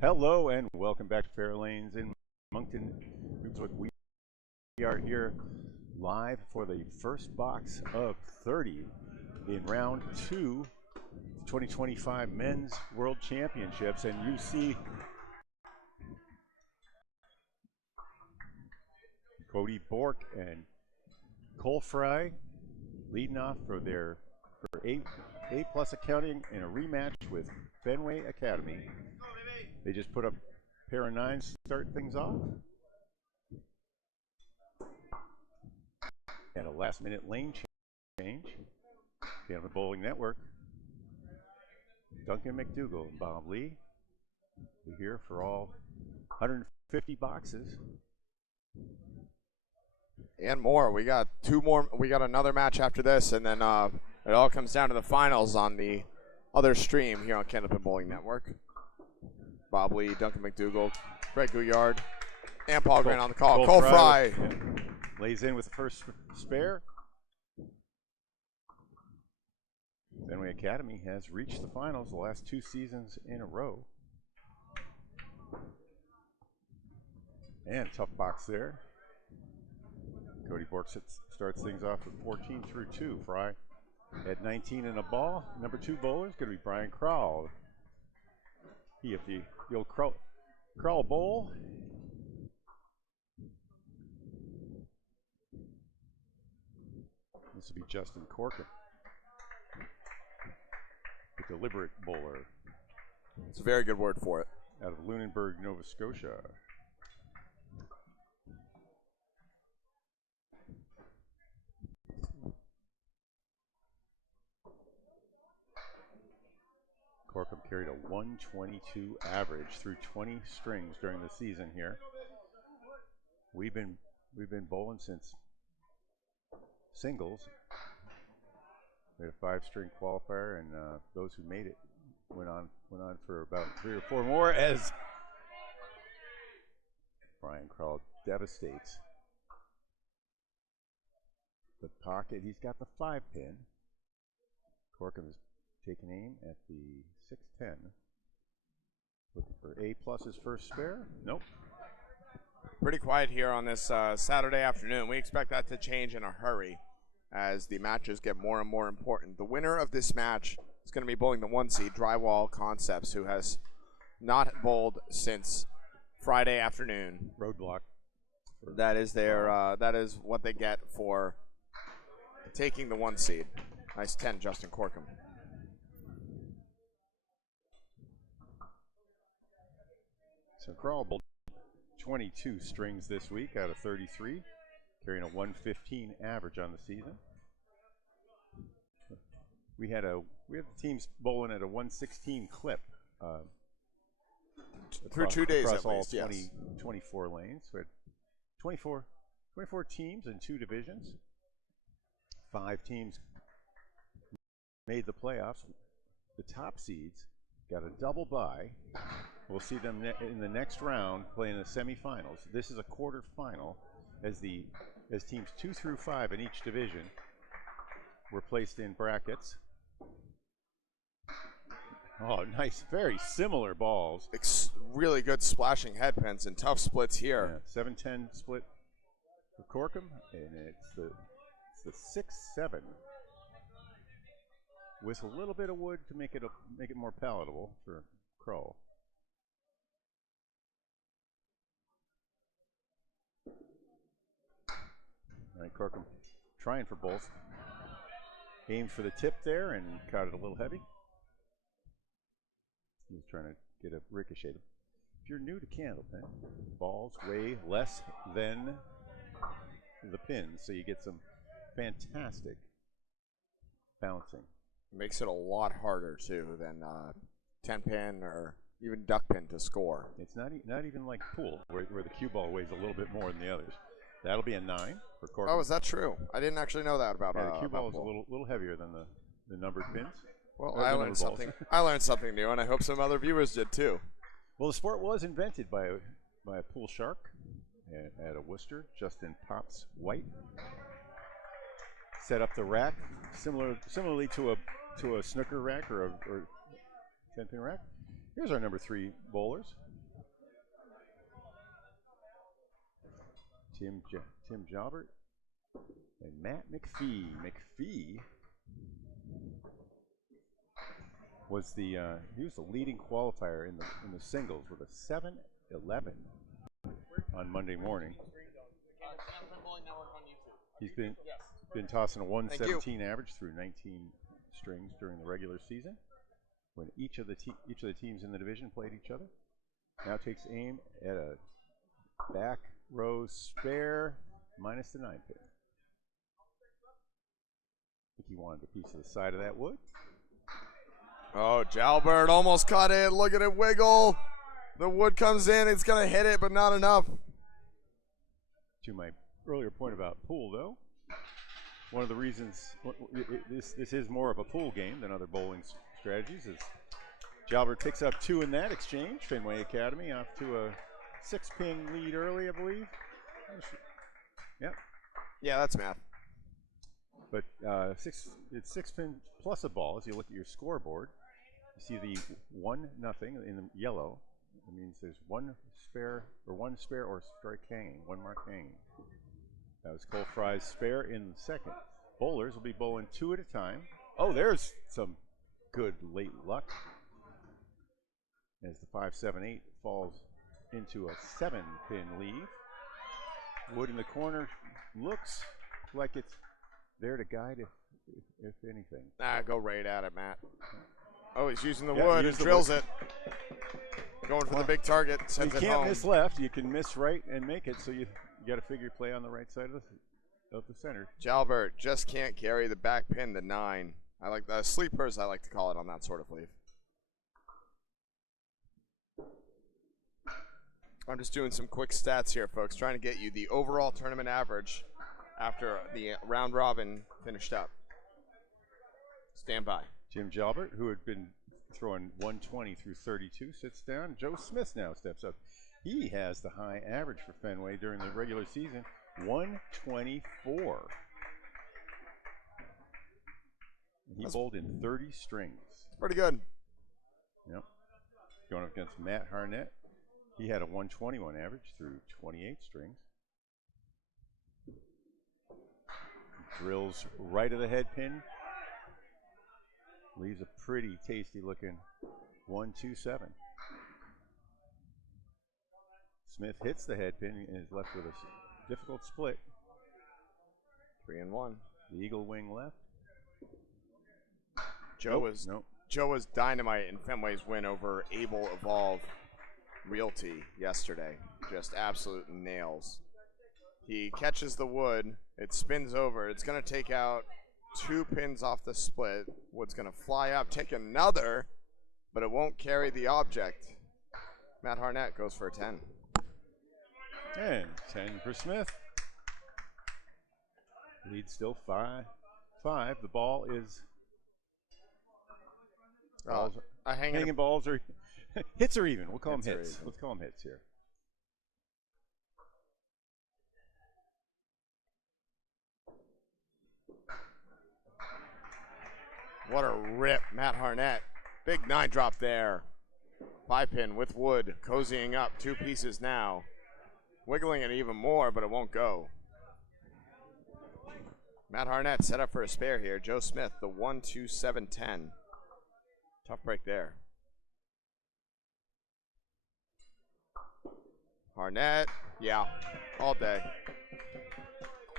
Hello and welcome back to Fair Lanes in Moncton. We are here live for the first box of 30 in round 2 2025 Men's World Championships, and you see Cody Bork and Cole Fry leading off for A plus accounting in a rematch with Fenway Academy. They just put up a pair of 9s to start things off. And a last-minute lane change. Down the Bowling Network. Duncan MacDougall and Bob Lee. We're here for all 150 boxes. And more. We got two more. We got another match after this, and then it all comes down to the finals on the other stream here on Candlepin Bowling Network. Bob Lee, Duncan MacDougall, Greg Gouillard, and Paul Grant on the call. Cole Fry. Yeah. Lays in with the first spare. Fenway Academy has reached the finals the last 2 seasons in a row. And tough box there. Cody Bork starts things off with 14 through 2. Fry at 19 and a ball. Number 2 bowler is going to be Brian Crowell. He at the old Crowell Bowl. This will be Justin Corkin, the deliberate bowler. It's a very good word for it. Out of Lunenburg, Nova Scotia. Corkum carried a 122 average through 20 strings during the season here. We've been bowling since singles. We had a 5-string qualifier, and those who made it went on for about 3 or 4 more as Brian Crowell devastates the pocket. He's got the 5-pin. Corkum is taking aim at the 6-10. Looking for A plus his first spare. Nope. Pretty quiet here on this Saturday afternoon. We expect that to change in a hurry as the matches get more and more important. The winner of this match is going to be bowling the 1 seed, Drywall Concepts, who has not bowled since Friday afternoon. Roadblock. That is their. That is what they get for taking the 1 seed. Nice 10, Justin Corkum. So Crowell bowled 22 strings this week out of 33, carrying a 115 average on the season. We have teams bowling at a 116 clip through 2 days across at all least, 24 lanes. We had 24 teams in 2 divisions. 5 teams made the playoffs. The top seeds got a double bye. We'll see them in the next round playing the semifinals. This is a quarterfinal as teams 2 through 5 in each division were placed in brackets. Oh, nice, very similar balls. Really good splashing headpins and tough splits here. Yeah, 7-10 split for Corkum, and it's the 6-7 with a little bit of wood to make it more palatable for Crowell. All right, Corkum trying for both. Aimed for the tip there and caught it a little heavy. He was trying to get a ricochet. If you're new to Candlepin, balls weigh less than the pins, so you get some fantastic bouncing. Makes it a lot harder too than 10-pin or even duck pin to score. It's not even like pool where the cue ball weighs a little bit more than the others. That'll be a 9 for Corkum. Oh, is that true? I didn't actually know that about. Yeah, the cue ball is a little heavier than the numbered pins. Well, I learned something. I learned something new, and I hope some other viewers did too. Well, the sport was invented by a pool shark at a Worcester, Justin Pops White. Set up the rack similarly to a snooker rack or 10-pin rack. Here's our number 3 bowlers. Tim Jalbert and Matt McPhee. McPhee was he was the leading qualifier in the singles with a 7-11 on Monday morning. He's been tossing a 117 average through 19 strings during the regular season when each of the teams in the division played each other. Now takes aim at a back row spare minus the 9 pin. I think he wanted a piece of the side of that wood. Oh, Jalbert almost caught it. Look at it wiggle. The wood comes in. It's going to hit it, but not enough. To my earlier point about pool, though, one of the reasons this is more of a pool game than other bowling strategies is Jalbert picks up 2 in that exchange. Fenway Academy off to a 6-pin lead early, I believe. Yep. Yeah, that's math. But it's 6-pin plus a ball. As you look at your scoreboard, you see the 1-0 in the yellow. It means there's one spare or strike hanging, 1 mark hanging. That was Cole Fry's spare in the second. Bowlers will be bowling 2 at a time. Oh, there's some good late luck. As the 5-7-8 falls into a 7-pin lead. Wood in the corner looks like it's there to guide if anything. Go right at it, Matt. Oh, he's using the Yeah, wood and drills it. Going for the big target. Sends you it can't home. miss left. You can miss right and make it. So you got to figure play on the right side of the center. Jalbert just can't carry the back pin to 9. I like the sleepers. I like to call it on that sort of leaf. I'm just doing some quick stats here, folks, trying to get you the overall tournament average after the round robin finished up. Stand by. Jim Jalbert, who had been throwing 120 through 32, sits down. Joe Smith now steps up. He has the high average for Fenway during the regular season, 124. He bowled in 30 strings. Pretty good. Yep. Going up against Matt Harnett. He had a 121 average through 28 strings. Drills right of the head pin. Leaves a pretty tasty looking 1-2-7. Smith hits the head pin and is left with a difficult split. 3-1. The eagle wing left. Joe was dynamite in Fenway's win over Able Evolve Realty yesterday. Just absolute nails. He catches the wood. It spins over. It's going to take out 2 pins off the split. Wood's going to fly up, take another, but it won't carry the object. Matt Harnett goes for a 10. And 10 for Smith. Lead still 5. The ball is hanging balls are hits are even. We'll call them hits. Let's call them hits here. What a rip, Matt Harnett. Big 9 drop there. 5-pin with wood, cozying up 2 pieces now. Wiggling it even more, but it won't go. Matt Harnett set up for a spare here. Joe Smith, the 1-2-7-10. Tough break there. Harnett, yeah, all day.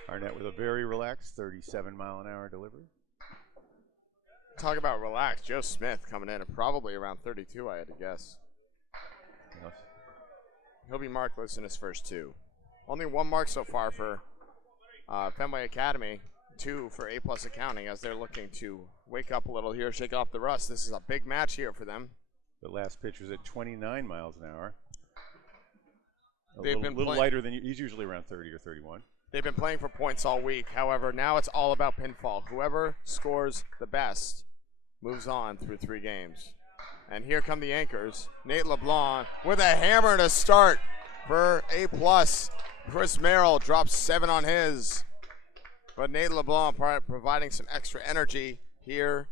Harnett with a very relaxed 37-mile-an-hour delivery. Talk about relaxed. Joe Smith coming in at probably around 32, I had to guess. Yes. He'll be markless in his first 2. Only 1 mark so far for Fenway Academy, 2 for A+ Accounting as they're looking to wake up a little here, shake off the rust. This is a big match here for them. The last pitch was at 29 miles an hour. They've been a little lighter than he's usually around 30 or 31. They've been playing for points all week. However, now it's all about pinfall. Whoever scores the best moves on through 3 games. And here come the anchors. Nate LeBlanc with a hammer to start for A+. Chris Merrill drops 7 on his. But Nate LeBlanc providing some extra energy here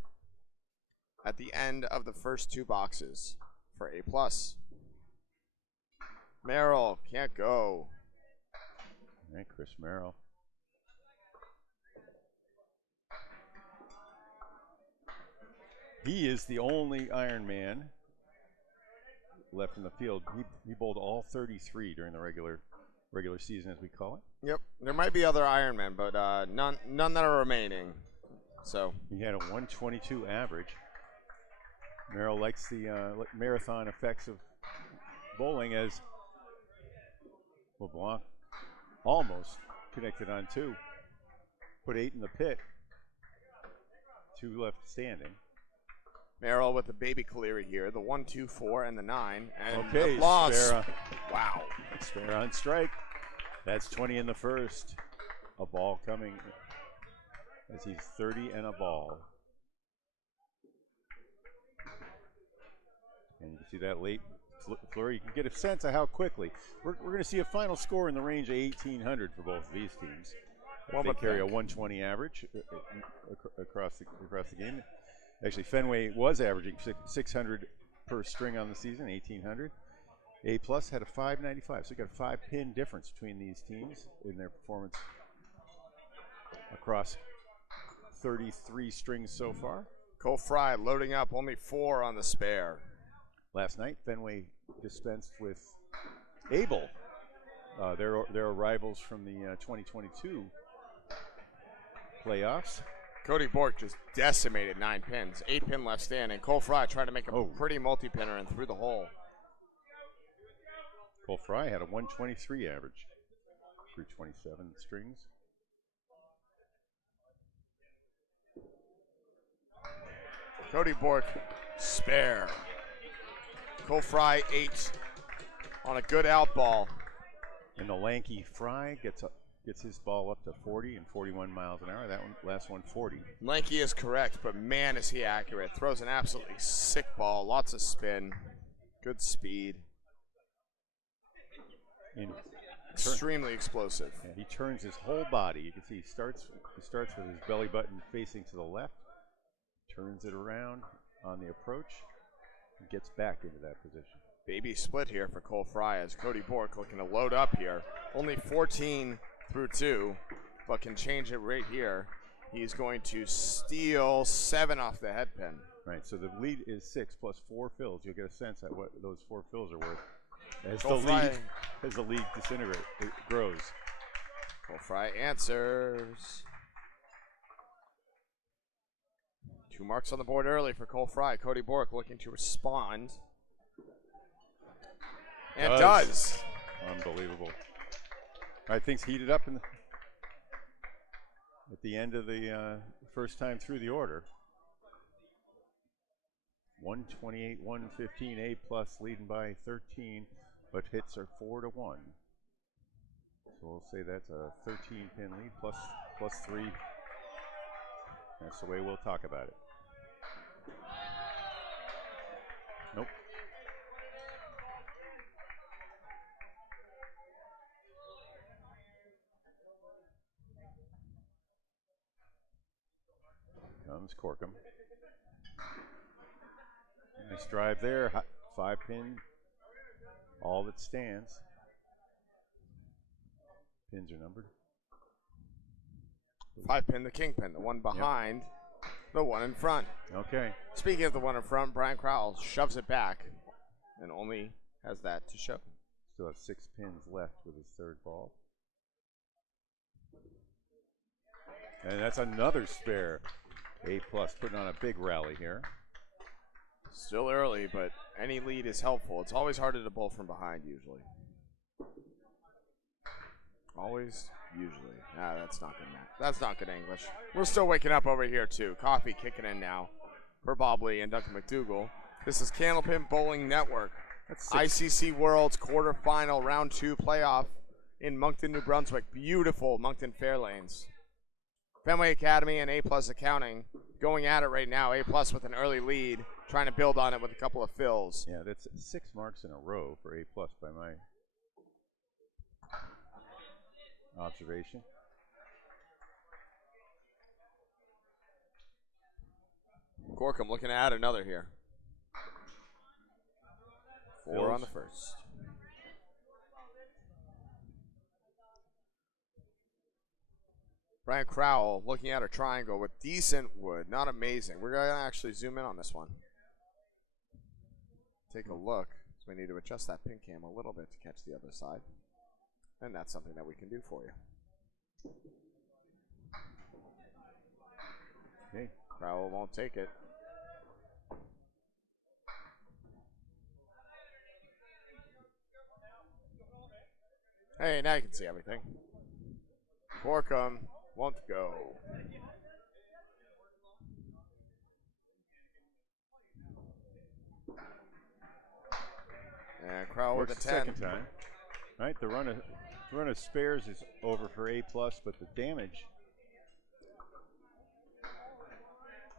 at the end of the first 2 boxes for A+. Merrill can't go. All right, Chris Merrill. He is the only Ironman left in the field. He bowled all 33 during the regular season, as we call it. Yep, there might be other Ironmen, but none that are remaining. So he had a 122 average. Merrill likes the marathon effects of bowling, as LeBlanc almost connected on 2. Put 8 in the pit. 2 left standing. Merrill with the baby Cleary here, the 1, 2, 4, and the 9. And okay, applause. Spera. Wow. Spera on strike. That's 20 in the first. A ball coming as he's 30 and a ball. And you can see that late flurry. You can get a sense of how quickly. We're going to see a final score in the range of 1,800 for both of these teams. They carry a 120 average across the game. Actually, Fenway was averaging 600 per string on the season, 1,800. A plus had a 595, so you got a 5-pin difference between these teams in their performance across 33 strings so far. Cole Fry loading up, only 4 on the spare. Last night, Fenway dispensed with Abel. Their rivals from the 2022 playoffs. Cody Bork just decimated 9 pins. 8 pin left standing. Cole Fry tried to make a pretty multi-pinner and through the hole. Cole Fry had a 123 average through 27 strings. Cody Bork, spare. Cole Fry 8 on a good out ball. And the lanky Fry gets his ball up to 40 and 41 miles an hour. That one, last one, 40. Lanky is correct, but man, is he accurate. Throws an absolutely sick ball. Lots of spin. Good speed. Extremely explosive. Yeah, he turns his whole body. You can see he starts with his belly button facing to the left, turns it around on the approach, and gets back into that position. Baby split here for Cole Fry as Cody Bork looking to load up here. Only 14 through 2, but can change it right here. He's going to steal 7 off the head pin. Right, so the lead is 6 plus 4 fills. You'll get a sense at what those 4 fills are worth. As the lead disintegrates, it grows. Cole Fry answers. 2 marks on the board early for Cole Fry. Cody Bork looking to respond. And does. Unbelievable. All right, things heated up at the end of the first time through the order. 128, 115, A plus leading by 13, but hits are 4-1. So we'll say that's a 13-pin lead plus 3. That's the way we'll talk about it. Nope. Comes Corkum. Nice drive there. 5-pin. All that stands. Pins are numbered. 5-pin, the kingpin, the one behind, the one in front. Okay. Speaking of the one in front, Brian Crowell shoves it back and only has that to show. Still has 6 pins left with his 3rd ball. And that's another spare. A plus putting on a big rally here. Still early, but any lead is helpful. It's always harder to bowl from behind usually. Always, usually. Ah, that's not good. That's not good English. We're still waking up over here too. Coffee kicking in now for Bob Lee and Duncan MacDougall. This is Candlepin Bowling Network. ICC Worlds quarterfinal round 2 playoff in Moncton, New Brunswick. Beautiful Moncton fair lanes. Fenway Academy and A Plus Accounting going at it right now. A Plus with an early lead, trying to build on it with a couple of fills. Yeah, that's 6 marks in a row for A Plus by my observation. Corkum looking to add another here. 4 on the first. Brian Crowell looking at a triangle with decent wood. Not amazing. We're going to actually zoom in on this one. Take a look. So we need to adjust that pin cam a little bit to catch the other side. And that's something that we can do for you. Okay. Crowell won't take it. Hey, now you can see everything. Corkum won't go. And Crowell with a 10. Second time. All right, the run of spares is over for A+, but the damage.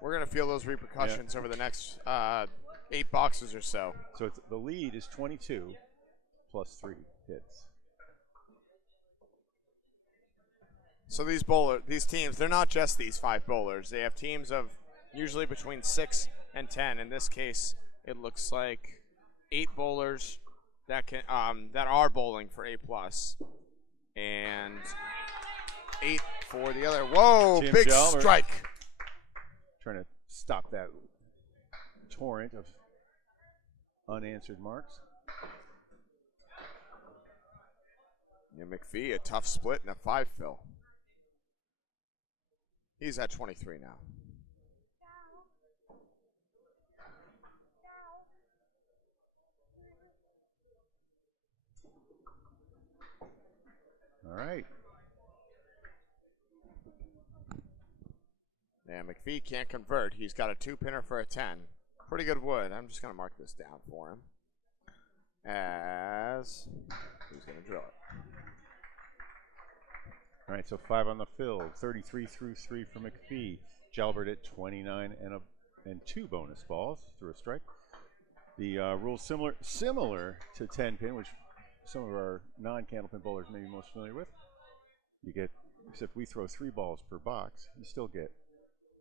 We're going to feel those repercussions over the next 8 boxes or so. So it's, the lead is 22 plus 3 hits. So these teams, they're not just these 5 bowlers. They have teams of usually between 6 and 10. In this case, it looks like 8 bowlers that can that are bowling for A+, and 8 for the other. Whoa, Jim big Jalbert strike. Trying to stop that torrent of unanswered marks. Yeah, McPhee, a tough split and a 5 fill. He's at 23 now. All right. Yeah, McPhee can't convert. He's got a 2-pinner for a 10. Pretty good wood. I'm just going to mark this down for him. As he's going to drill it. All right, so 5 on the fill, 33 through 3 for McPhee. Jalbert at 29 and 2 bonus balls through a strike. The rules similar to 10-pin, which some of our non-candlepin bowlers may be most familiar with. You get, except we throw 3 balls per box, you still get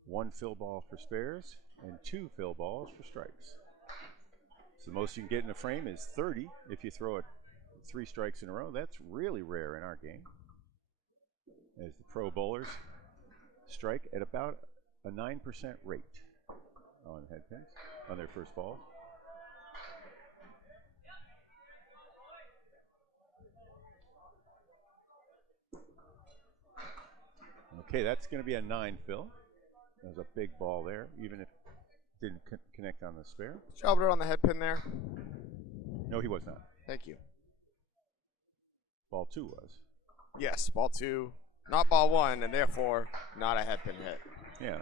1 fill ball for spares and 2 fill balls for strikes. So the most you can get in a frame is 30 if you throw it 3 strikes in a row. That's really rare in our game. As the pro bowlers strike at about a 9% rate on head pins on their first ball. Okay, that's going to be a 9 fill. There's a big ball there, even if it didn't connect on the spare. Jalbert on the head pin there. No, he was not. Thank you. Ball 2 was. Yes, ball 2, not ball 1, and therefore not a head pin hit. Yeah.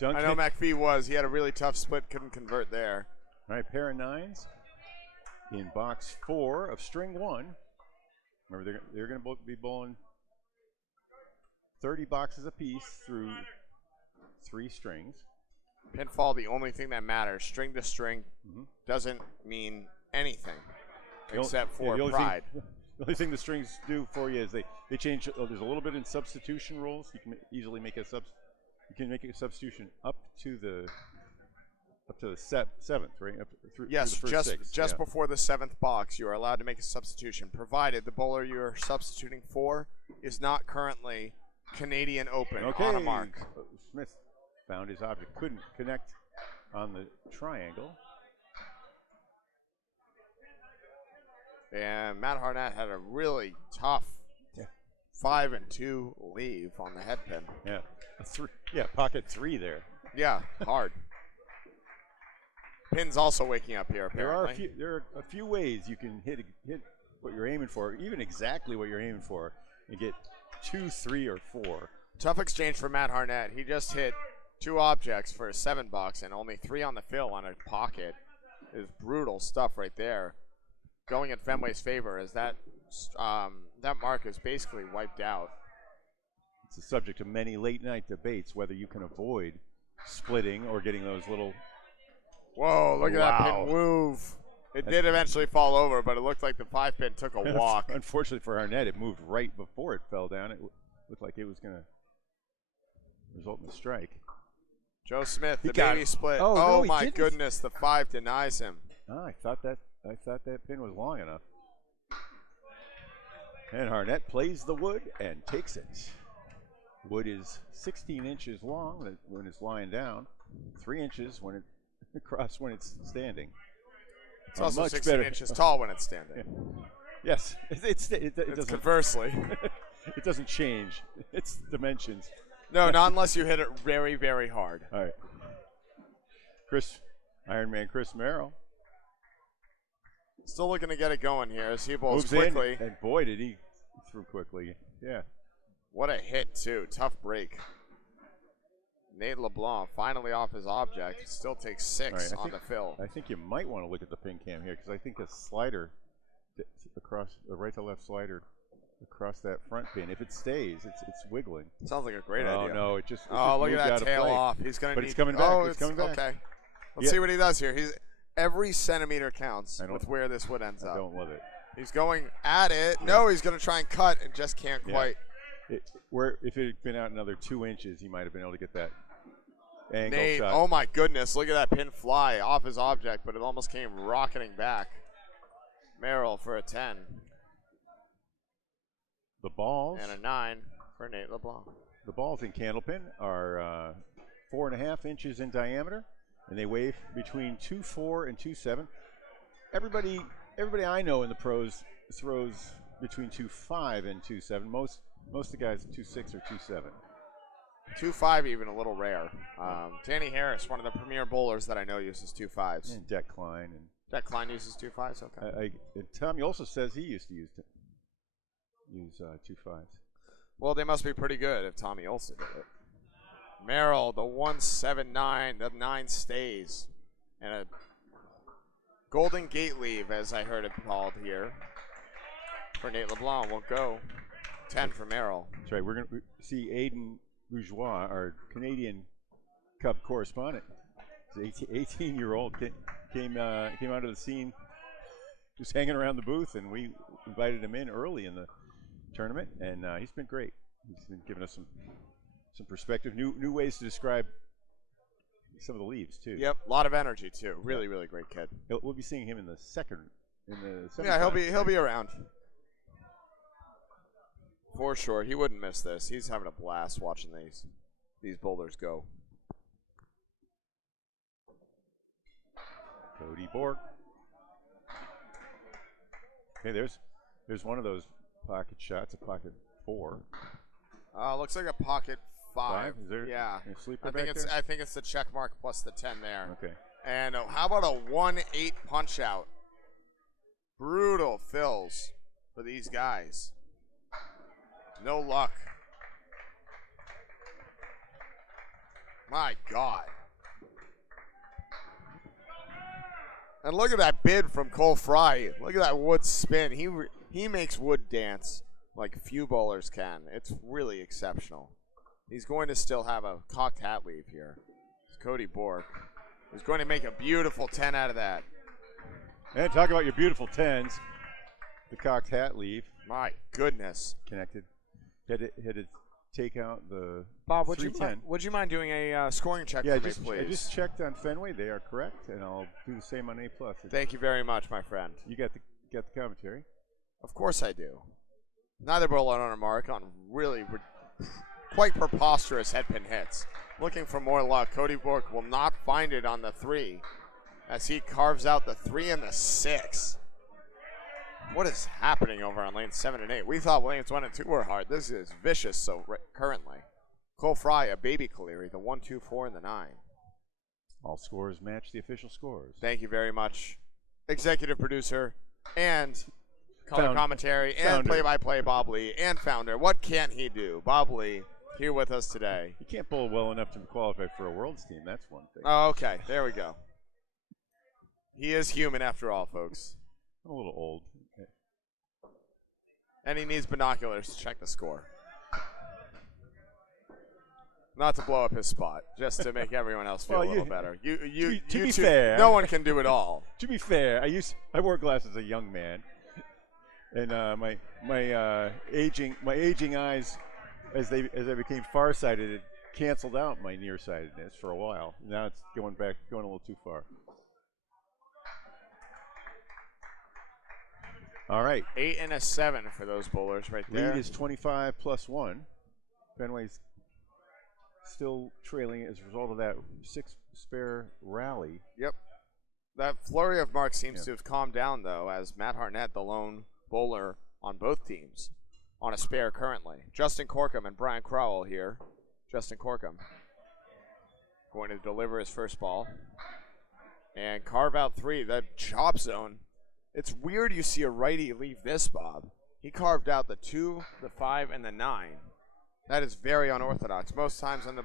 I know McPhee was. He had a really tough split, couldn't convert there. All right, pair of 9s in box 4 of string 1. Remember, they're going to be bowling 30 boxes apiece through 3 strings. Pinfall, the only thing that matters. String to string doesn't mean anything except for pride. The only thing the strings do for you is they change. There's a little bit in substitution rules. You can easily make a substitution up to the 7th, right? Up through yes, through the first just before the 7th box, you are allowed to make a substitution, provided the bowler you're substituting for is not currently Canadian Open on a mark. Smith found his object, couldn't connect on the triangle. And Matt Harnett had a really tough 5 and 2 leave on the head pin. Yeah, pocket 3 there. Yeah, hard. Pin's also waking up here, apparently. There are a few ways you can hit what you're aiming for, even exactly what you're aiming for, and get 2, 3, or 4. Tough exchange for Matt Harnett. He just hit 2 objects for a 7 box and only 3 on the fill on a pocket. Is brutal stuff right there. Going in Fenway's favor as that mark is basically wiped out. It's the subject of many late night debates whether you can avoid splitting or getting those little. Whoa, look at that pin move. It did eventually fall over, but it looked like the 5-pin took a walk. Unfortunately for Harnett, it moved right before it fell down. It looked like it was going to result in a strike. Joe Smith, the baby split. Oh, no, my goodness, the 5 denies him. I thought that pin was long enough. And Harnett plays the wood and takes it. Wood is 16 inches long when it's lying down, 3 inches when across when it's standing. It's also 16 inches tall when it's standing. Yeah. Yes, it doesn't. Conversely. It doesn't change. It's dimensions. No, not unless you hit it very, very hard. All right. Ironman Chris Merrill. Still looking to get it going here as he bowls Moves quickly. In, and boy, did he throw quickly. Yeah. What a hit, too. Tough break. Nate LeBlanc finally off his object. Still takes 6 on the fill. I think you might want to look at the pin cam here because I think a slider across the right to left slider across that front pin. If it stays, it's wiggling. Sounds like a great idea. Oh no, it just look moved at out that tail of play. off. He's gonna. But need, it's coming back. Oh, it's coming back. Okay. Let's see what he does here. Every centimeter counts with where this wood ends up. I don't love it. He's going at it. Yeah. No, he's gonna try and cut and just can't quite. If it had been out another 2 inches, he might have been able to get that angle Nate, shot. oh my goodness! Look at that pin fly off his object, but it almost came rocketing back. Merrill for a 10. The balls. And a 9 for Nate LeBlanc. The balls in Candlepin are 4.5 inches in diameter, and they weigh between 2.4 and 2.7. Everybody I know in the pros throws between 2.5 and 2.7. Most of the guys 2.6 or 2.7. 2.5 even a little rare. Danny Harris, one of the premier bowlers that I know, uses 2.5s. And Deck Klein. Deck Klein uses 2.5s. Okay. Tommy also says he used to use 2.5s. Well, they must be pretty good if Tommy Olsen did it. Merrill, the 1.79, the 9 stays, and a golden gate leave, as I heard it called here, for Nate LeBlanc. Won't go. 10 for Merrill. That's right. We're going to see Ayden Bourgeois, our Canadian Cup correspondent. He's 18-year-old. Came onto the scene just hanging around the booth, and we invited him in early in the tournament, and he's been great. He's been giving us some perspective, new ways to describe some of the leaves too. Yep, a lot of energy too. Really, really great kid. We'll be seeing him in the semifinals. Yeah, he'll be around for sure. He wouldn't miss this. He's having a blast watching these boulders go. Cody Bork. Okay, there's one of those pocket shots, a pocket 4. Looks like a pocket 5. Is there a sleeper I think it's the check mark plus the 10 there. Okay. And how about a 1-8 punch out? Brutal fills for these guys. No luck. My God. And look at that bid from Cole Fry. Look at that wood spin. He makes wood dance like few bowlers can. It's really exceptional. He's going to still have a cocked hat leave here. It's Cody Bork. He's going to make a beautiful 10 out of that. And talk about your beautiful 10s. The cocked hat leave. My goodness. Connected. Had to take out the Bob, would you mind doing a scoring check for me, please? I just checked on Fenway. They are correct, and I'll do the same on A+. Thank you very much, my friend. You got the commentary? Of course I do. Neither bowler on a mark on really quite preposterous headpin hits. Looking for more luck. Cody Bork will not find it on the 3 as he carves out the 3 and the 6. What is happening over on lanes 7 and 8? We thought lanes 1 and 2 were hard. This is vicious currently. Cole Fry, a baby Caleri, the 1, 2, 4, and the 9. All scores match the official scores. Thank you very much, executive producer and color commentary and play-by-play Bob Lee and founder. What can't he do? Bob Lee here with us today. You can't bowl well enough to qualify for a Worlds team. That's one thing. Oh, okay. There we go. He is human after all, folks. I'm a little old. And he needs binoculars to check the score. Not to blow up his spot, just to make everyone else feel a little better. To be fair, no one can do it all. To be fair, I wore glasses as a young man, and my aging eyes, as I became farsighted, it canceled out my nearsightedness for a while. Now it's going a little too far. All right. 8 and a 7 for those bowlers right there. Lead is 25 plus 1. Fenway's still trailing as a result of that 6 spare rally. Yep. That flurry of marks seems to have calmed down, though, as Matt Hartnett, the lone bowler on both teams, on a spare currently. Justin Corkum and Brian Crowell here. Justin Corkum going to deliver his first ball. And carve out 3, the chop zone. It's weird you see a righty leave this, Bob. He carved out the 2, the 5, and the 9. That is very unorthodox. Most times on the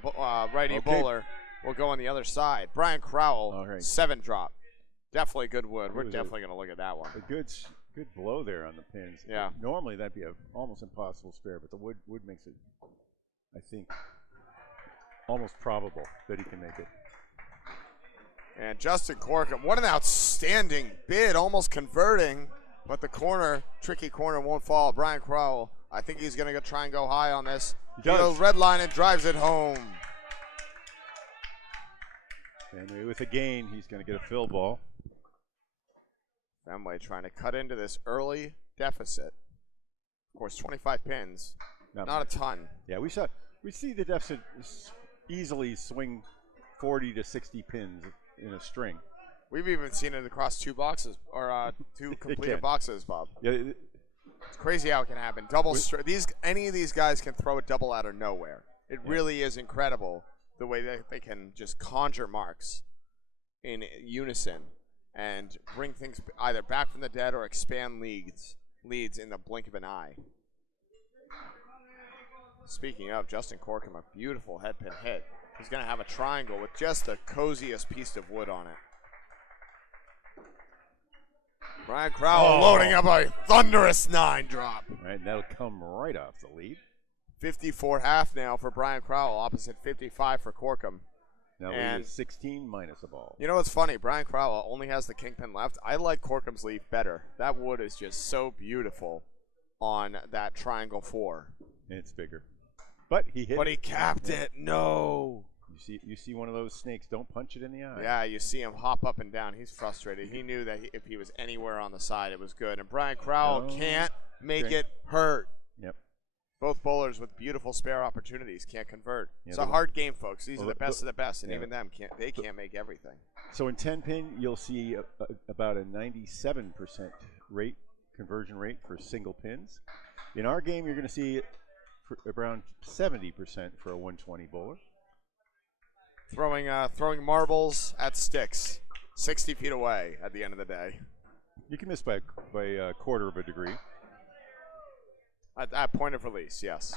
righty bowler will go on the other side. Brian Crowell, 7 drop. Definitely good wood. We're definitely going to look at that one. A good blow there on the pins. Yeah. Normally that'd be a almost impossible spare, but the wood makes it, I think, almost probable that he can make it. And Justin Corkum, what an outstanding bid, almost converting, but the corner, tricky corner, won't fall. Brian Crowell, I think he's going to try and go high on this. He goes red line and drives it home. And with a gain, he's going to get a fill ball. Fenway trying to cut into this early deficit. Of course, 25 pins, not a ton. Yeah, we see the deficit easily swing 40 to 60 pins in a string. We've even seen it across 2 boxes, or 2 completed boxes, Bob. Yeah, it's crazy how it can happen. Any of these guys can throw a double out of nowhere. It really is incredible the way that they can just conjure marks in unison and bring things either back from the dead or expand leads in the blink of an eye. Speaking of, Justin Corkum, a beautiful head pin hit. He's going to have a triangle with just the coziest piece of wood on it. Brian Crowell loading up a thunderous 9 drop. Right, and that'll come right off the lead. 54.5 now for Brian Crowell, opposite 55 for Corkum. Now lead is 16 minus a ball. You know what's funny? Brian Crowell only has the kingpin left. I like Corkum's leaf better. That wood is just so beautiful on that triangle 4. And it's bigger. But he hit it. But he capped it. No. You see one of those snakes, don't punch it in the eye. Yeah, you see him hop up and down. He's frustrated. He knew that if he was anywhere on the side, it was good. And Brian Crowell can't make it hurt. Yep. Both bowlers with beautiful spare opportunities can't convert. It's a hard game, folks. These are the best of the best, and even them can't make everything. So in 10 pin, you'll see about a 97% conversion rate for single pins. In our game, you're going to see around 70% for a 120 bowler. Throwing marbles at sticks, 60 feet away at the end of the day. You can miss by a quarter of a degree. At that point of release, yes.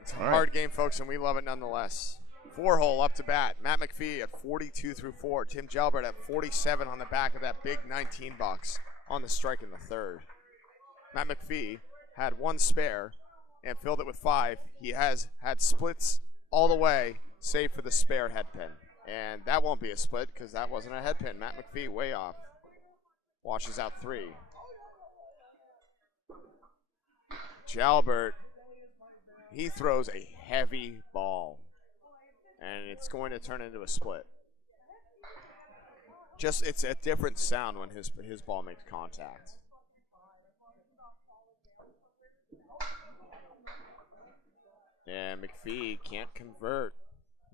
It's a hard game, folks, and we love it nonetheless. 4-hole up to bat. Matt McPhee at 42 through 4. Tim Jalbert at 47 on the back of that big 19 box on the strike in the 3rd. Matt McPhee had 1 spare and filled it with 5. He has had splits all the way, save for the spare head pin. And that won't be a split because that wasn't a head pin. Matt McPhee way off. Washes out 3. Jalbert, he throws a heavy ball. And it's going to turn into a split. It's a different sound when his ball makes contact. And McPhee can't convert.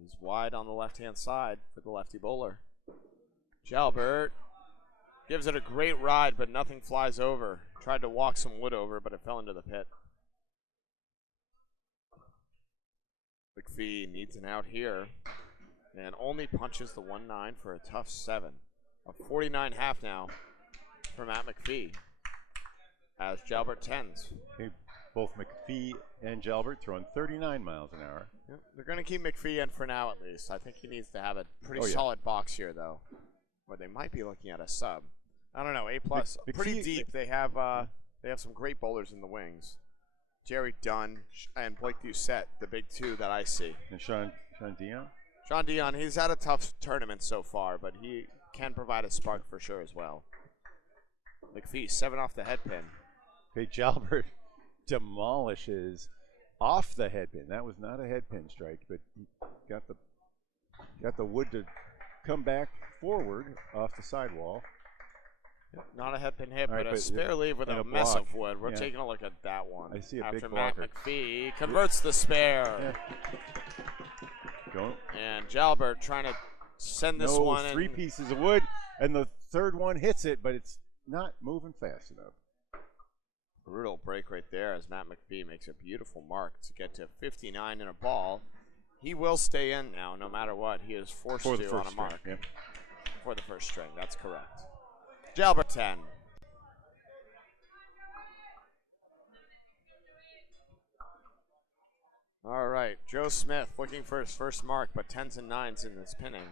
He's wide on the left-hand side for the lefty bowler. Jalbert gives it a great ride, but nothing flies over. Tried to walk some wood over, but it fell into the pit. McPhee needs an out here and only punches the 1-9 for a tough 7. A 49.5 now for Matt McPhee as Jalbert tends. Both McPhee and Jalbert throwing 39 miles an hour. Yep. They're going to keep McPhee in for now at least. I think he needs to have a pretty solid box here, though. But they might be looking at a sub. I don't know, A+. Pretty deep. They have some great bowlers in the wings. Jerry Dunn and Blake Doucette, the big 2 that I see. And Sean Dion? Sean Dion, he's had a tough tournament so far, but he can provide a spark for sure as well. McPhee, 7 off the head pin. Hey, Jalbert demolishes off the head pin. That was not a head pin strike, but he got the wood to come back forward off the sidewall. Not a head-pin hit, All right, but a but spare leave with and a a mess block. of wood. We're Yeah. taking a look at that one. I see a After big Matt blocker. McPhee converts the spare. Yeah. Don't. And Jalbert trying to send this No, one three in. pieces of wood, and the third one hits it, but it's not moving fast enough. Brutal break right there as Matt McPhee makes a beautiful mark to get to 59 in a ball. He will stay in now, no matter what. He is forced For the to first on a string, mark. yep. For the first string, that's correct. Jalbert 10. All right, Joe Smith looking for his first mark, but 10s and 9s in this pinning,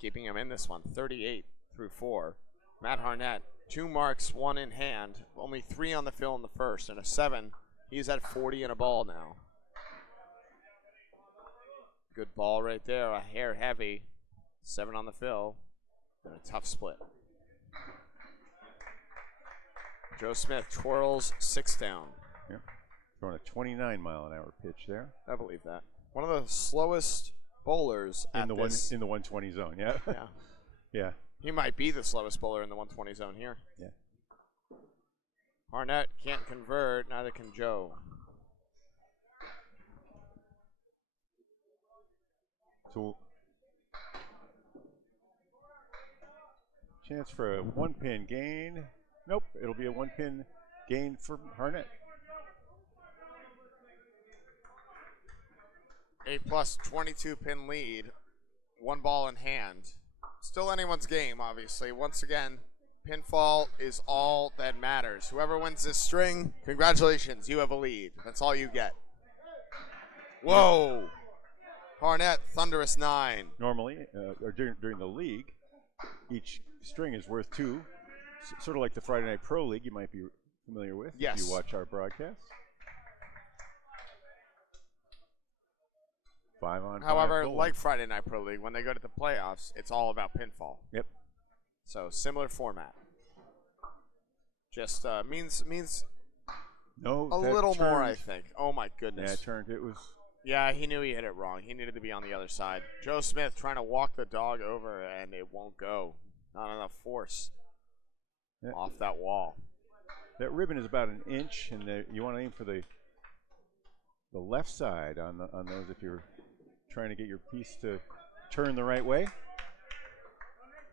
keeping him in this one, 38 through 4. Matt Harnett, 2 marks, 1 in hand, only 3 on the fill in the first, and a 7. He's at 40 in a ball now. Good ball right there, a hair heavy, 7 on the fill, and a tough split. Joe Smith twirls 6 down. Yep. Throwing a 29-mile-an-hour pitch there. I believe that. One of the slowest bowlers In at the this. in the 120 zone, yeah. Yeah. Yeah. He might be the slowest bowler in the 120 zone here. Yeah. Harnett can't convert, neither can Joe. So chance for a 1-pin gain. Nope, it'll be a 1-pin gain for Harnett. A plus 22 pin lead, 1 ball in hand. Still anyone's game, obviously. Once again, pinfall is all that matters. Whoever wins this string, congratulations, you have a lead. That's all you get. Whoa! Harnett, thunderous 9. Normally, or during the league, each string is worth 2. Sort of like the Friday Night Pro League you might be familiar with Yes. if you watch our broadcast. 5-on-5 However, bowling. like Friday Night Pro League, when they go to the playoffs, it's all about pinfall. Yep. So similar format. Just means No, a that little more, I turned. think. Oh my Yeah, goodness. it turned. It was. Yeah, he knew he hit it wrong. He needed to be on the other side. Joe Smith trying to walk the dog over, and it won't go. Not enough force off that wall. That ribbon is about an inch, and you want to aim for the left side on those if you're trying to get your piece to turn the right way.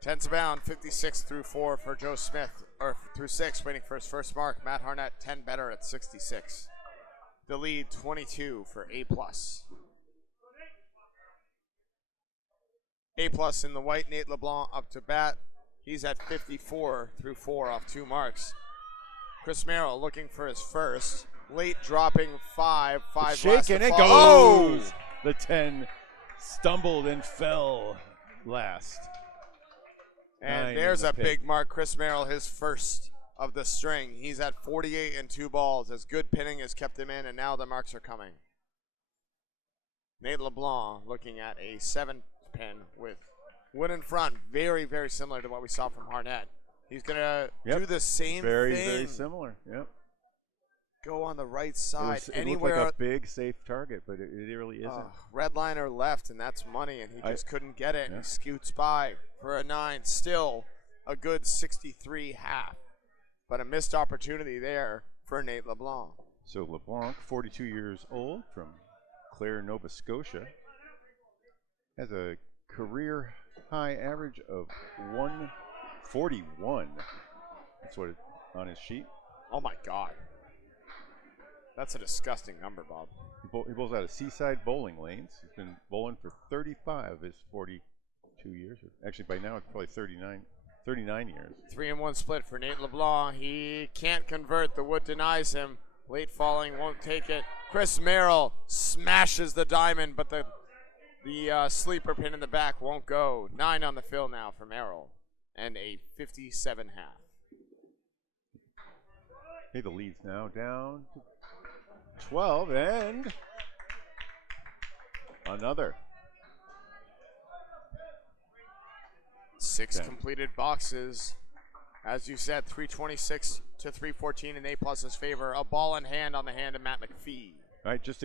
10's bound, 56 through 4 for Joe Smith, or through 6, waiting for his first mark. Matt Harnett, 10 better at 66. The lead, 22 for A+. A+ in the white, Nate LeBlanc up to bat. He's at 54 through 4 off 2 marks. Chris Merrill looking for his first. Late dropping 5 last to Shaking, it fall. goes. The 10 stumbled and fell last. And 9 there's in the a pit. big mark. Chris Merrill, his first of the string. He's at 48 and 2 balls as good pinning has kept him in, and now the marks are coming. Nate LeBlanc looking at a 7-pin with wood in front. Very, very similar to what we saw from Harnett. He's going to do the same Very, thing. very similar. Yep. Go on the right side. It Anywhere. looked like a big, safe target, but it really isn't. Red liner left, and that's money, and he just couldn't get it. Yeah. And he scoots by for a 9. Still a good 63 half, but a missed opportunity there for Nate LeBlanc. So LeBlanc, 42 years old, from Clare, Nova Scotia, has a career high average of 141. That's what on his sheet. Oh my God. That's a disgusting number, Bob. He bowls out of Seaside Bowling Lanes. He's been bowling for 35 of his 42 years. Actually, by now it's probably 39 years. 3-1 split for Nate LeBlanc. He can't convert. The wood denies him. Late falling, won't take it. Chris Merrill smashes the diamond, but the sleeper pin in the back won't go. 9 on the fill now for Merrill, and a 57 half. Okay, the lead's now down to 12, and another. 6 Okay. completed boxes. As you said, 326 to 314 in A+'s favor. A ball in hand on the hand of Matt McPhee. All right, just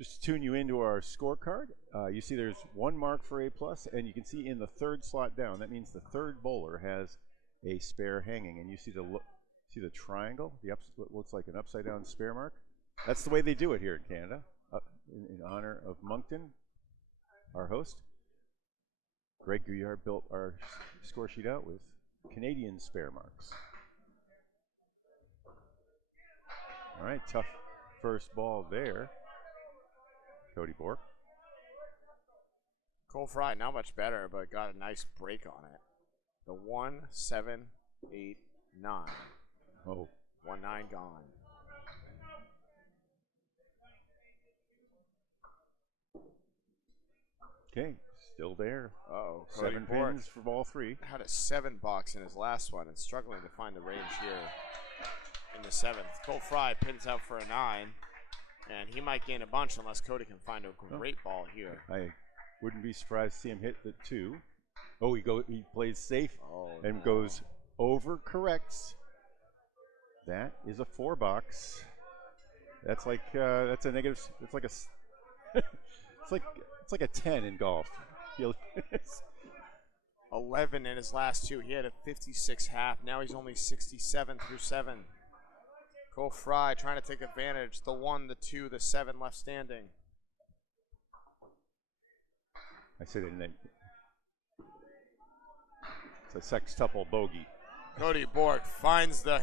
Just to tune you into our scorecard, you see there's 1 mark for A+, and you can see in the 3rd slot down, that means the 3rd bowler has a spare hanging, and you see the triangle, what looks like an upside down spare mark. That's the way they do it here in Canada, in honor of Moncton, our host. Greg Guyard built our score sheet out with Canadian spare marks. All right, tough first ball there. Cody Bork. Cole Fry, not much better, but got a nice break on it. The 1, 7, 8, 9. Oh. 1, 9 gone. Okay, still there. Uh-oh. 7 pins for ball 3. Had a 7 box in his last one and struggling to find the range here in the 7th. Cole Fry pins out for a 9, and he might gain a bunch unless Cody can find a great ball here. I wouldn't be surprised to see him hit the 2. Oh, he plays safe and goes over, corrects. That is a 4 box. That's like that's a negative. It's like a it's like a 10 in golf. 11 in his last 2. He had a 56 half. Now he's only 67 through 7. Cole Fry trying to take advantage. The 1, the 2, the 7 left standing. I said it. It's a sextuple bogey. Cody Bork finds the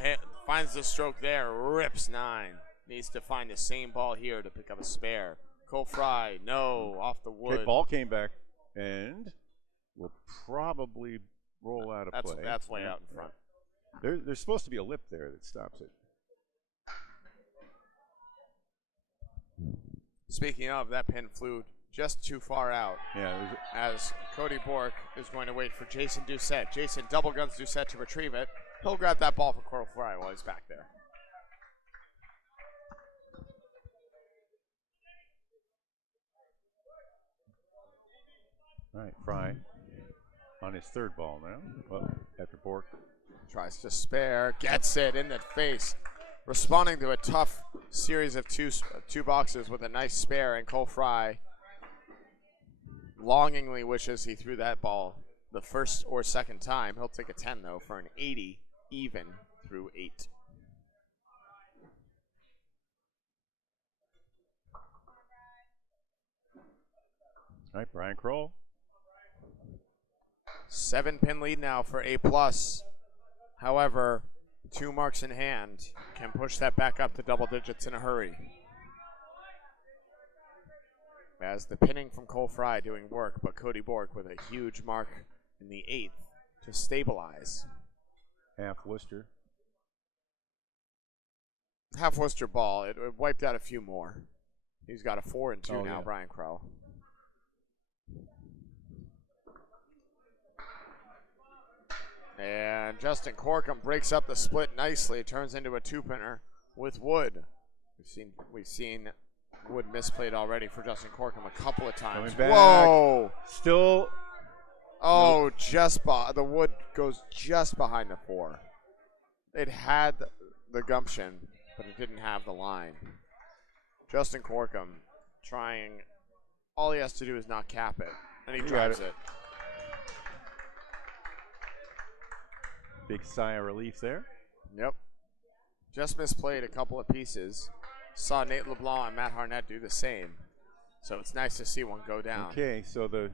stroke there. Rips 9. Needs to find the same ball here to pick up a spare. Cole Fry, no, off the wood. Okay, ball came back and will probably roll out of play. That's way out in front. There's supposed to be a lip there that stops it. Speaking of, that pin flew just too far out. Yeah. As Cody Bork is going to wait for Jason Doucette. Jason double guns Doucette to retrieve it. He'll grab that ball for Cole Fry while he's back there. All right, Fry on his 3rd ball now. Well, after Bork tries to spare, gets it in the face. Responding to a tough series of two boxes with a nice spare, and Cole Fry longingly wishes he threw that ball the 1st or 2nd time. He'll take a 10, though, for an 80, even through 8. All right, Brian Kroll. 7-pin lead now for A+. However, 2 marks in hand can push that back up to double digits in a hurry. As the pinning from Cole Fry doing work, but Cody Bork with a huge mark in the 8th to stabilize. Half Worcester. Half Worcester ball. It wiped out a few more. He's got a 4 and 2 now, yeah. Brian Crow. And Justin Corkum breaks up the split nicely. Turns into a 2-pinner with Wood. We've seen Wood misplayed already for Justin Corkum a couple of times. Whoa! Still. Oh, nope. The Wood goes just behind the 4. It had the gumption, but it didn't have the line. Justin Corkum trying. All he has to do is not cap it, and he drives it. Big sigh of relief there. Yep. Just misplayed a couple of pieces. Saw Nate LeBlanc and Matt Harnett do the same. So it's nice to see one go down. Okay, so the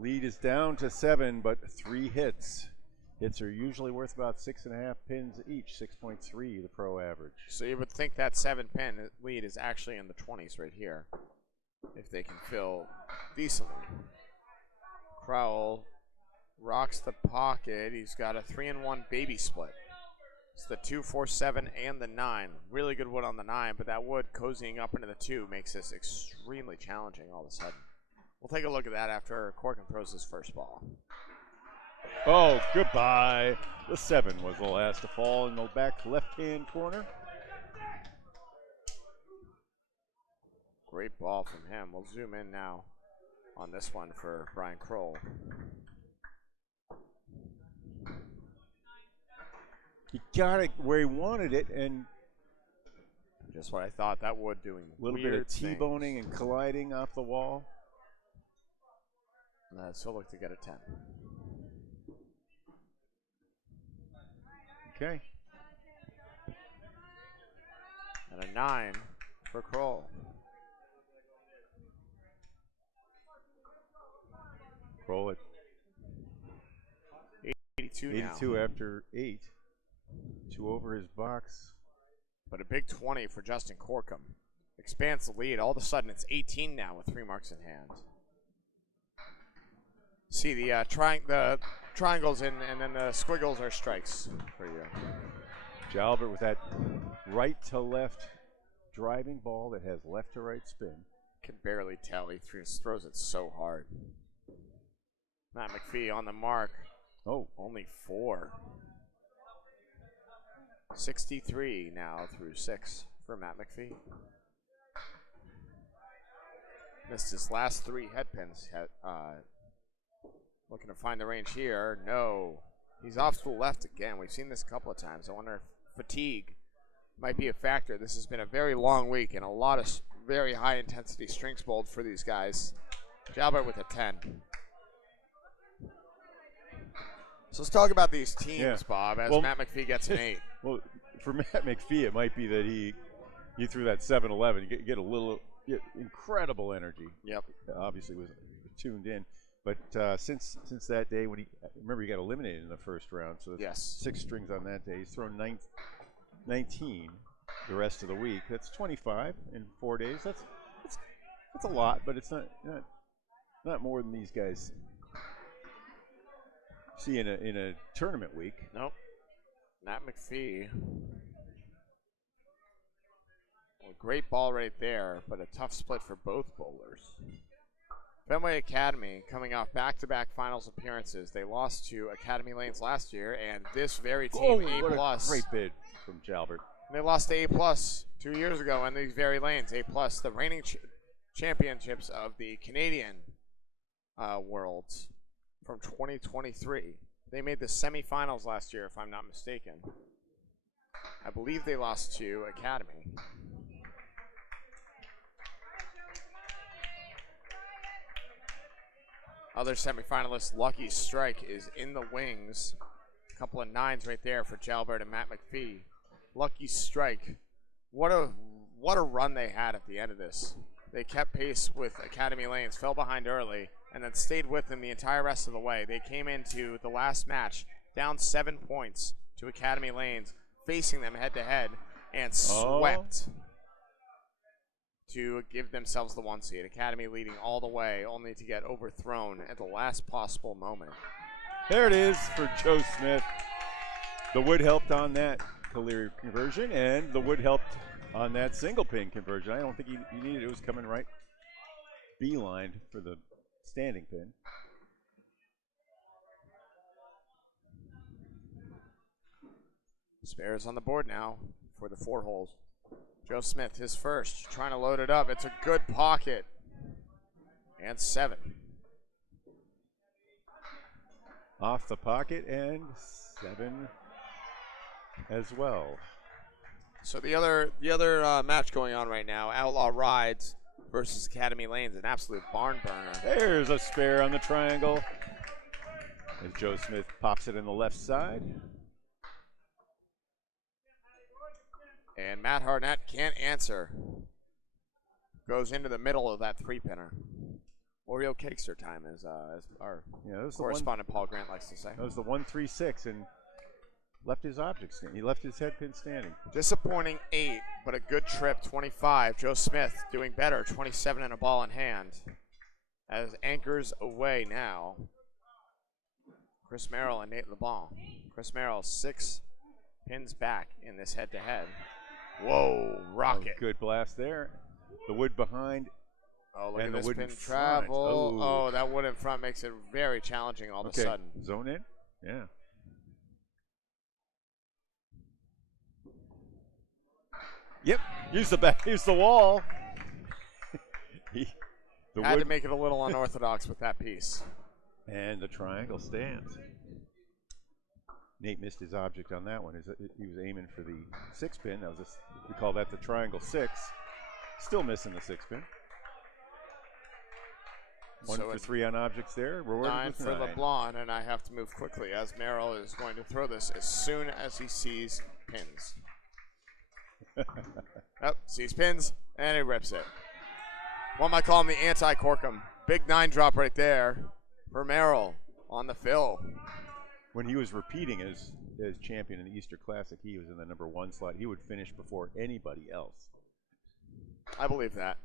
lead is down to 7, but 3 hits. Hits are usually worth about 6.5 pins each, 6.3 the pro average. So you would think that 7-pin lead is actually in the 20s right here, if they can fill decently. Crowell rocks the pocket. He's got a 3-1 baby split. It's the 2, 4, 7, and the 9. Really good wood on the 9, but that wood cozying up into the 2 makes this extremely challenging all of a sudden. We'll take a look at that after Corkum throws his first ball. Oh, goodbye. The 7 was the last to fall in the back left-hand corner. Great ball from him. We'll zoom in now on this one for Brian Kroll. He got it where he wanted it, and Just what I thought that would, doing A little bit weird of T-boning and colliding off the wall. So look to get a 10. Okay. And a 9 for Kroll. Roll it. 82 now. 82 after 8. 2 over his box. But a big 20 for Justin Corkum. Expands the lead. All of a sudden, it's 18 now with 3 marks in hand. See the triangles and then the squiggles are strikes for you. Jalbert with that right to left driving ball that has left to right spin. Can barely tell. He throws it so hard. Matt McPhee on the mark. Oh, only 4. 63 now through 6 for Matt McPhee. Missed his last 3 head pins. Looking to find the range here. No. He's off to the left again. We've seen this a couple of times. I wonder if fatigue might be a factor. This has been a very long week and a lot of very high intensity strings bowled for these guys. Jalbert with a 10. So let's talk about these teams, Bob, as Matt McPhee gets an 8. Well, for Matt McPhee, it might be that he threw that 7-11. Get incredible energy. Yep. Obviously was tuned in. But since that day, remember he got eliminated in the first round, so that's 6 strings on that day. He's thrown 19 the rest of the week. That's 25 in 4 days. That's a lot, but it's not more than these guys see in a tournament week. Nope. Matt McPhee. Well, great ball right there, but a tough split for both bowlers. Fenway Academy coming off back-to-back finals appearances. They lost to Academy Lanes last year, and this very team, A+. What a great bid from Jalbert. They lost to A+ 2 years ago in these very lanes. A+, the reigning championships of the Canadian Worlds from 2023. They made the semifinals last year, if I'm not mistaken. I believe they lost to Academy. Other semifinalist, Lucky Strike, is in the wings. A couple of 9s right there for Jalbert and Matt McPhee. Lucky Strike. What a run they had at the end of this. They kept pace with Academy Lanes, fell behind early, and then stayed with them the entire rest of the way. They came into the last match down 7 points to Academy Lanes, facing them head-to-head, and swept to give themselves the 1 seed. Academy leading all the way, only to get overthrown at the last possible moment. There it is for Joe Smith. The wood helped on that Caleri conversion, and the wood helped on that single pin conversion. I don't think he needed it. It was coming right beeline for the standing pin. Spares on the board now for the 4 holes. Joe Smith, his first, trying to load it up. It's a good pocket. And 7. Off the pocket and 7 as well. So the other match going on right now, Outlaw Rides versus Academy Lanes, an absolute barn burner. There's a spare on the triangle as Joe Smith pops it in the left side. And Matt Harnett can't answer. Goes into the middle of that 3-pinner. Oreo Cakester time, as our correspondent Paul Grant likes to say. That was the 1-3-6 and left his object standing. He left his head pin standing. Disappointing 8, but a good trip, 25. Joe Smith doing better, 27 and a ball in hand. As anchors away now. Chris Merrill and Nate LeBlanc. Chris Merrill 6 pins back in this head-to-head. Whoa, rocket. Good blast there. The wood behind. Oh, look and at the this wood pin in travel. front. Oh, that wood in front makes it very challenging all of a sudden. Zone in? Yeah. Yep, use the back, use the wall. Had to make it a little unorthodox with that piece. And the triangle stands. Nate missed his object on that one. He was aiming for the 6-pin. That was we call that the triangle 6. Still missing the 6-pin. 1 for 3 on objects there. 9 for LeBlanc, and I have to move quickly as Merrill is going to throw this as soon as he sees pins. Sees pins, and he rips it. One might call him the anti-Corkum. Big 9 drop right there for Merrill on the fill. When he was repeating as champion in the Easter Classic, he was in the number 1 slot. He would finish before anybody else. I believe that.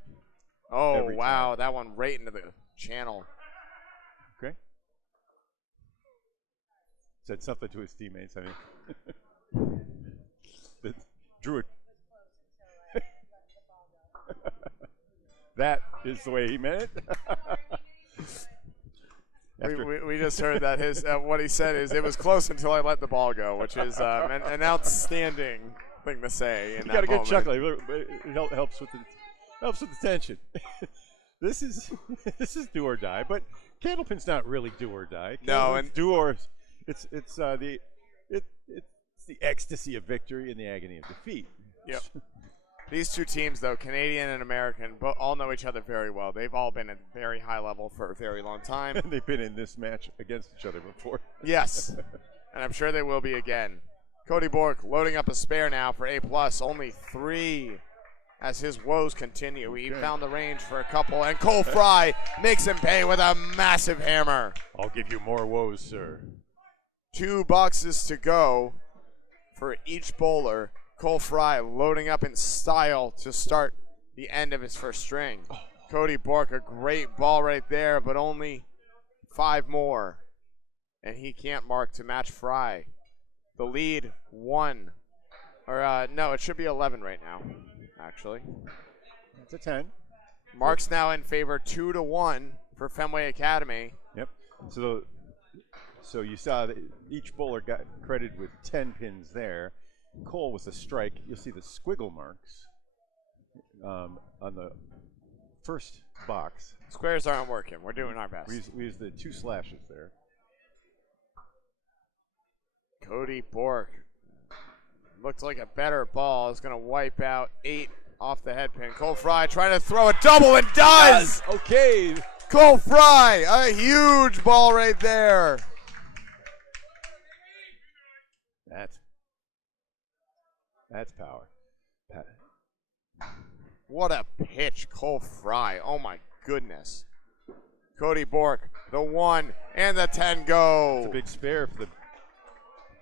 Oh, wow, that one right into the channel. Okay. Said something to his teammates. I mean, drew it. That is the way he meant it. We just heard that his what he said is, it was close until I let the ball go, which is an outstanding thing to say. You got a good chuckle. It helps with the tension. This is do or die, but Candlepin's not really do or die. No, and do or it's the ecstasy of victory and the agony of defeat. Yep. These two teams, though, Canadian and American, all know each other very well. They've all been at very high level for a very long time. And they've been in this match against each other before. Yes, and I'm sure they will be again. Cody Bork loading up a spare now for A+, only 3 as his woes continue. He found the range for a couple, and Cole Fry makes him pay with a massive hammer. I'll give you more woes, sir. 2 boxes to go for each bowler. Cole Fry loading up in style to start the end of his first string. Cody Bork, a great ball right there, but only 5 more. And he can't mark to match Fry. The lead 1. Or, no, it should be 11 right now, actually. It's a 10. Mark's now in favor 2-1 for Fenway Academy. Yep. So you saw that each bowler got credited with 10 pins there. Cole with a strike. You'll see the squiggle marks on the first box. Squares aren't working. We're doing our best. We use the 2 slashes there. Cody Bork looks like a better ball. Is going to wipe out 8 off the head pin. Cole Fry trying to throw a double and does! Okay. Cole Fry, a huge ball right there. That's power. What a pitch, Cole Fry. Oh, my goodness. Cody Bork, the 1 and the 10 go. It's a big spare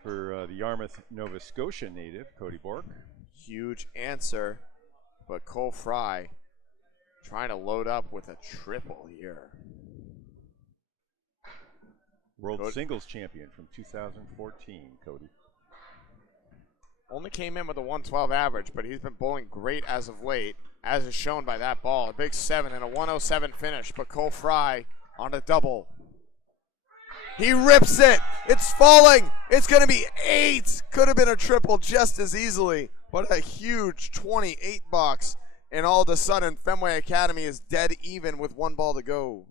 for the Yarmouth, Nova Scotia native, Cody Bork. Huge answer, but Cole Fry trying to load up with a triple here. World Singles Champion from 2014, Cody. Only came in with a 112 average, but he's been bowling great as of late, as is shown by that ball. A big 7 and a 107 finish, but Cole Fry on a double. He rips it. It's falling. It's going to be 8. Could have been a triple just as easily, but a huge 28 box. And all of a sudden, Fenway Academy is dead even with 1 ball to go.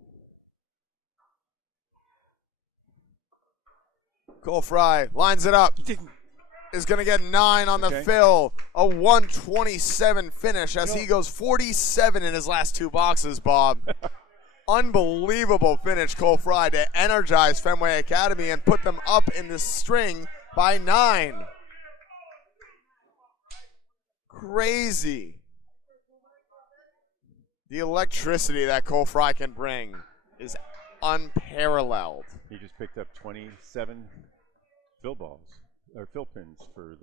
Cole Fry lines it up. Is going to get 9 on the fill. A 127 finish as he goes 47 in his last 2 boxes, Bob. Unbelievable finish, Cole Fry, to energize Fenway Academy and put them up in the string by 9. Crazy. The electricity that Cole Fry can bring is unparalleled. He just picked up 27 fill balls. Or fill pins for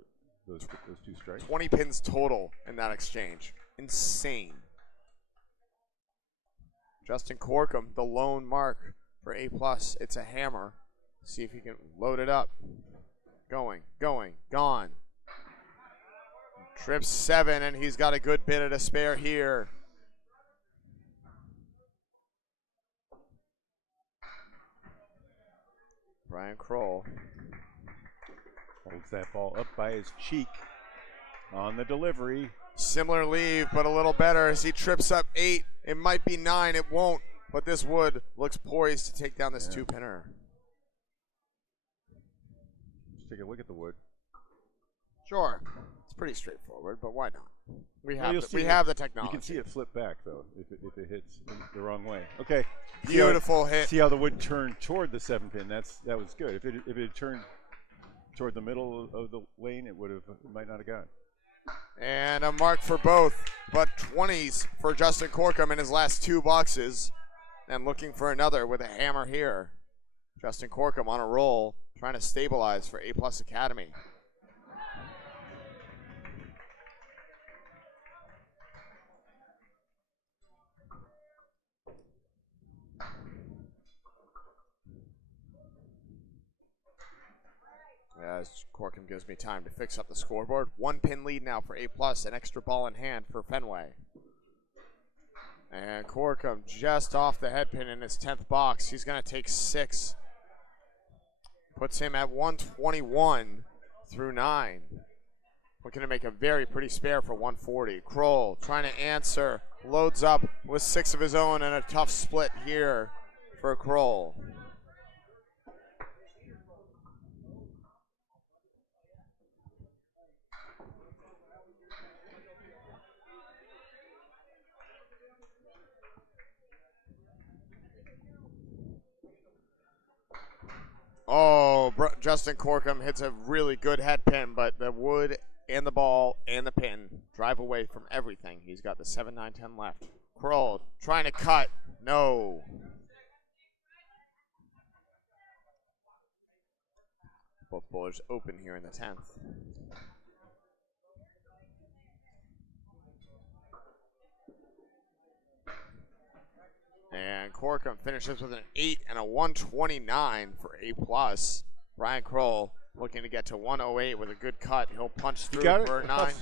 those 2 strikes. 20 pins total in that exchange. Insane. Justin Corkum, the lone mark for A+. It's a hammer. See if he can load it up. Going, gone. Trips 7, and he's got a good bit of a spare here. Brian Kroll holds that ball up by his cheek on the delivery. Similar leave, but a little better as he trips up 8. It might be 9. It won't, but this wood looks poised to take down this 2-pinner. take a look at the wood. Sure. It's pretty straightforward, but why not? We Well, have the technology. You can see it flip back though if it hits the wrong way. Okay. Beautiful hit. See how the wood turned toward the 7-pin. That was good. If it had turned toward the middle of the lane, it might not have gone. And a mark for both, but 20s for Justin Corkum in his last 2 boxes, and looking for another with a hammer here. Justin Corkum on a roll, trying to stabilize for A+ Academy. As Corkum gives me time to fix up the scoreboard. 1 pin lead now for A+, an extra ball in hand for Fenway. And Corkum just off the head pin in his 10th box. He's going to take 6. Puts him at 121 through 9. Looking to make a very pretty spare for 140. Kroll trying to answer. Loads up with 6 of his own and a tough split here for Kroll. Oh, Justin Corkum hits a really good head pin, but the wood and the ball and the pin drive away from everything. He's got the 7, 9, 10 left. Kroll trying to cut. No. Both bowlers open here in the 10th. And Corkum finishes with an 8 and a 129 for A+. Brian Kroll looking to get to 108 with a good cut. He'll punch through for a 9.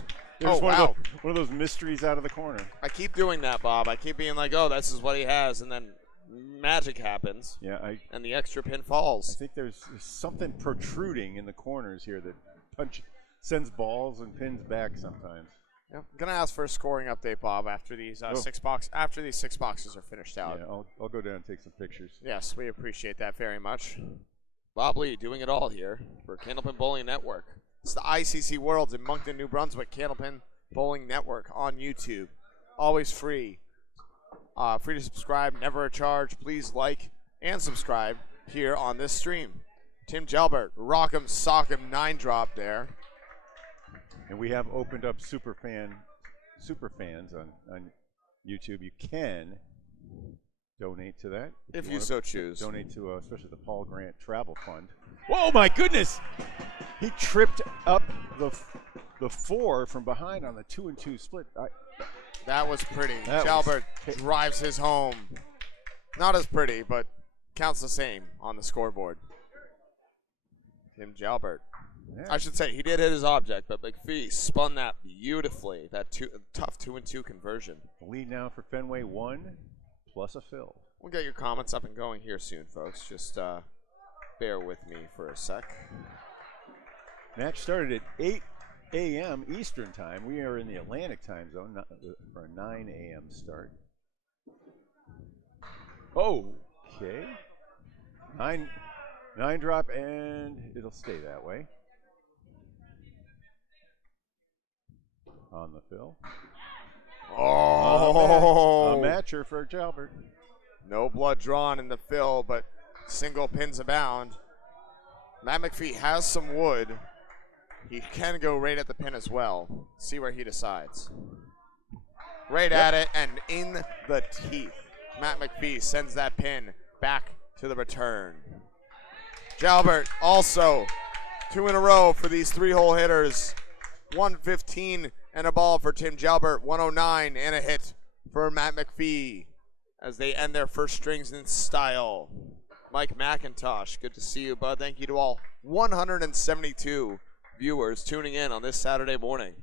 Oh, wow. One of those mysteries out of the corner. I keep doing that, Bob. I keep being like, oh, this is what he has, and then magic happens. Yeah, and the extra pin falls. I think there's something protruding in the corners here that sends balls and pins back sometimes. Yeah, I'm gonna ask for a scoring update, Bob, after these 6 boxes are finished out. Yeah, I'll go down and take some pictures. Yes, we appreciate that very much. Bob Lee doing it all here for Candlepin Bowling Network. It's the ICC Worlds in Moncton, New Brunswick. Candlepin Bowling Network on YouTube, always free. Free to subscribe, never a charge. Please like and subscribe here on this stream. Tim Jalbert, rock'em sock'em 9-drop there. And we have opened up super fans on YouTube. You can donate to that if you so choose. Donate to especially the Paul Grant Travel Fund. Whoa, my goodness! He tripped up the 4 from behind on the 2-2 split. That was pretty. Jalbert drives his home. Not as pretty, but counts the same on the scoreboard. Tim Jalbert. Yeah. I should say he did hit his object, but McPhee spun that beautifully. That tough 2-2 conversion. The lead now for Fenway, 1 plus a fill. We'll get your comments up and going here soon, folks. Just bear with me for a sec. Match started at 8 a.m. Eastern time. We are in the Atlantic time zone for a 9 a.m. start. Okay. 9 drop, and it'll stay that way. On the fill. Oh! A matcher for Jalbert. No blood drawn in the fill, but single pins abound. Matt McPhee has some wood. He can go right at the pin as well. See where he decides. Right at it and in the teeth. Matt McPhee sends that pin back to the return. Jalbert also 2 in a row for these 3-hole hitters. 115 and a ball for Tim Jalbert. 109 and a hit for Matt McPhee as they end their first strings in style. Mike McIntosh, good to see you, bud. Thank you to all 172 viewers tuning in on this Saturday morning.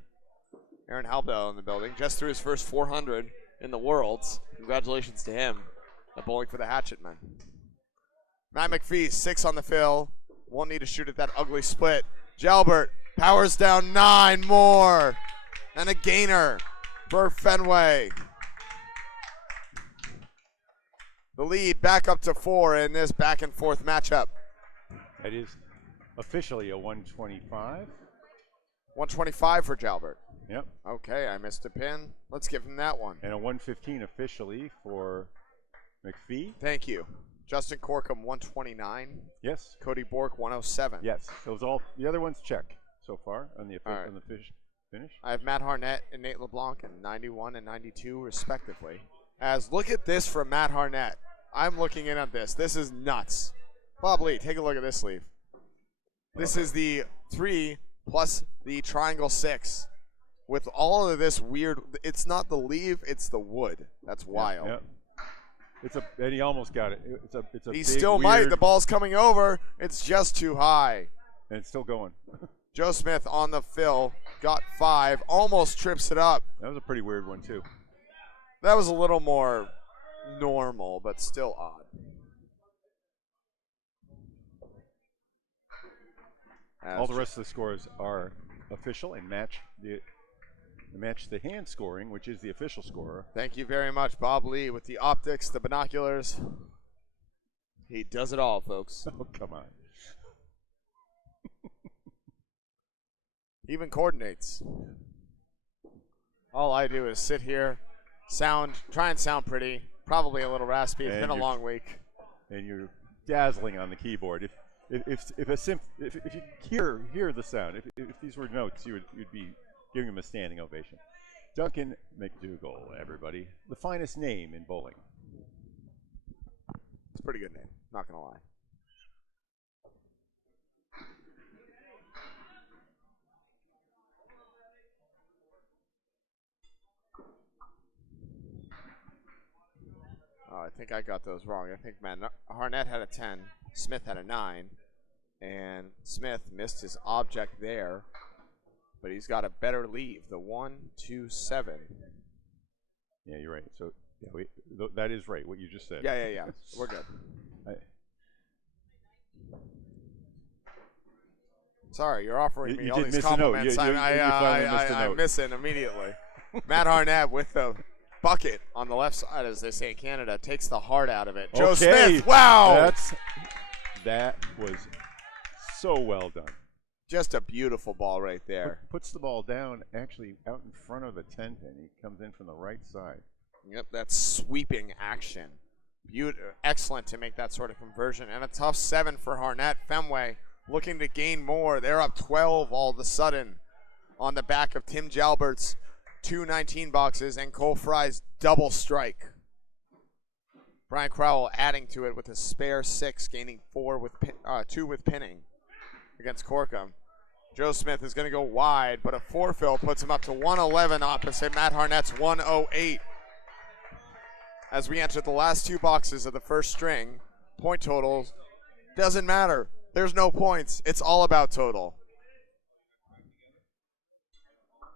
Aaron Halbell in the building, just threw his first 400 in the Worlds. Congratulations to him at Bowling for the Hatchetmen. Matt McPhee, 6 on the fill. Won't need to shoot at that ugly split. Jalbert powers down 9 more. And a gainer for Fenway. The lead back up to 4 in this back and forth matchup. That is officially a 125. 125 for Jalbert. Yep. Okay, I missed a pin. Let's give him that one. And a 115 officially for McPhee. Thank you. Justin Corkum, 129. Yes. Cody Bork, 107. Yes. Those all the other ones check so far on the All right. on the finish. I have Matt Harnett and Nate LeBlanc in 91 and 92 respectively. As look at this from Matt Harnett. I'm looking in on this. This is nuts. Bob Lee, take a look at this sleeve. This is the 3 plus the triangle 6. With all of this weird, it's not the leaf, it's the wood. That's wild. Yeah. And he almost got it. It's a He big, still weird, might. The ball's coming over. It's just too high. and it's still going. Joe Smith on the fill, got 5, almost trips it up. That was a pretty weird one too. That was a little more normal, but still odd. All the rest of the scores are official and match the hand scoring, which is the official scorer. Thank you very much, Bob Lee, with the optics, the binoculars. He does it all, folks. Oh, come on. Even coordinates. All I do is sit here, try and sound pretty, probably a little raspy. It's been a long week. And you're dazzling on the keyboard. If you hear the sound, if these were notes, you'd be giving him a standing ovation. Duncan MacDougall, everybody, the finest name in bowling. It's a pretty good name, not gonna lie. Oh, I think I got those wrong. I think Harnett had a 10, Smith had a 9, and Smith missed his object there, but he's got a better leave. The 1, 2, 7. Yeah, you're right. So yeah, that is right. What you just said. Yeah. We're good. Sorry, you're offering me all these compliments. I miss it immediately. Matt Harnett with the bucket on the left side, as they say in Canada, takes the heart out of it. Joe Smith, wow! That was so well done. Just a beautiful ball right there. Puts the ball down, actually out in front of the 10 pin. He comes in from the right side. Yep, that's sweeping action. Excellent to make that sort of conversion. And a tough 7 for Harnett. Fenway looking to gain more. They're up 12 all of a sudden on the back of Tim Jalbert's 219 boxes and Cole Fry's double strike. Brian Crowell adding to it with a spare 6, gaining 2 with pinning against Corkum. Joe Smith is going to go wide, but a 4-fill puts him up to 111 opposite Matt Harnett's 108. As we enter the last 2 boxes of the first string, point totals doesn't matter. There's no points. It's all about total.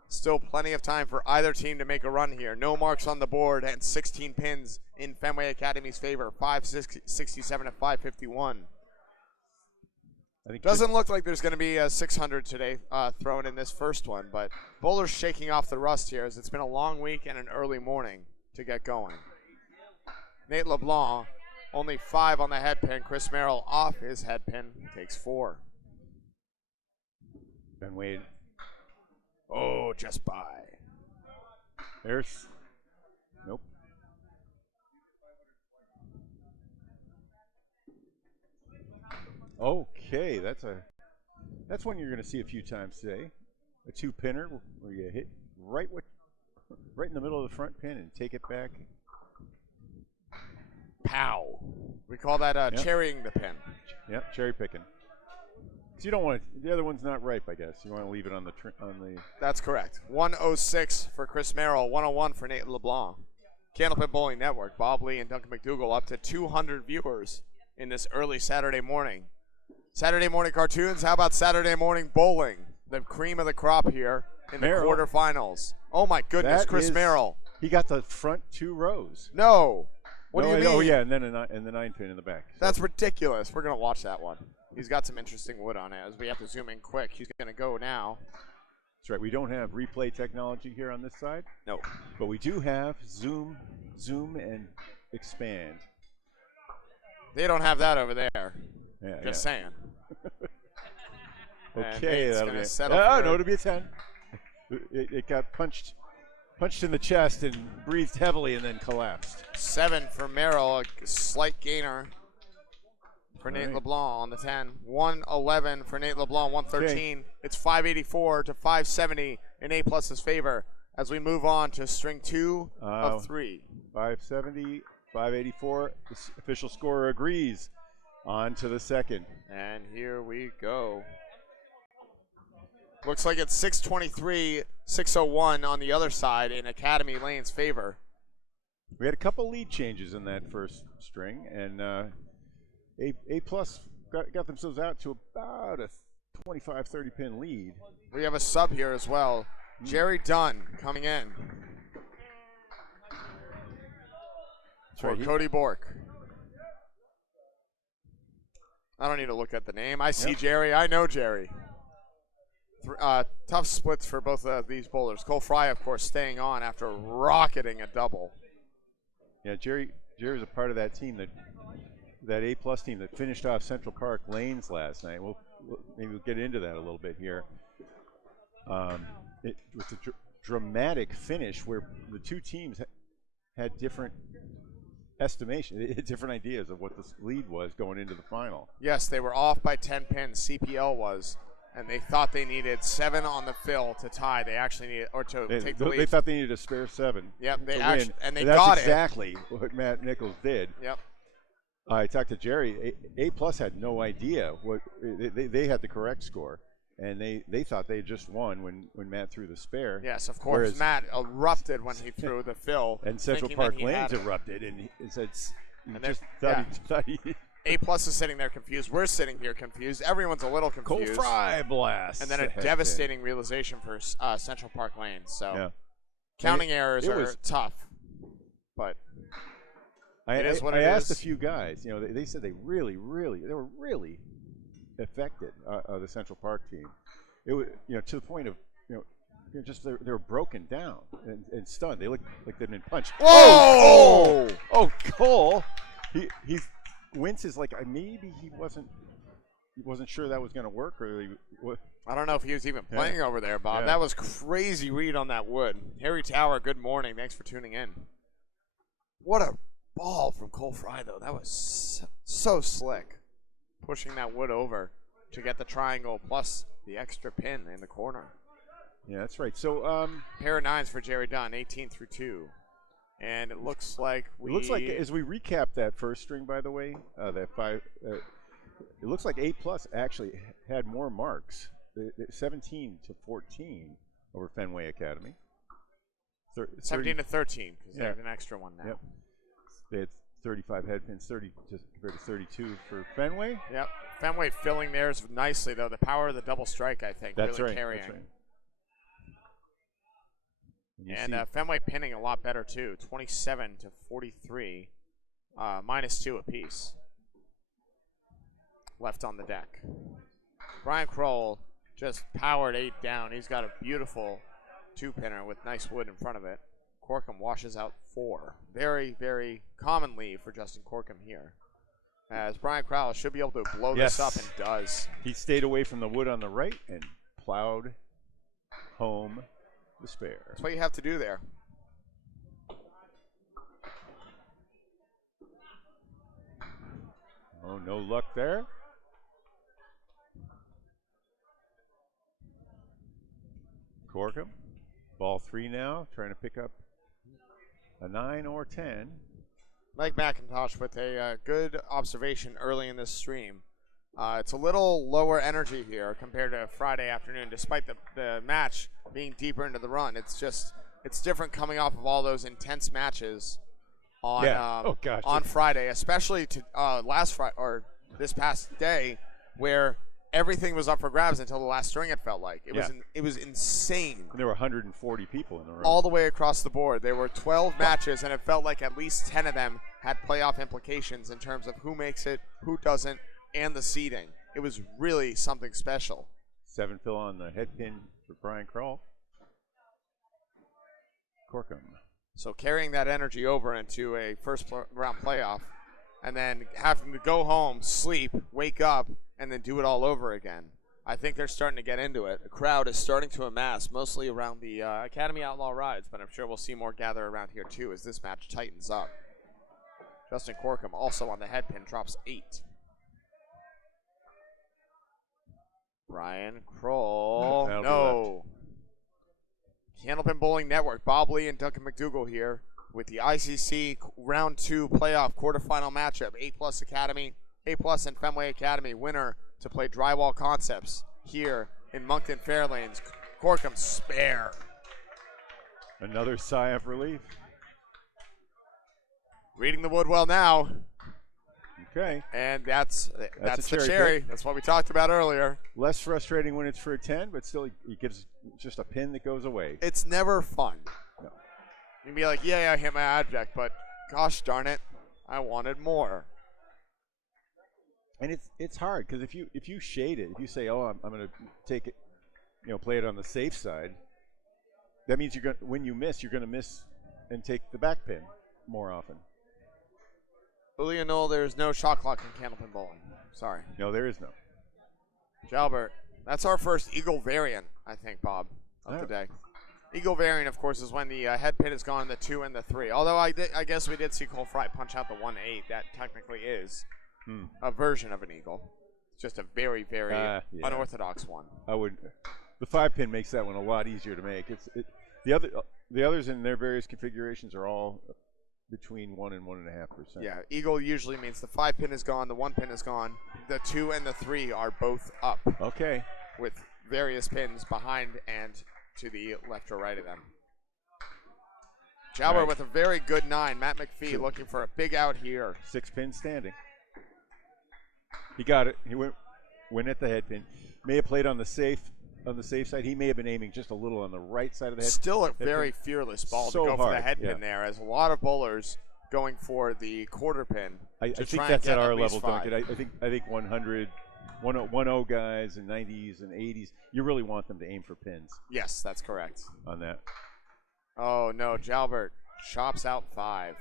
Still plenty of time for either team to make a run here. No marks on the board and 16 pins in Fenway Academy's favor. 567 to 551. Doesn't look like there's going to be a 600 today thrown in this first one, but bowlers shaking off the rust here as it's been a long week and an early morning to get going. Nate LeBlanc, only 5 on the head pin. Chris Merrill off his head pin, takes 4. Ben Wade. Oh, just by. There's, nope. Okay, that's one you're going to see a few times today. A 2-pinner where you hit right in the middle of the front pin and take it back. Pow. We call that cherrying the pin. Yep, cherry picking. So you don't want the other one's not ripe, I guess. You want to leave it on the That's correct. 106 for Chris Merrill, 101 for Nate LeBlanc. Candlepin Bowling Network, Bob Lee and Duncan MacDougall, up to 200 viewers in this early Saturday morning. Saturday morning cartoons, how about Saturday morning bowling? The cream of the crop here in the quarterfinals. Oh my goodness, Chris Merrill. He got the front 2 rows. No. What do you mean? Oh yeah, and then the 9 pin in the back. So. That's ridiculous. We're going to watch that one. He's got some interesting wood on it as we have to zoom in quick. He's going to go now. That's right. We don't have replay technology here on this side. No. But we do have zoom and expand. They don't have that over there. Yeah, Just saying. Okay, Nate's that'll gonna be settle oh, for- no, it'll be a 10. It got punched in the chest and breathed heavily and then collapsed. 7 for Merrill, a slight gainer for Nate right. LeBlanc on the 10. 111 for Nate LeBlanc, 113. It's 584 to 570 in A+'s favor as we move on to string 2 of 3. 570, 584. The official scorer agrees. On to the second. And here we go. Looks like it's 623, 601 on the other side in Academy Lane's favor. We had a couple lead changes in that first string, and A plus got themselves out to about a 25, 30 pin lead. We have a sub here as well. Jerry Dunn coming in for right, Cody Bork. I don't need to look at the name. I see Jerry. I know Jerry. Tough splits for both of these bowlers. Cole Fry, of course, staying on after rocketing a double. Yeah, Jerry was a part of that team that A plus team that finished off Central Park Lanes last night. Maybe we'll get into that a little bit here. It was a dramatic finish where the two teams had different estimation, different ideas of what the lead was going into the final. Yes, they were off by 10 pins. CPL was, and they thought they needed 7 on the fill to tie. They actually needed, or to take the lead. They thought they needed a spare 7. Yep, they to actually, win, and they that's got exactly what Matt Nichols did. Yep. I talked to Jerry. A plus had no idea what they had the correct score, and they thought they had just won when Matt threw the spare. Yes, of course. Whereas, Matt erupted when he threw the fill, and Central Park Lanes erupted, and he said, thought he A plus is sitting there confused. We're sitting here confused. Everyone's a little confused. Cole Fry blast, and then a devastating realization for Central Park Lanes. So counting errors are tough, but. I asked a few guys. They said they were really affected. The Central Park team. It was to the point of just they were broken down and stunned. They looked like they'd been punched. Whoa! Oh, Cole! He winces like maybe he wasn't sure that was going to work, or I don't know if he was even playing over there, Bob. Yeah. That was crazy read on that wood. Harry Tower, good morning. Thanks for tuning in. What a ball from Cole Fry, though. That was so slick. Pushing that wood over to get the triangle plus the extra pin in the corner. Yeah, that's right. So pair of 9s for Jerry Dunn, 18 through 2. And it looks like as we recap that first string, by the way, that 5, it looks like A plus actually had more marks, 17 to 14 over Fenway Academy. 17 to 13 because they have an extra one now. Yep. They had 35 head pins, 30 compared to 32 for Fenway. Yep. Fenway filling theirs nicely, though. The power of the double strike, I think, that's really right, carrying. That's right. And Fenway pinning a lot better, too. 27 to 43, -2 apiece. Left on the deck. Brian Kroll just powered 8 down. He's got a beautiful 2-pinner with nice wood in front of it. Corkum washes out 4. Very, very common lead for Justin Corkum here. As Brian Crowell should be able to blow this up and does. He stayed away from the wood on the right and plowed home the spare. That's what you have to do there. Oh, no luck there. Corkum, ball 3 now, trying to pick up a 9 or 10. Mike McIntosh with a good observation early in this stream. It's a little lower energy here compared to Friday afternoon, despite the match being deeper into the run. It's different coming off of all those intense matches on Friday, especially to last Friday or this past day, where everything was up for grabs until the last string. It felt like it was insane. And there were 140 people in the room, all the way across the board. There were 12 matches, and it felt like at least 10 of them had playoff implications in terms of who makes it, who doesn't, and the seeding. It was really something special. 7 fill on the head pin for Brian Kroll. Corkum. So carrying that energy over into a first round playoff, and then having to go home, sleep, wake up, and then do it all over again. I think they're starting to get into it. A crowd is starting to amass, mostly around the Academy Outlaw rides, but I'm sure we'll see more gather around here too as this match tightens up. Justin Corkum also on the head pin, drops 8. Ryan Kroll, no. Candlepin Bowling Network, Bob Lee and Duncan MacDougall here with the ICC Round 2 playoff quarterfinal matchup. A+ Academy, A+ and Fenway Academy winner to play Drywall Concepts here in Moncton Fairlanes. Corkum spare. Another sigh of relief. Reading the wood well now. Okay. And that's the cherry cherry. pick. That's what we talked about earlier. Less frustrating when it's for a 10, but still he gives just a pin that goes away. It's never fun. No. You can be like, yeah, I hit my object, but gosh darn it, I wanted more. And it's hard because if you shade it, if you say, oh, I'm going to take it, play it on the safe side, that means when you miss, you're going to miss and take the back pin more often. Uli Noel, there's no shot clock in Candlepin Bowling. Sorry. No, there is no. Jalbert, that's our first Eagle variant, I think, Bob, of the day. Eagle variant, of course, is when the head pin is gone, the 2 and the 3. Although I guess we did see Cole Fry punch out the 1-8. That technically is a version of an Eagle. It's just a very, very unorthodox one. The 5 pin makes that one a lot easier to make. The others in their various configurations are all between 1 and 1.5%. Yeah, Eagle usually means the 5 pin is gone, the 1 pin is gone, the 2 and the 3 are both up. Okay. With various pins behind and to the left or right of them. Jalbert with a very good 9. Matt McPhee looking for a big out here. 6 pin standing. He got it. He went at the head pin. May have played on the safe side. He may have been aiming just a little on the right side of the head. Still a very fearless ball to go for the head pin there, as a lot of bowlers going for the quarter pin. I think that's at our level, Duncan. I think 100, 1-0 guys and 90s and 80s, you really want them to aim for pins. Yes, that's correct. On that. Oh no, Jalbert chops out 5.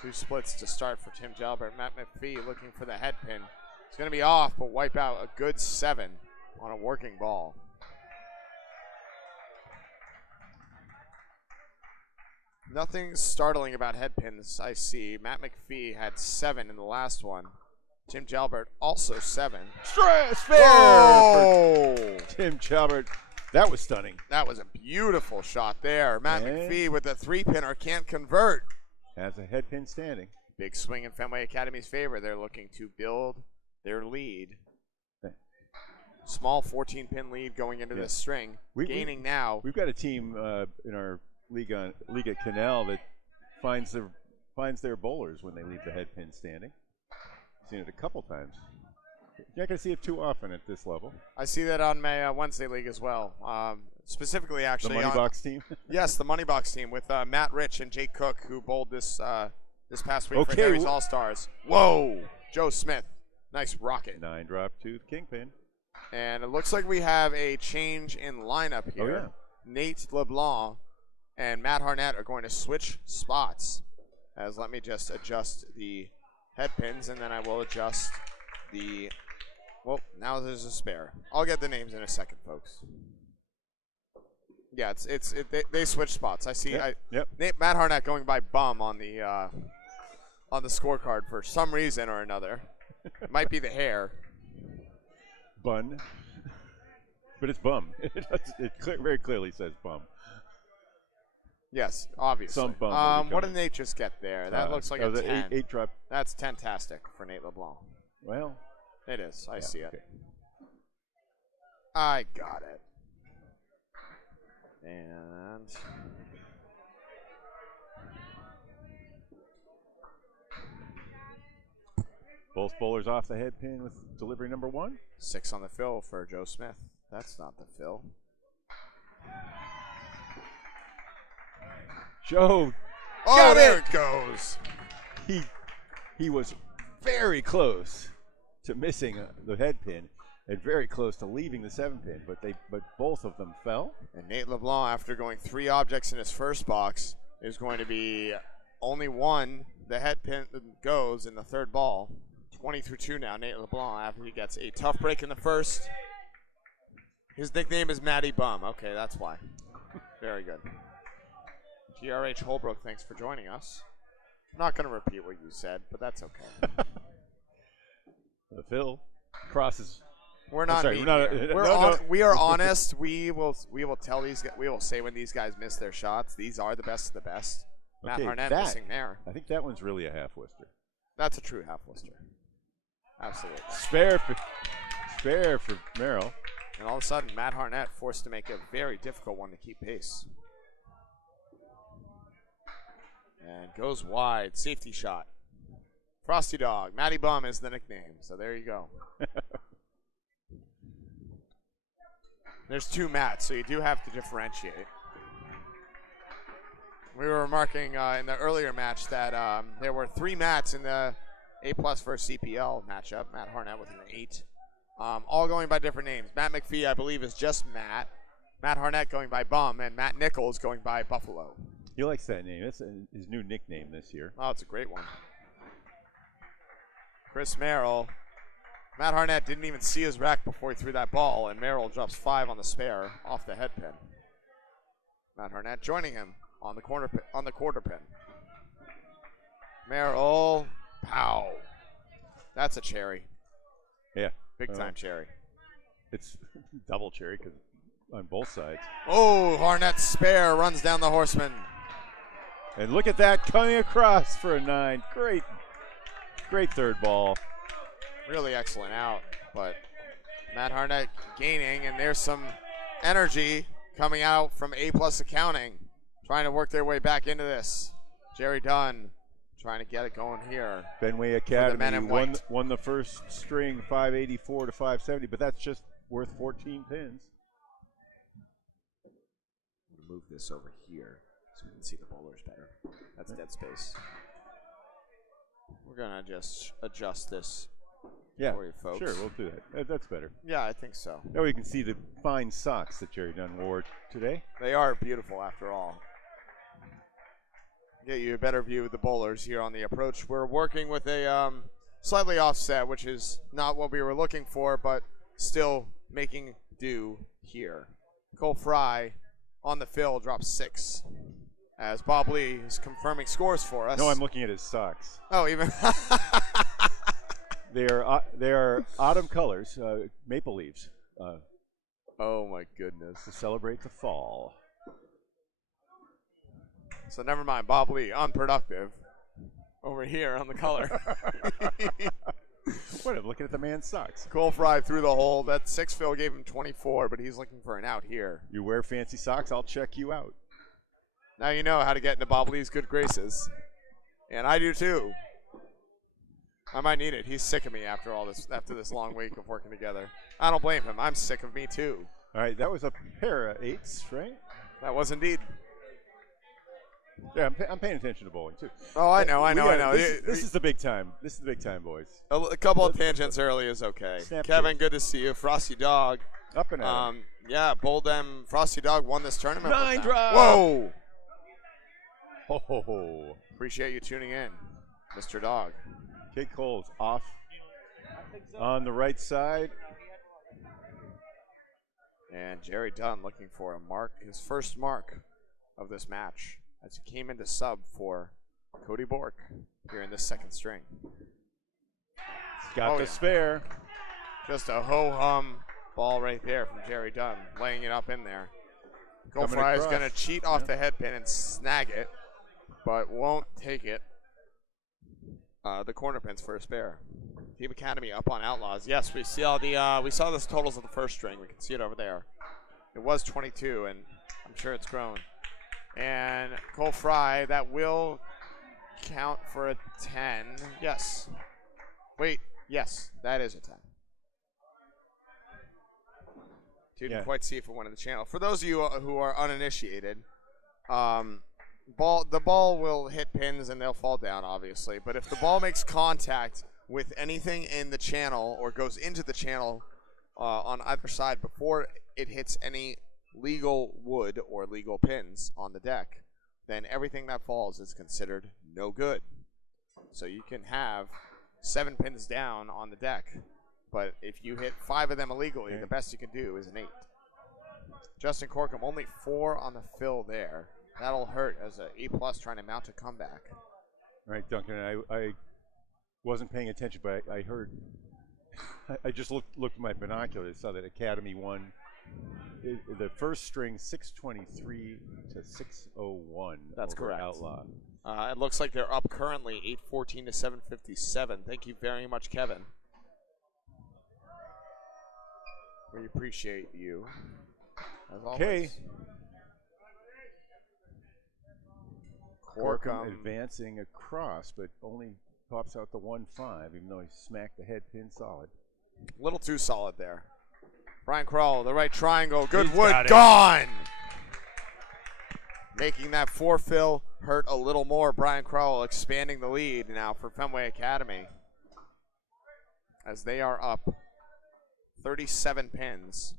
2 splits to start for Tim Jalbert. Matt McPhee looking for the head pin. It's going to be off, but wipe out a good 7 on a working ball. Nothing startling about head pins, I see. Matt McPhee had 7 in the last one. Tim Jalbert also 7. Fair! Tim Jalbert. That was stunning. That was a beautiful shot there. Matt McPhee with the 3-pinner can't convert. As a head pin standing. Big swing in Fenway Academy's favor. They're looking to build their lead. Small 14-pin lead going into this string. Gaining now. We've got a team in our league at Canal that finds their bowlers when they leave the head pin standing. Seen it a couple times. You're not going to see it too often at this level. I see that on my Wednesday league as well. Specifically, actually, the Money Box team. Yes, the Money Box team with Matt Rich and Jake Cook, who bowled this past week for Harry's All Stars. Whoa, Joe Smith, nice rocket. 9 drop to the kingpin. And it looks like we have a change in lineup here. Oh, yeah. Nate LeBlanc and Matt Harnett are going to switch spots. Let me just adjust the head pins, and then I will adjust the. Well, now there's a spare. I'll get the names in a second, folks. Yeah, they switch spots. I see. Matt Harnett going by bum on the scorecard for some reason or another. It might be the hair. Bun. But it's bum. It very clearly says bum. Yes, obviously. Some bum. What did Nate just get there? That looks like a 10. 8 drop. That's fantastic for Nate LeBlanc. Well. It is. I see it. I got it. And both bowlers off the head pin with delivery number 1. 6 on the fill for Joe Smith. That's not the fill. Joe. Oh, there it goes. He was very close to missing the head pin and very close to leaving the 7 pin, but both of them fell. And Nate LeBlanc, after going 3 objects in his first box, is going to be only 1. The head pin goes in the 3rd ball. 20 through 2 now, Nate LeBlanc, after he gets a tough break in the first His nickname is Matty Bum. Okay, that's why. Very good. GRH Holbrook, thanks for joining us. I'm not going to repeat what you said, but that's okay. Phil crosses. We're not. Sorry, mean we're not here. We are honest. We will tell these guys. We will say when these guys miss their shots. These are the best of the best. Matt Okay, Harnett that, missing there. I think that one's really a half Worcester. That's a true half Worcester. Absolutely. Spare for Merrill. And all of a sudden, Matt Harnett forced to make a very difficult one to keep pace. And goes wide. Safety shot. Frosty Dog. Matty Bum is the nickname. So there you go. There's two mats, so you do have to differentiate. We were remarking in the earlier match that there were 3 mats in the A+ versus CPL matchup. Matt Harnett with an 8. All going by different names. Matt McPhee, I believe, is just Matt. Matt Harnett going by Bum, and Matt Nichols going by Buffalo. He likes that name. That's his new nickname this year. Oh, it's a great one. Chris Merrill. Matt Harnett didn't even see his rack before he threw that ball, and Merrill drops 5 on the spare off the head pin. Matt Harnett joining him on the quarter pin. Merrill, pow. That's a cherry. Yeah. Big time cherry. It's double cherry because on both sides. Oh, Harnett's spare runs down the horseman. And look at that coming across for a 9. Great third ball. Really excellent out, but Matt Harnett gaining, and there's some energy coming out from A+ Accounting, trying to work their way back into this. Jerry Dunn trying to get it going here. Fenway Academy won the first string 584 to 570, but that's just worth 14 pins. Move this over here so we can see the bowlers better. That's dead space. We're gonna just adjust this for you folks. Sure, we'll do that. That's better. Yeah, I think so. That way you can see the fine socks that Jerry Dunn wore today. They are beautiful after all. Get you a better view of the bowlers here on the approach. We're working with a slightly offset, which is not what we were looking for, but still making do here. Cole Fry on the fill drops 6 as Bob Lee is confirming scores for us. No, I'm looking at his socks. Oh, even. They are autumn colors, maple leaves. Oh my goodness! To celebrate the fall. So never mind, Bob Lee, unproductive over here on the color. What? I'm looking at the man's socks. Cole Fry through the hole. That 6 fill gave him 24, but he's looking for an out here. You wear fancy socks, I'll check you out. Now you know how to get into Bob Lee's good graces, and I do too. I might need it. He's sick of me after this long week of working together. I don't blame him. I'm sick of me too. All right, that was a pair of 8s, right? That was indeed. Yeah, I'm paying attention to bowling too. Oh, I know. This is the big time. This is the big time, boys. A couple of tangents early is okay. Kevin, good to see you. Frosty Dog. Up and out. Yeah, bowled them. Frosty Dog won this tournament. 9 drop. Whoa. Ho. Appreciate you tuning in, Mr. Dog. Kate Cole's off on the right side. And Jerry Dunn looking for a mark, his first mark of this match, as he came into sub for Cody Bork here in this second string. He's got the spare. Just a ho-hum ball right there from Jerry Dunn, laying it up in there. Goldfry is going to cheat off the head pin and snag it, but won't take it. The corner pins for a spare. Team Academy up on Outlaws. Yes, we see all the we saw the totals of the first string. We can see it over there. It was 22, and I'm sure it's grown. And Cole Fry, that will count for a 10. Yes. Wait, yes, that is a 10. Didn't quite see if it went in the channel. For those of you who are uninitiated, the ball will hit pins and they'll fall down, obviously. But if the ball makes contact with anything in the channel or goes into the channel on either side before it hits any legal wood or legal pins on the deck, then everything that falls is considered no good. So you can have 7 pins down on the deck, but if you hit 5 of them illegally, the best you can do is an 8. Justin Corkum only 4 on the fill there. That'll hurt as an A+ trying to mount a comeback. All right, Duncan, I wasn't paying attention, but I heard, I just looked at my binoculars, saw that Academy won the first string 623 to 601. That's over correct. Outlaw. It looks like they're up currently 814 to 757. Thank you very much, Kevin. We appreciate you, as always. Okay. Corkum advancing across, but only pops out the 1-5, even though he smacked the head pin solid. a little too solid there. Brian Kroll, the right triangle. Good He's wood, got it. gone! Making that 4 fill hurt a little more. Brian Kroll expanding the lead now for Fenway Academy, as they are up 37 pins,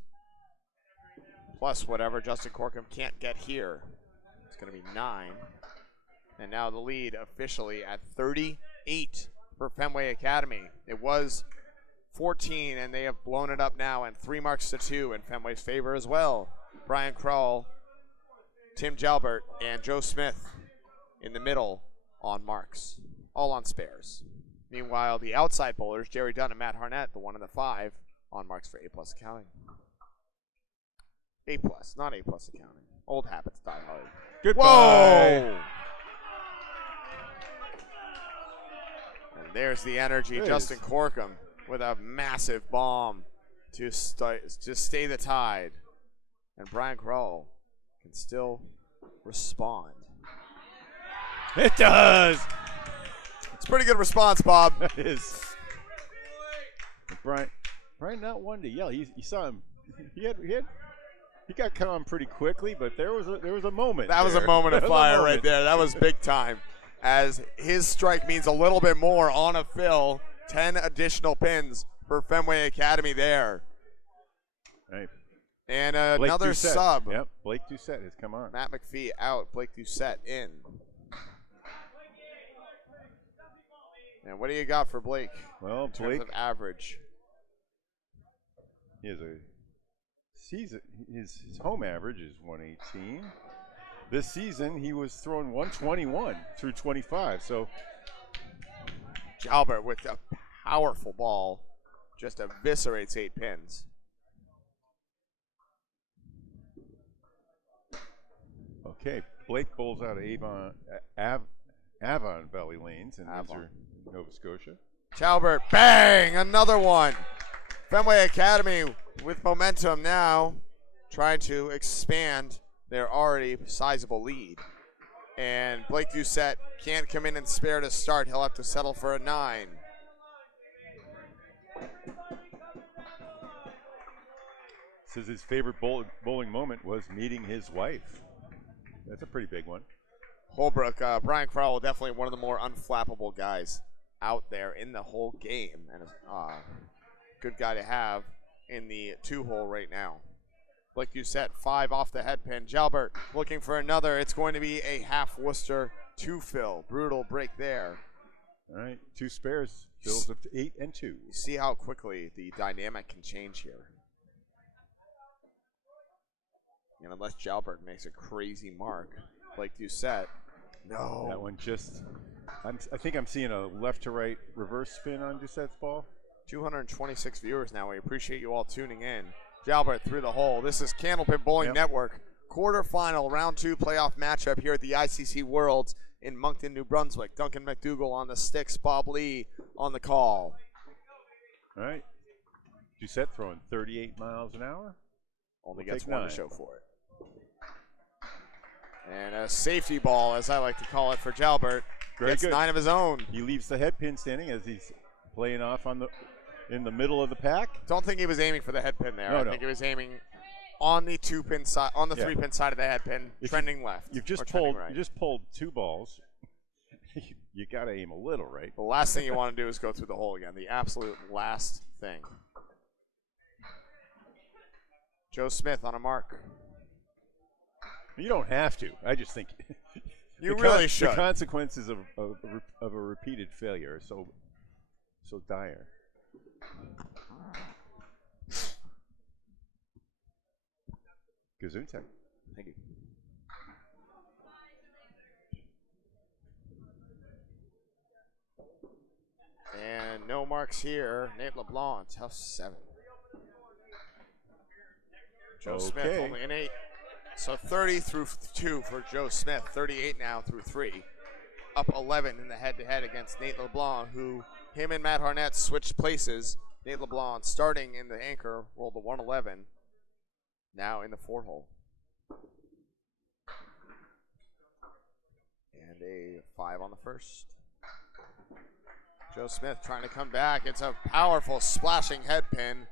plus whatever Justin Corkum can't get here. It's going to be 9. And now the lead officially at 38 for Fenway Academy. It was 14, and they have blown it up now, and 3 marks to 2 in Fenway's favor as well. Brian Kroll, Tim Jalbert, and Joe Smith in the middle on marks, all on spares. Meanwhile, the outside bowlers, Jerry Dunn and Matt Harnett, the 1 and the 5, on marks for A+ accounting. A+, not A+ accounting. Old habits die hard. Goodbye. Whoa! And there's the energy. There it Justin is. Corkum with a massive bomb to stay the tide. And Brian Kroll can still respond. It does. It's a pretty good response, Bob. It is. Brian not one to yell. You saw him. He got calm pretty quickly, but there was a moment. That was a there. moment of That was a fire moment. right there. That was big time. As his strike means a little bit more on a fill. 10 additional pins for Fenway Academy there. Right. And Blake another Doucette. sub. Yep, Blake Doucette has come on. Matt McPhee out. Blake Doucette in. And what do you got for Blake Well, in terms Blake, of average? he has a season. His home average is 118. This season, he was throwing 121 through 25. So Jalbert with a powerful ball just eviscerates 8 pins. okay, Blake bowls out of Avon Valley Lanes in Windsor, Nova Scotia. Jalbert, bang, another one. Fenway Academy with momentum now, trying to expand their already sizable lead. And Blake Doucette can't come in and spare to start. He'll have to settle for a 9. Says his favorite bowling moment was meeting his wife. That's a pretty big one. Holbrook, Brian Crowell, definitely one of the more unflappable guys out there in the whole game, and a good guy to have in the 2-hole right now. Blake Doucette, 5 off the head pin. Jalbert looking for another. It's going to be a half Worcester 2-fill. Brutal break there. All right, 2 spares. Fills up to 8 and 2. You see how quickly the dynamic can change here. And unless Jalbert makes a crazy mark, Blake Doucette, no. That one just, I think I'm seeing a left to right reverse spin on Doucette's ball. 226 viewers now. We appreciate you all tuning in. Jalbert through the hole. This is Candlepin Bowling Network. Quarterfinal round 2 playoff matchup here at the ICC Worlds in Moncton, New Brunswick. Duncan MacDougall on the sticks. Bob Lee on the call. All right. Doucette throwing 38 miles an hour. Only We'll gets take 1 9. to show for it. And a safety ball, as I like to call it, for Jalbert. Very Gets good. 9 of his own. He leaves the head pin standing as he's playing off in the middle of the pack. Don't think he was aiming for the head pin there. No, I no. think he was aiming on the 2-pin side, on the Yeah. 3-pin side of the head pin, If trending left. You've just or trending pulled. right. You just pulled 2 balls. You got to aim a little, right? The last thing you want to do is go through the hole again. The absolute last thing. Joe Smith on a mark. You don't have to. I just think You really the should. consequences of a repeated failure are so dire. Gesundheit. Thank you. And no marks here. Nate LeBlanc, tough 7. Joe Smith only an 8. So 30 through 2 for Joe Smith. 38 now through 3. Up 11 in the head-to-head against Nate LeBlanc, who him and Matt Harnett switched places. Nate LeBlanc starting in the anchor, rolled the 111. Now in the 4-hole. And a 5 on the first. Joe Smith trying to come back. It's a powerful splashing head pin.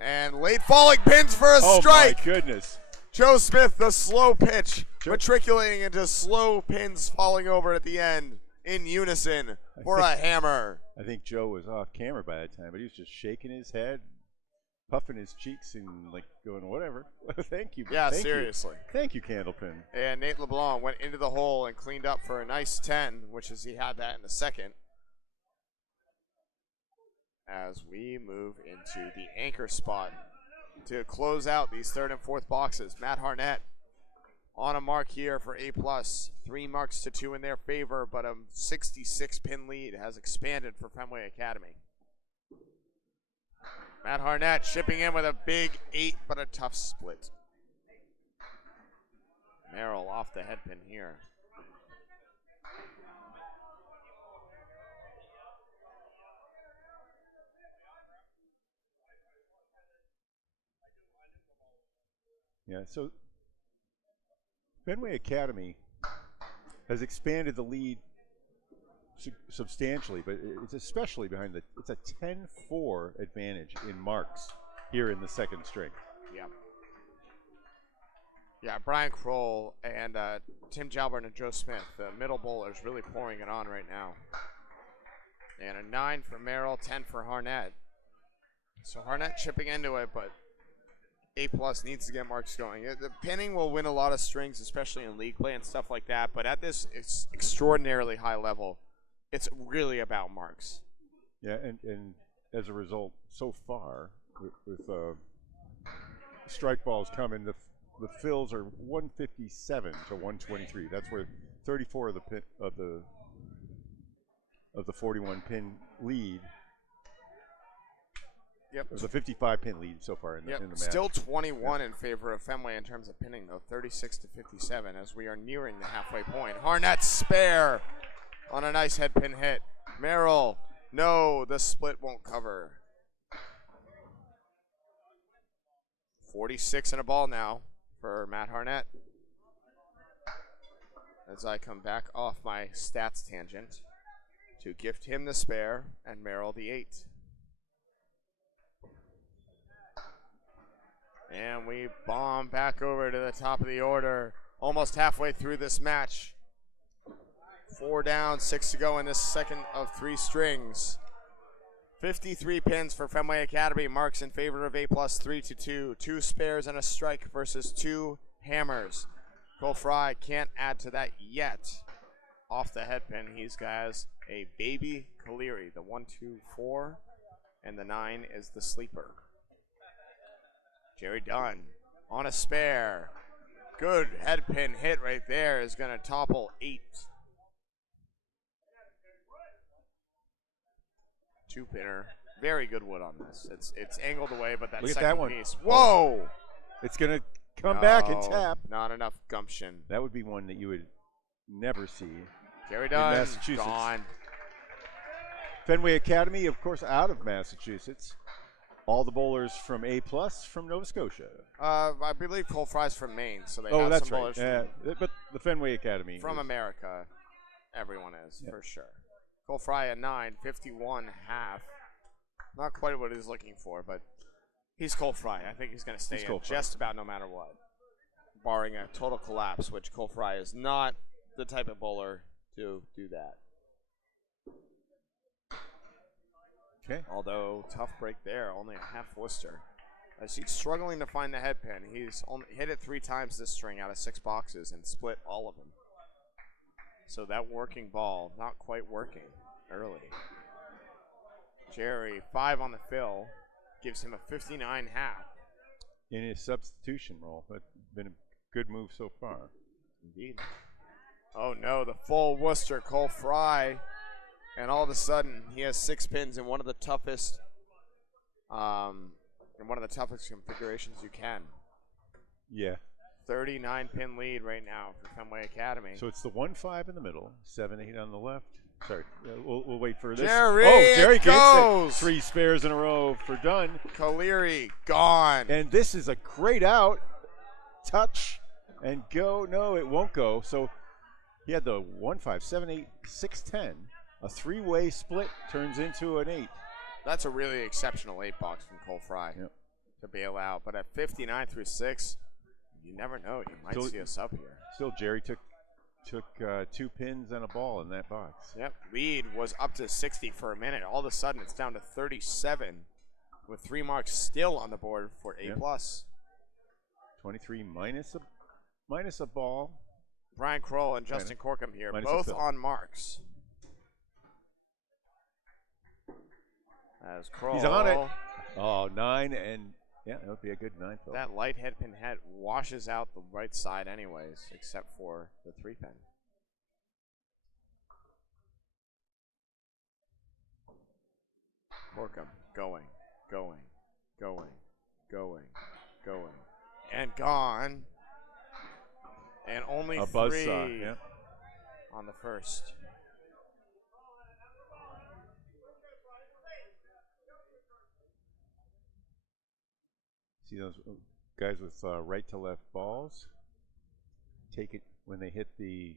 And late falling pins for a strike. Oh my goodness. Joe Smith, the slow pitch, matriculating into slow pins falling over at the end in unison for a hammer. I think Joe was off camera by that time, but he was just shaking his head, puffing his cheeks, and like going, whatever. Thank you. Yeah, thank seriously. You. Thank you, Candlepin. And Nate LeBlanc went into the hole and cleaned up for a nice 10, which is he had that in the second. As we move into the anchor spot to close out these third and fourth boxes. Matt Harnett on a mark here for A+. 3 marks to 2 in their favor, but a 66 pin lead has expanded for Fenway Academy. Matt Harnett shipping in with a big 8, but a tough split. Merrill off the head pin here. Yeah, so Fenway Academy has expanded the lead substantially, but it's especially behind it's a 10-4 advantage in marks here in the second string. Yeah. Yeah, Brian Kroll and Tim Jalbert and Joe Smith, the middle bowlers, really pouring it on right now. And a 9 for Merrill, 10 for Harnett. So Harnett chipping into it, but A+ needs to get marks going. The pinning will win a lot of strings, especially in league play and stuff like that, but at this extraordinarily high level, it's really about marks. Yeah, and as a result, so far, with strike balls coming, the fills are 157 to 123. That's where 34 of the 41 pin lead. Yep. There's a 55 pin lead so far in the match. Still 21 in favor of Fenway in terms of pinning, though. 36 to 57 as we are nearing the halfway point. Harnett spare on a nice head pin hit. Merrill, no, the split won't cover. 46 and a ball now for Matt Harnett. As I come back off my stats tangent to gift him the spare and Merrill the 8. And we bomb back over to the top of the order, almost halfway through this match. 4 down, 6 to go in this second of 3 strings. 53 pins for Fenway Academy, marks in favor of A+, 3-2. 2 spares and a strike versus 2 hammers. Cole Fry can't add to that yet. Off the head pin, he's got a baby Kaleri, the 1-2-4, and the 9 is the sleeper. Jerry Dunn on a spare. Good head pin hit right there is going to topple 8. 2-pinner. Very good wood on this. It's angled away, but that second piece. Whoa! It's going to come back and tap. Not enough gumption. That would be one that you would never see. Jerry Dunn, Massachusetts. Gone. Fenway Academy, of course, out of Massachusetts. All the bowlers from A+ from Nova Scotia. I believe Cole Fry's from Maine, so they have that's some bowlers right. But the Fenway Academy from America. Everyone is, for sure. Cole Fry at 9, 51 half. Not quite what he's looking for, but he's Cole Fry. I think he's going to stay in just about no matter what, barring a total collapse, which Cole Fry is not the type of bowler to do that. Okay. Although, tough break there, only a half Worcester. As he's struggling to find the head pin, he's only hit it 3 times this string out of 6 boxes and split all of them. So that working ball, not quite working early. Jerry, 5 on the fill, gives him a 59 half. in his substitution role. That's been a good move so far. Indeed. Oh no, the full Worcester Cole Fry, and all of a sudden he has 6 pins in one of the toughest, configurations you can. Yeah. 39 pin lead right now for Fenway Academy. So it's the 1-5 in the middle, 7-8 on the left. Sorry, we'll wait for this. Jerry gets goes. it. 3 spares in a row for Dunn. Caleri gone. And this is a great out. Touch and go. No, it won't go. So he had the 1-5, 7-8, 6-10. A 3-way split turns into an 8. That's a really exceptional 8-box from Cole Fry to bail out. But at 59 through 6, you never know. You might see us up here. Still, Jerry took 2 pins and a ball in that box. Yep, lead was up to 60 for a minute. All of a sudden, it's down to 37 with 3 marks still on the board for A+. 23 minus a ball. Brian Kroll and Justin Corkum here, both on marks. As Kroll. He's on it. Oh, 9 and yeah, that would be a good 9th. Though. That light head pin head washes out the right side anyways, except for the 3 pin. Corkum going, and gone. And only a 3 buzzsaw, on the first. See those guys with right to left balls? Take it when they hit the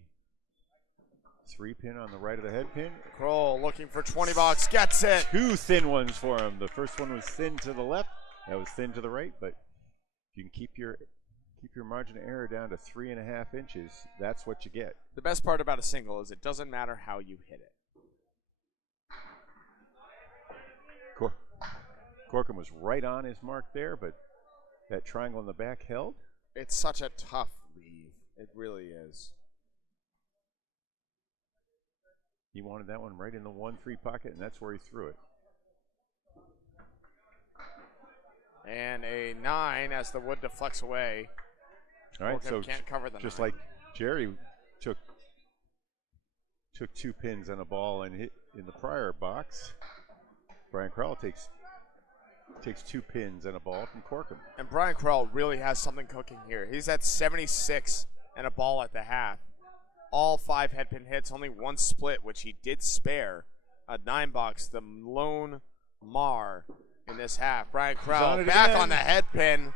3 pin on the right of the head pin. Kroll looking for 20 bucks, gets it. 2 thin ones for him. The first one was thin to the left. That was thin to the right. But if you can keep your margin of error down to 3.5 inches, that's what you get. The best part about a single is it doesn't matter how you hit it. Corkum was right on his mark there, but that triangle in the back held. It's such a tough leave. It really is. He wanted that one right in the 1-3 pocket, and that's where he threw it. And a 9 as the wood deflects away. All right, so can't cover the just 9. like Jerry took 2 pins and a ball and hit in the prior box, Brian Crowell takes 2 pins and a ball from Corkum. And Brian Crowell really has something cooking here. He's at 76 and a ball at the half. All 5 head pin hits, only 1 split, which he did spare. A 9-box, the lone mar in this half. Brian Crowell back on the head pin.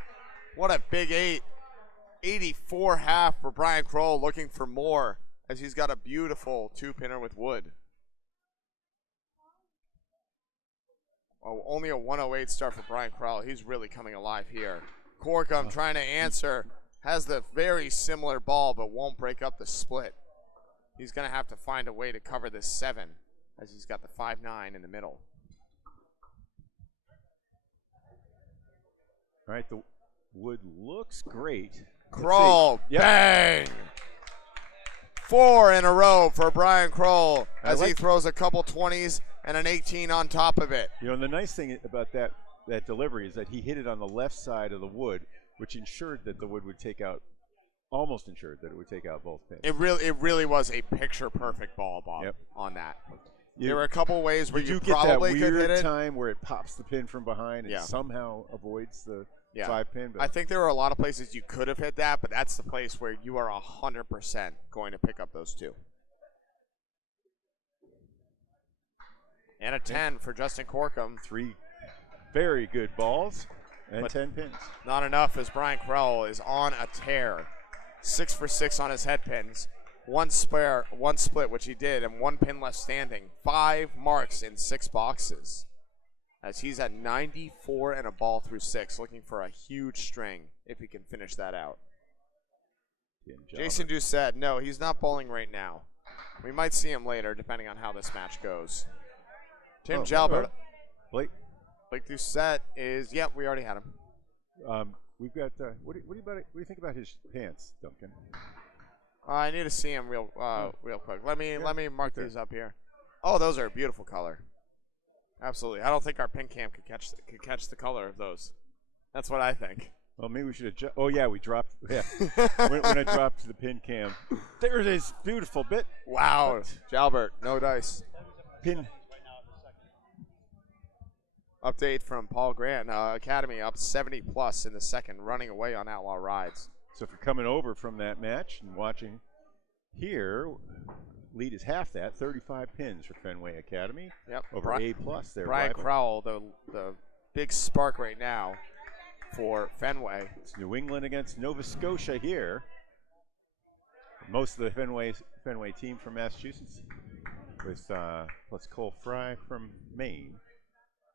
What a big 8. 84 half for Brian Kroll, looking for more as he's got a beautiful 2-pinner with wood. Oh, only a 108 start for Brian Kroll. He's really coming alive here. Corkum trying to answer. Has the very similar ball but won't break up the split. He's going to have to find a way to cover this 7 as he's got the 5-9 in the middle. All right, the wood looks great. Kroll, bang! 4 in a row for Brian Kroll as he throws a couple 20s and an 18 on top of it. You know, and the nice thing about that delivery is that he hit it on the left side of the wood, which ensured that the wood would take out, almost ensured that it would take out both pins. It really was a picture-perfect ball, Bob, on that. There were a couple ways where you probably get that could hit weird it. time where it pops the pin from behind and somehow avoids the 5 pin. But I think there were a lot of places you could have hit that, but that's the place where you are 100% going to pick up those 2. And a 10 for Justin Corkum. 3 very good balls and 10 pins. Not enough as Brian Crowell is on a tear. 6 for 6 on his head pins. 1 split, which he did, and 1 pin left standing. 5 marks in 6 boxes. As he's at 94 and a ball through 6, looking for a huge string if he can finish that out. Jason Doucette, no, he's not bowling right now. We might see him later, depending on how this match goes. Tim Jalbert. Blake Doucette is, we already had him. We've got, what do you think about his pants, Duncan? I need to see him real quick. Let me mark these up here. Oh, those are a beautiful color. Absolutely. I don't think our pin cam could catch the color of those. That's what I think. Well, maybe we should have. Oh yeah, we dropped. Yeah, when I dropped the pin cam, there it is. Beautiful bit. Wow, Jalbert, no dice. Pin. Update from Paul Grant. Academy up 70 plus in the second, running away on Outlaw Rides. So if you're coming over from that match and watching here, lead is half that, 35 pins for Fenway Academy. Yep. Over A plus there. Brian Crowell, the big spark right now for Fenway. It's New England against Nova Scotia here. Most of the Fenway team from Massachusetts, with plus Cole Fry from Maine.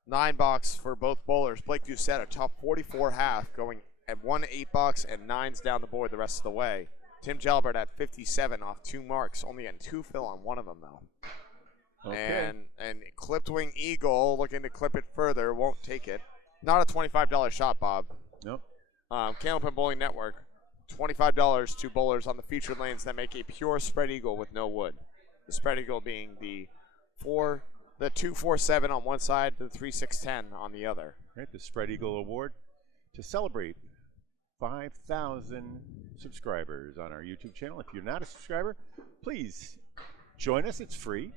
9 for both bowlers. Blake Doucette, a tough 44 half, going at 1 $8 and 9s down the board the rest of the way. Tim Jalbert at 57 off 2 marks, only getting 2 fill on one of them though. Okay. And Clipped Wing Eagle looking to clip it further, won't take it. Not a $25 shot, Bob. Nope. Candlepin Bowling Network, $25 to bowlers on the featured lanes that make a pure spread eagle with no wood. The spread eagle being the 2-4-7 on one side, the 3-6-10 on the other. Right, the Spread Eagle Award to celebrate 5,000 subscribers on our YouTube channel. If you're not a subscriber, please join us. It's free.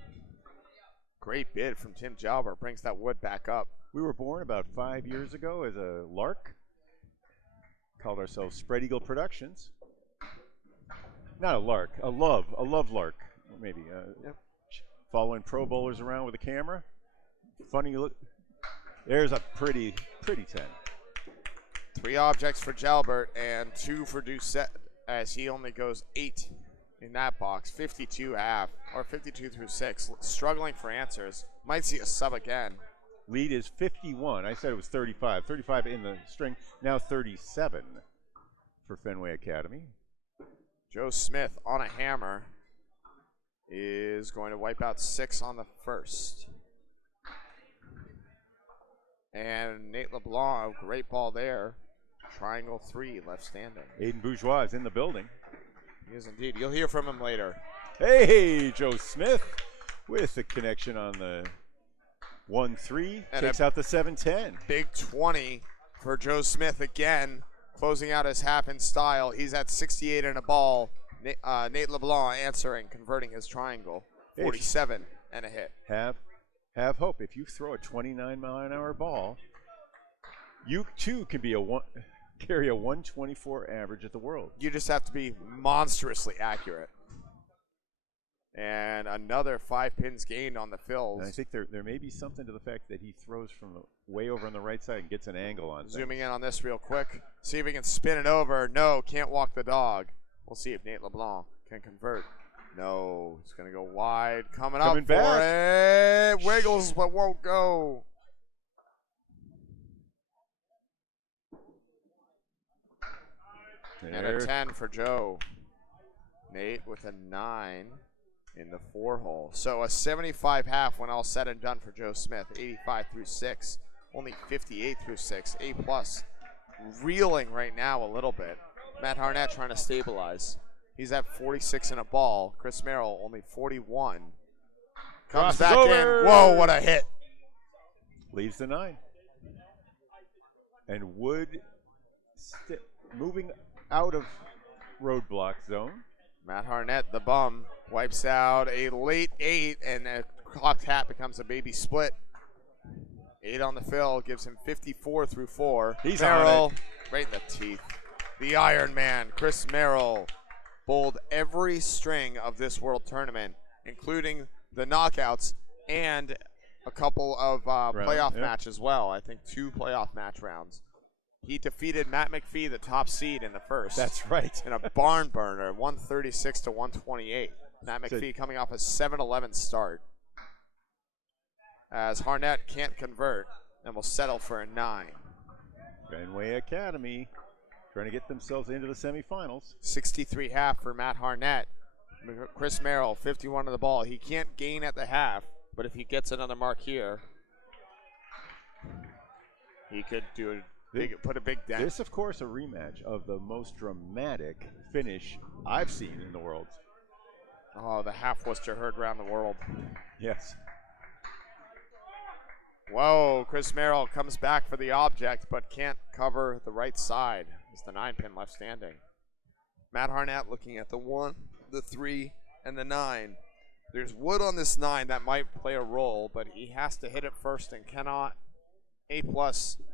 Great bid from Tim Jalbert, brings that wood back up. We were born about 5 years ago as a lark. Called ourselves Spread Eagle Productions. Not a lark, a love lark, maybe. Yep. Following pro bowlers around with a camera. Funny look. There's a pretty 10. 3 objects for Jalbert and 2 for Doucette, as he only goes 8 in that box. 52 half, or 52 through 6. Struggling for answers. Might see a sub again. Lead is 51. I said it was 35. 35 in the string. Now 37 for Fenway Academy. Joe Smith on a hammer is going to wipe out 6 on the first. And Nate LeBlanc, great ball there. Triangle 3 left standing. Ayden Bourgeois is in the building. He is indeed. You'll hear from him later. Hey, Joe Smith with the connection on the 1-3. Takes out the 7-10. Big 20 for Joe Smith again, closing out his half in style. He's at 68 and a ball. Nate LeBlanc answering, converting his triangle. 47 and a hit. Have hope. If you throw a 29-mile-an-hour ball, you too can be carry a 124 average at the World. You just have to be monstrously accurate. And another 5 pins gained on the fills. And I think there may be something to the fact that he throws from way over on the right side and gets an angle on. Zooming in on this real quick. See if he can spin it over. No, can't walk the dog. We'll see if Nate LeBlanc can convert. No, he's going to go wide. Coming up for it. Wiggles, but won't go. And a 10 for Joe. Nate with a 9 in the 4-hole. So a 75 half when all said and done for Joe Smith. 85 through 6. Only 58 through 6. A plus. Reeling right now a little bit. Matt Harnett trying to stabilize. He's at 46 in a ball. Chris Merrill only 41. Comes back in. Whoa, what a hit. Leaves the 9. And Wood moving out of roadblock zone. Matt Harnett, the bum, wipes out a late 8, and a clocked hat becomes a baby split. 8 on the fill gives him 54 through 4. He's Merrill, right in the teeth. The Iron Man, Chris Merrill, bowled every string of this World Tournament, including the knockouts and a couple of playoff matches as well. I think 2 playoff match rounds. He defeated Matt McPhee, the top seed in the first. That's right. In a barn burner, 136 to 128. Matt McPhee coming off a 7-11 start. As Harnett can't convert and will settle for a 9. Fenway Academy trying to get themselves into the semifinals. 63 half for Matt Harnett. Chris Merrill, 51 of the ball. He can't gain at the half, but if he gets another mark here, he could do put a big dent. This, of course, a rematch of the most dramatic finish I've seen in the Worlds. Oh, the half Worcester heard around the world. Yes. Whoa, Chris Merrill comes back for the object, but can't cover the right side. It's the 9-pin left standing. Matt Harnett looking at the 1, the 3, and the 9. There's wood on this 9 that might play a role, but he has to hit it first and cannot. A+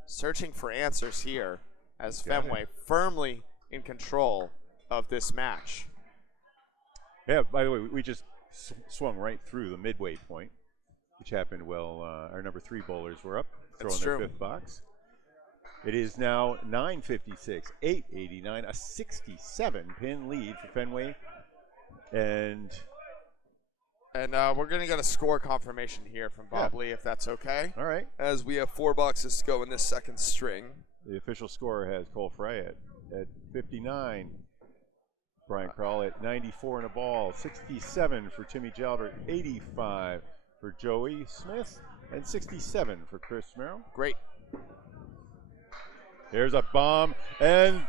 searching for answers here as Fenway firmly in control of this match. Yeah, by the way, we just swung right through the midway point, which happened while our number 3 bowlers were up, throwing their 5th box. It is now 9:56, 8:89, a 67-pin lead for Fenway. And we're going to get a score confirmation here from Bob Lee, if that's okay. All right. As we have 4 boxes to go in this second string. The official scorer has Cole Fry at 59. Brian Krall at 94 and a ball. 67 for Timmy Jalbert. 85 for Joey Smith. And 67 for Chris Merrill. Great. There's a bomb. And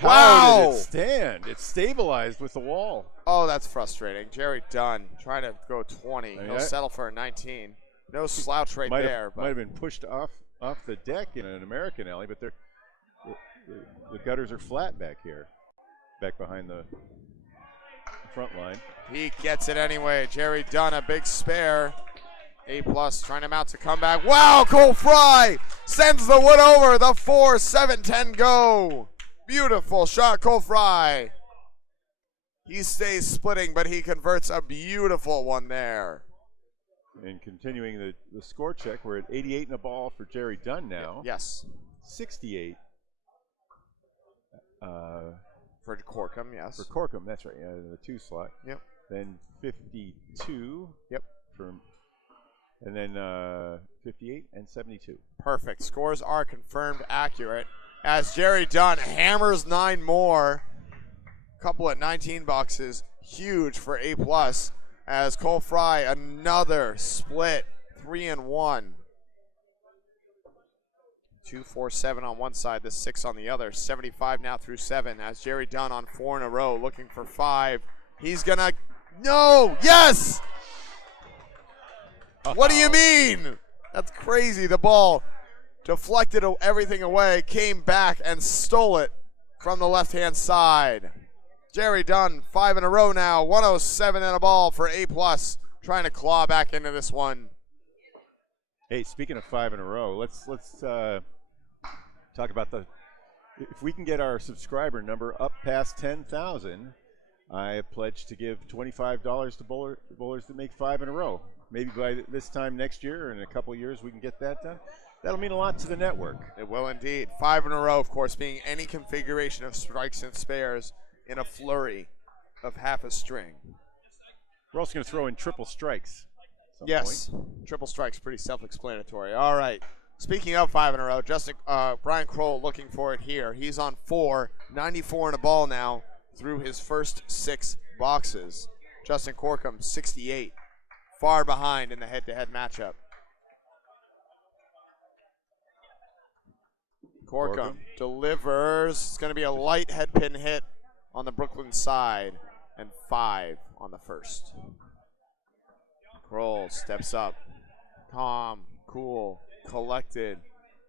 wow! How did it stand? It's stabilized with the wall. Oh, that's frustrating. Jerry Dunn trying to go 20. He'll settle for a 19. No slouch right there. Might have been pushed off the deck in an American alley, but the gutters are flat back here, back behind the front line. He gets it anyway. Jerry Dunn, a big spare. A+ trying to mount to comeback. Wow, Cole Fry sends the wood over. The 4, 7, 10 go. Beautiful shot, Cole Fry. He stays splitting, but he converts a beautiful one there. And continuing the score check, we're at 88 and a ball for Jerry Dunn now. Yes. 68. For Corkum, yes. For Corkum, that's right. The 2 slot. Yep. Then 52. Yep. And then 58 and 72. Perfect. Scores are confirmed accurate as Jerry Dunn hammers 9 more. Couple at 19 boxes. Huge for A+. As Cole Fry, another split. 3 and 1. 2, 4, 7 on one side, the 6 on the other. 75 now through 7 as Jerry Dunn on 4 in a row looking for 5. He's gonna, no, yes! What do you mean? That's crazy. The ball deflected everything away, came back and stole it from the left-hand side. Jerry Dunn, 5 in a row now, 107 and a ball for A+, trying to claw back into this one. Hey, speaking of 5 in a row, let's talk about if we can get our subscriber number up past 10,000, I have pledged to give $25 to bowlers that make 5 in a row. Maybe by this time next year or in a couple of years we can get that done. That'll mean a lot to the network. It will indeed. 5 in a row, of course, being any configuration of strikes and spares in a flurry of half a string. We're also going to throw in triple strikes. Yes, triple strikes, pretty self-explanatory. All right. Speaking of 5 in a row, Brian Kroll looking for it here. He's on 4, 94 and a ball now through his first 6 boxes. Justin Corkum, 68, far behind in the head-to-head matchup. Corkum delivers. It's going to be a light headpin hit on the Brooklyn side and 5 on the first. Kroll steps up. Calm, cool, collected.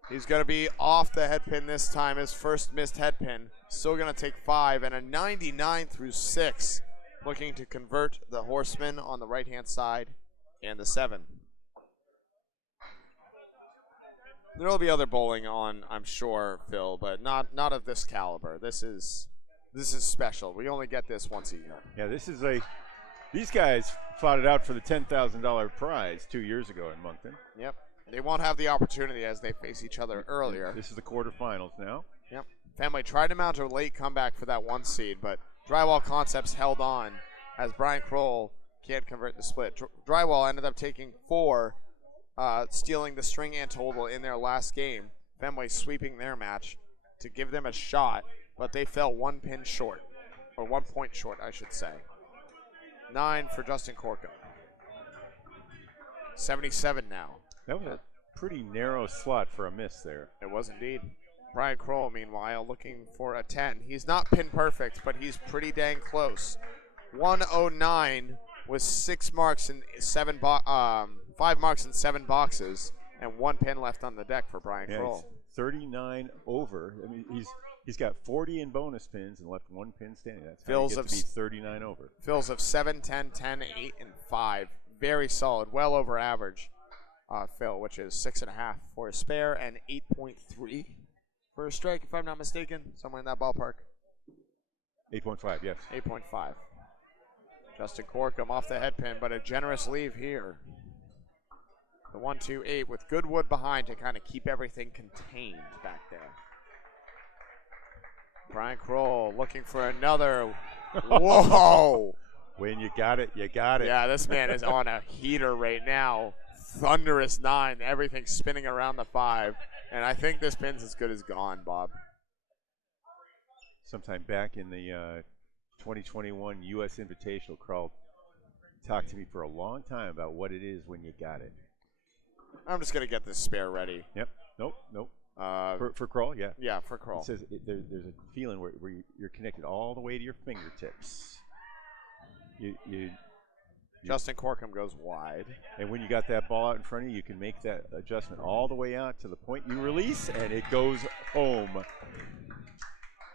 He's going to be off the headpin this time. His first missed headpin. Still going to take 5 and a 99 through 6. Looking to convert the horseman on the right-hand side and the 7. There will be other bowling on, I'm sure, Phil, but not of this caliber. This is special. We only get this once a year. Yeah, these guys fought it out for the $10,000 prize 2 years ago in Moncton. Yep. They won't have the opportunity as they face each other earlier. This is the quarterfinals now. Yep. Fenway tried to mount a late comeback for that 1 seed, but Drywall Concepts held on as Brian Kroll can't convert the split. Drywall ended up taking 4, stealing the string and total in their last game. Fenway sweeping their match to give them a shot, but they fell 1 pin short, or 1 point short, I should say. 9 for Justin Corkum. 77 now. That was a pretty narrow slot for a miss there. It was indeed. Brian Kroll, meanwhile, looking for a 10. He's not pin perfect, but he's pretty dang close. 109 with 5 marks in 7 boxes. And 1 pin left on the deck for Brian Yeah, Kroll. he's 39 over. I mean, he's got 40 in bonus pins and left 1 pin standing. That's how he gets to be 39 over. Fills of 7, 10, 10, 8, and 5. Very solid, well over average. Phil, which is 6.5 for a spare and 8.3 for a strike, if I'm not mistaken, somewhere in that ballpark. 8.5, yes. 8.5. Justin Corkum off the head pin, but a generous leave here. The 1-2-8 with good wood behind to kind of keep everything contained back there. Brian Kroll looking for another. Whoa! When you got it, you got it. Yeah, this man is on a heater right now. Thunderous 9, everything spinning around the 5. And I think this pin's as good as gone, Bob. Sometime back in the 2021 U.S. Invitational, Kroll talked to me for a long time about what it is when you got it. I'm just going to get this spare ready. Yep. Nope. For Kroll, yeah. Yeah, for Kroll. It says there's a feeling where you're connected all the way to your fingertips. Justin Corkum goes wide. And when you got that ball out in front of you, you can make that adjustment all the way out to the point you release, and it goes home.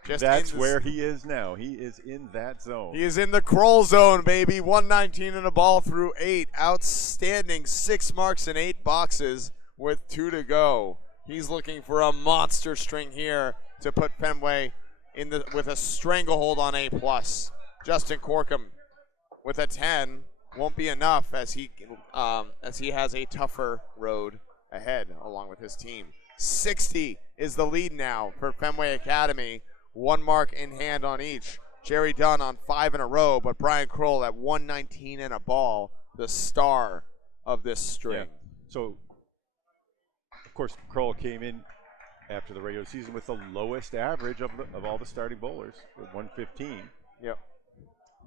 That's where he is now. He is in that zone. He is in the Kroll zone, baby. 119 and a ball through 8. Outstanding. 6 marks in 8 boxes with 2 to go. He's looking for a monster string here to put Fenway with a stranglehold on A+. Justin Corkum with a 10 won't be enough as he has a tougher road ahead along with his team. 60 is the lead now for Fenway Academy. 1 mark in hand on each. Jerry Dunn on 5 in a row, but Brian Kroll at 119 and a ball, the star of this string. Yeah. So, of course, Kroll came in after the regular season with the lowest average of all the starting bowlers, with 115. Yep.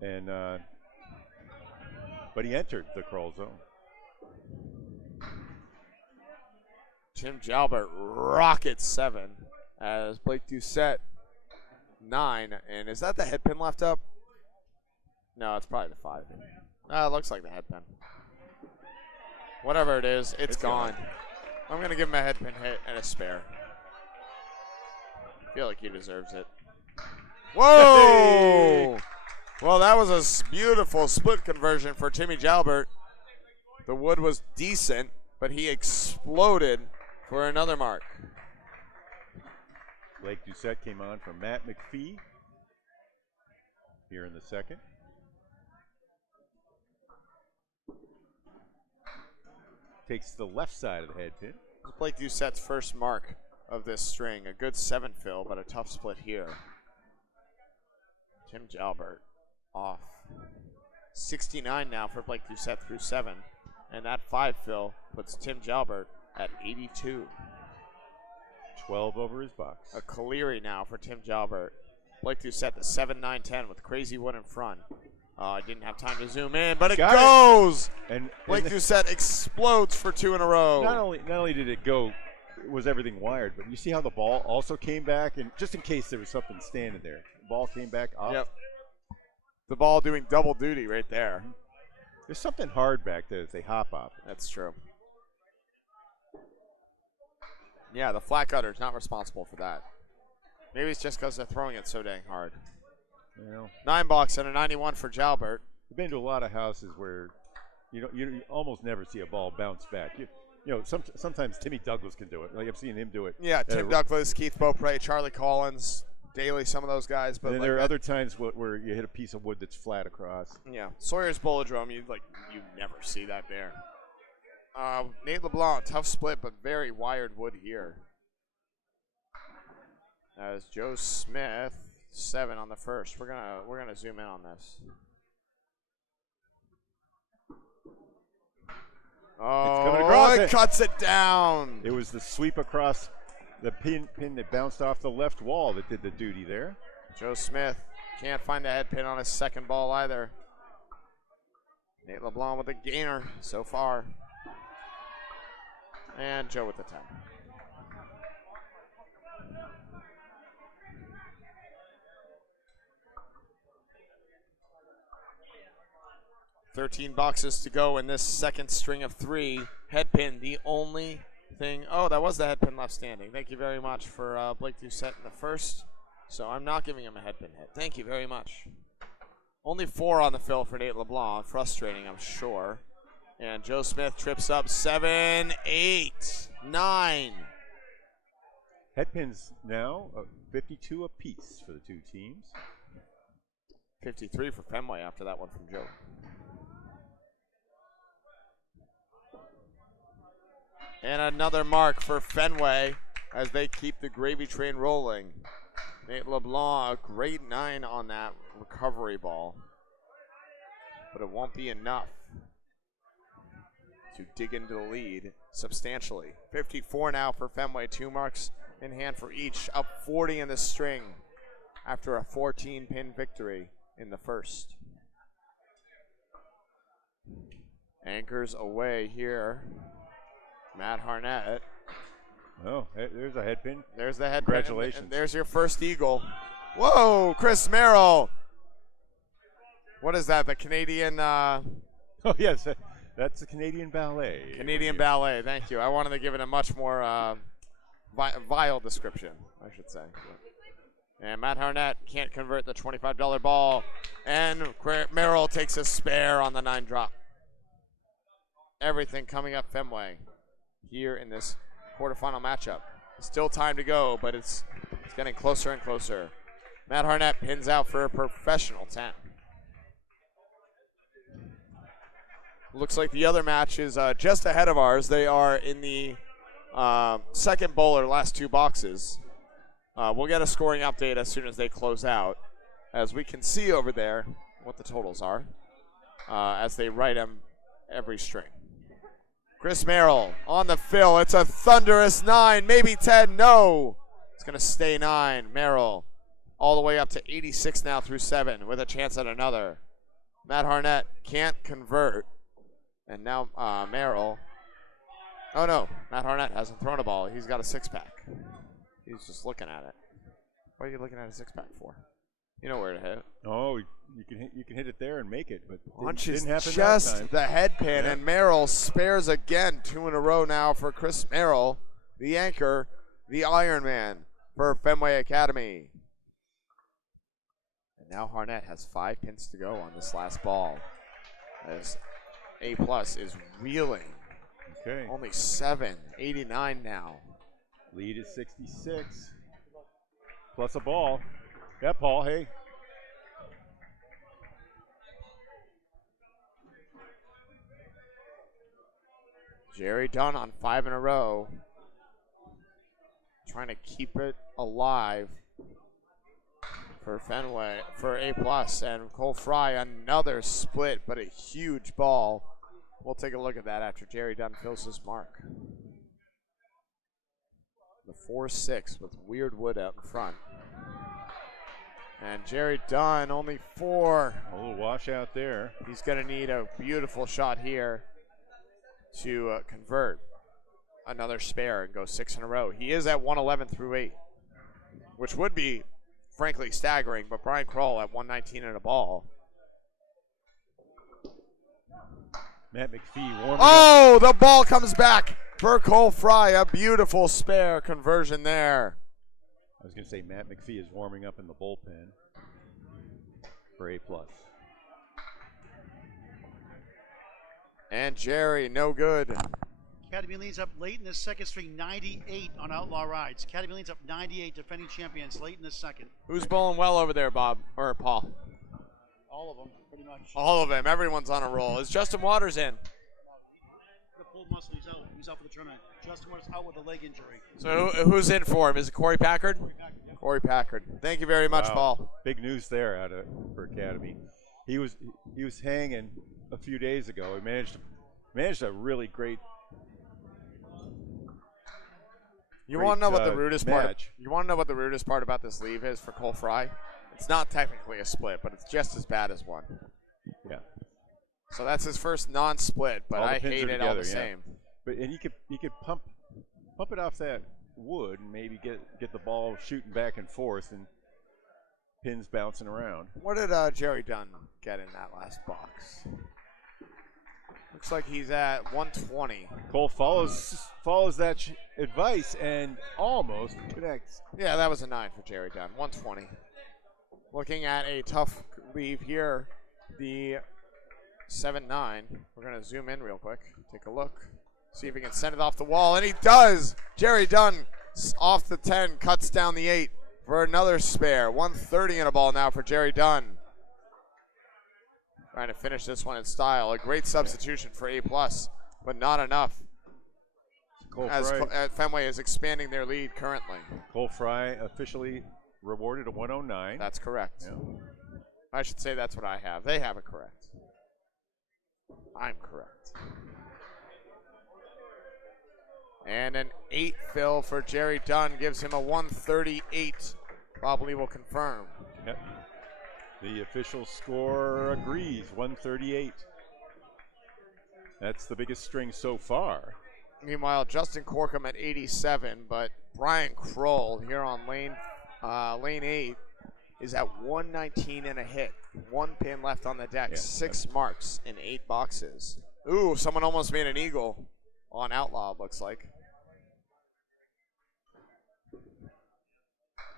And but he entered the Kroll zone. Tim Jalbert rockets 7 as Blake Doucette 9. And is that the head pin left up? No, it's probably the 5. It looks like the head pin. Whatever it is, it's gone. I'm going to give him a head pin hit and a spare. I feel like he deserves it. Whoa! Well, that was a beautiful split conversion for Timmy Jalbert. The wood was decent, but he exploded for another mark. Blake Doucette came on for Matt McPhee here in the second. Takes the left side of the head pin. It's Blake Doucette's first mark of this string. A good 7 fill, but a tough split here. Tim Jalbert off. 69 now for Blake Doucette through 7. And that 5 fill puts Tim Jalbert at 82. 12 over his box. A Caleri now for Tim Jalbert. Blake Doucette to 7, 9, 10 with crazy wood in front. I didn't have time to zoom in, but it goes! And Blake Doucette explodes for 2 in a row. Not only did it go, was everything wired, but you see how the ball also came back, and just in case there was something standing there, the ball came back up. Yep. The ball doing double duty right there. There's something hard back there that they hop up. That's true. Yeah, the flat gutter's not responsible for that. Maybe it's just because they're throwing it so dang hard. Well, 9 box and a 91 for Jalbert. I've been to a lot of houses where you almost never see a ball bounce back. Sometimes Timmy Douglas can do it. Like I've seen him do it. Yeah, Tim Douglas, Keith Beaupre, Charlie Collins, Daly, some of those guys. But there are other times where you hit a piece of wood that's flat across. Yeah, Sawyer's Bolodrome, you never see that there. Nate LeBlanc, tough split, but very wired wood here. As Joe Smith, 7 on the first. We're gonna zoom in on this. Oh, it's coming across it cuts it down. It was the sweep across the pin that bounced off the left wall that did the duty there. Joe Smith can't find the head pin on his second ball either. Nate LeBlanc with a gainer so far. And Joe with the 10. $13 boxes to go in this second string of 3. Head pin, the only thing. Oh, that was the head pin left standing. Thank you very much for Blake Doucette in the first. So I'm not giving him a head pin hit. Thank you very much. Only 4 on the fill for Nate LeBlanc. Frustrating, I'm sure. And Joe Smith trips up 7, 8, 9. Headpins now 52 apiece for the two teams. 53 for Fenway after that one from Joe. And another mark for Fenway as they keep the gravy train rolling. Nate LeBlanc, a great 9 on that recovery ball. But it won't be enough to dig into the lead substantially. 54 now for Fenway, 2 marks in hand for each, up 40 in the string after a 14-pin victory in the first. Anchors away here. Matt Harnett. Oh, there's a head pin. There's the head Congratulations. pin. And there's your first eagle. Whoa, Chris Merrill. What is that, the Canadian? Oh, yes, that's the Canadian Ballet. Canadian Ballet, thank you. I wanted to give it a much more vile description, I should say. And Matt Harnett can't convert the $25 ball. And Merrill takes a spare on the 9 drop. Everything coming up Fenway here in this quarterfinal matchup. Still time to go, but it's getting closer and closer. Matt Harnett pins out for a professional 10. Looks like the other match is just ahead of ours. They are in the second bowl or last 2 boxes. We'll get a scoring update as soon as they close out, as we can see over there what the totals are as they write them every string. Chris Merrill on the fill. It's a thunderous 9, maybe 10. No, it's going to stay 9. Merrill all the way up to 86 now through 7 with a chance at another. Matt Harnett can't convert. And now Merrill. Oh, no. Matt Harnett hasn't thrown a ball. He's got a 6-pack. He's just looking at it. What are you looking at a 6-pack for? You know where to hit. Oh, you can hit it there and make it, but Launches didn't happen just that time. the head pin, Yeah. and Merrill spares again. 2 in a row now for Chris Merrill, the anchor, the Iron Man for Fenway Academy. And now Harnett has 5 pins to go on this last ball, as A+ is reeling. Okay. Only 7, 89 now. Lead is 66. Plus a ball. Yeah, Paul, hey. Jerry Dunn on 5 in a row. Trying to keep it alive for Fenway, for A+. And Cole Fry, another split, but a huge ball. We'll take a look at that after Jerry Dunn fills his mark. The 4-6 with Weird Wood out in front. And Jerry Dunn, only 4. A little washout there. He's going to need a beautiful shot here to convert another spare and go 6 in a row. He is at 111 through 8, which would be, frankly, staggering, but Brian Kroll at 119 and a ball. Matt McPhee warming up. Oh, the ball comes back for Cole Fry. A beautiful spare conversion there. I was going to say Matt McPhee is warming up in the bullpen for A+. And Jerry, no good. Academy leads up late in the second string, 98 on Outlaw Rides. Academy leads up 98, defending champions late in the second. Who's bowling well over there, Bob, or Paul? All of them, pretty much. All of them. Everyone's on a roll. Is Justin Waters in? The pulled muscle, he's out for the tournament. Justin Waters out with a leg injury. So who's in for him? Is it Corey Packard? Corey Packard. Thank you very much, Wow. Paul. Big news there for Academy. He was hanging a few days ago. He managed a really great. You want to know what the great, rudest part? match. You want to know what the rudest part about this leave is for Cole Fry? It's not technically a split, but it's just as bad as one. Yeah. So that's his first non-split, but All the I pins hate are it all the together, yeah. same. But and he could pump it off that wood and maybe get the ball shooting back and forth and pins bouncing around. What did Jerry Dunn get in that last box? Looks like he's at 120. Cole follows that advice and almost connects. Yeah, that was a 9 for Jerry Dunn. 120. Looking at a tough leave here. The 7-9. We're going to zoom in real quick. Take a look. See if he can send it off the wall. And he does. Jerry Dunn off the 10. Cuts down the 8 for another spare. 130 in a ball now for Jerry Dunn. Trying to finish this one in style. A great substitution for A+, but not enough. As Fenway is expanding their lead currently. Cole Fry officially rewarded a 109. That's correct. Yeah. I should say that's what I have. They have it correct. I'm correct. And an 8 fill for Jerry Dunn gives him a 138. Bob Lee will confirm. Yep. The official score agrees, 138. That's the biggest string so far. Meanwhile, Justin Corkum at 87, but Brian Kroll here on lane 8 is at 119 and a hit. 1 pin left on the deck, Yeah, 6 marks in 8 boxes. Ooh, someone almost made an eagle on Outlaw, it looks like.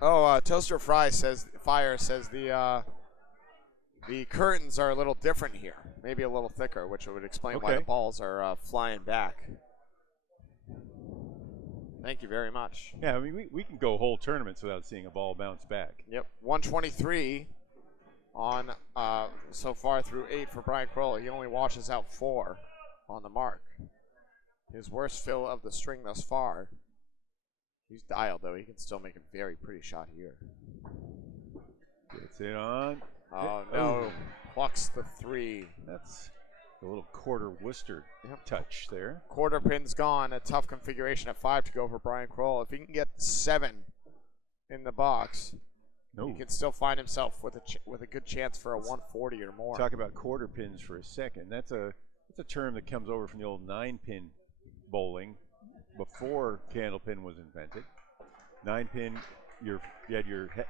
Oh, Toaster Fire says the curtains are a little different here, maybe a little thicker, which would explain why the balls are flying back. Thank you very much. Yeah, I mean, we can go whole tournaments without seeing a ball bounce back. Yep, 123 on so far through 8 for Brian Kroll. He only washes out 4 on the mark. His worst fill of the string thus far. He's dialed, though. He can still make a very pretty shot here. Gets it on. Oh, no. Plucks the 3. That's a little quarter Worcester touch there. Quarter pin's gone. A tough configuration at 5 to go for Brian Kroll. If he can get 7 in the box, he can still find himself with a good chance for a 140 or more. Talk about quarter pins for a second. That's a term that comes over from the old 9-pin bowling before candlepin was invented. 9-pin,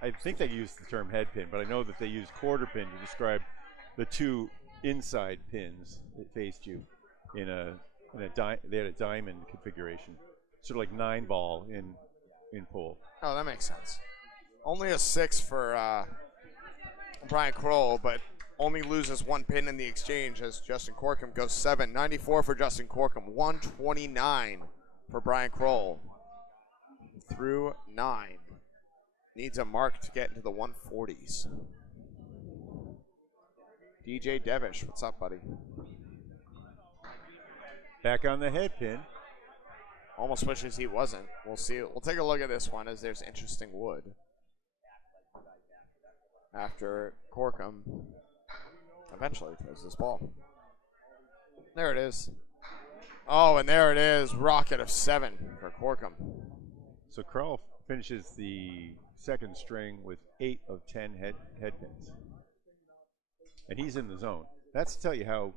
I think they used the term head pin, but I know that they used quarter pin to describe the 2 inside pins that faced you they had a diamond configuration, sort of like 9-ball in pool. Oh, that makes sense. Only a 6 for Brian Kroll, but only loses 1 pin in the exchange as Justin Corkum goes 7. 94 for Justin Corkum, 129 for Brian Kroll. Through 9. Needs a mark to get into the 140s. DJ Devish, what's up, buddy? Back on the head pin. Almost wishes he wasn't. We'll see. We'll take a look at this one as there's interesting wood. After Corkum eventually throws this ball. There it is. Oh, and there it is. Rocket of 7 for Corkum. So Kroll finishes the second string with 8 of 10 head pins. And he's in the zone. That's to tell you how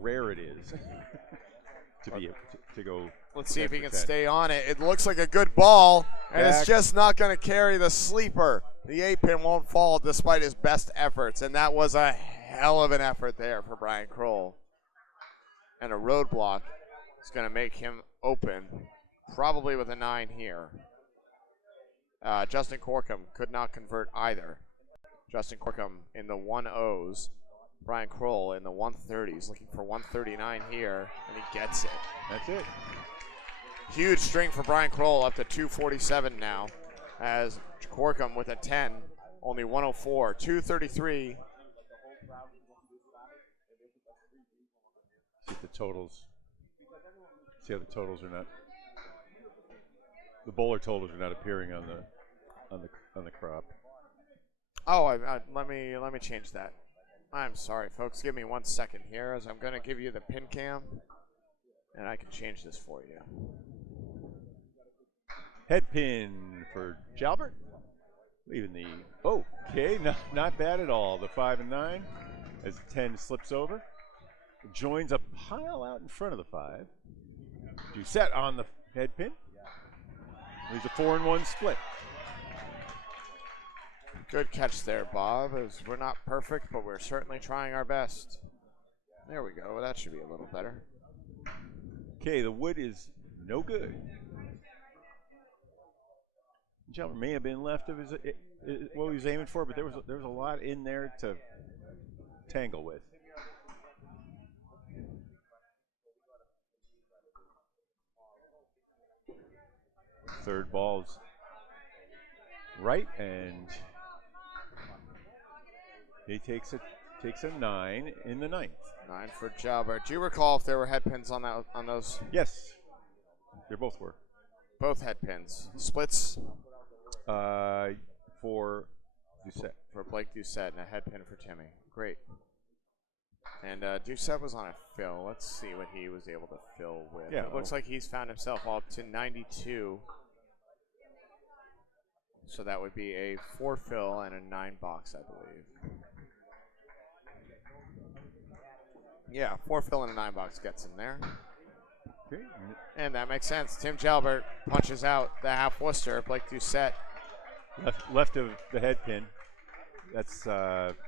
rare it is to go. Let's see if he can stay on it. It looks like a good ball, and it's just not going to carry the sleeper. The 8-pin won't fall despite his best efforts, and that was a hell of an effort there for Brian Kroll. And a roadblock is going to make him open, probably with a 9 here. Justin Corkum could not convert either. Justin Corkum in the 1-0s. Brian Kroll in the 130s, looking for 139 here, and he gets it. That's it. Huge string for Brian Kroll, up to 247 now, as Corkum with a 10, only 104, 233. See if the totals. See how the totals are not. The bowler totals are not appearing on the crop. Oh, let me change that. I'm sorry, folks. Give me 1 second here, as I'm going to give you the pin cam, and I can change this for you. Head pin for Jalbert. Leaving the not bad at all. The 5 and 9 as the 10 slips over. Joins a pile out in front of the 5. Doucette on the head pin. Leaves a 4 and 1 split. Good catch there, Bob, as we're not perfect, but we're certainly trying our best. There we go. That should be a little better. Okay, the wood is no good. Jumper may have been left of his what he was aiming for, but there was a lot in there to tangle with. Third ball's right, and he takes a 9 in the 9th. 9 for Jalbert. Do you recall if there were head pins on those? Yes, there both were. Both head pins. Splits? For Doucette. For Blake Doucette and a head pin for Timmy. Great. And Doucette was on a fill. Let's see what he was able to fill with. Yeah, it looks like he's found himself all up to 92. So that would be a 4 fill and a 9 box, I believe. Yeah, 4 fill and a 9 box gets him there. Okay. And that makes sense. Tim Jalbert punches out the half Worcester. Blake Doucette. Left of the head pin. That's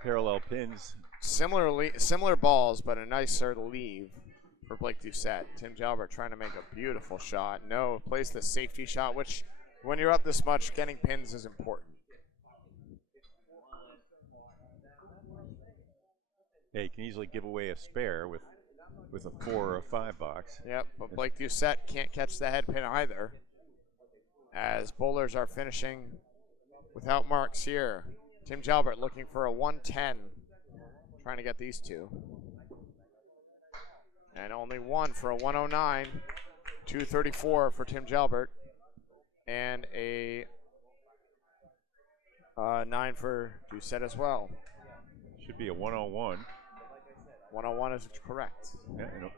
parallel pins. Similar balls, but a nicer leave for Blake Doucette. Tim Jalbert trying to make a beautiful shot. No, plays the safety shot, which when you're up this much, getting pins is important. Yeah, you can easily give away a spare with a 4 or a 5 box. Yep, but Blake Doucette can't catch the head pin either, as bowlers are finishing without marks here. Tim Jalbert looking for a 110, trying to get these two. And only one for a 109, 234 for Tim Jalbert, and a 9 for Doucette as well. Should be a 101. 101 is correct. Yeah, you know.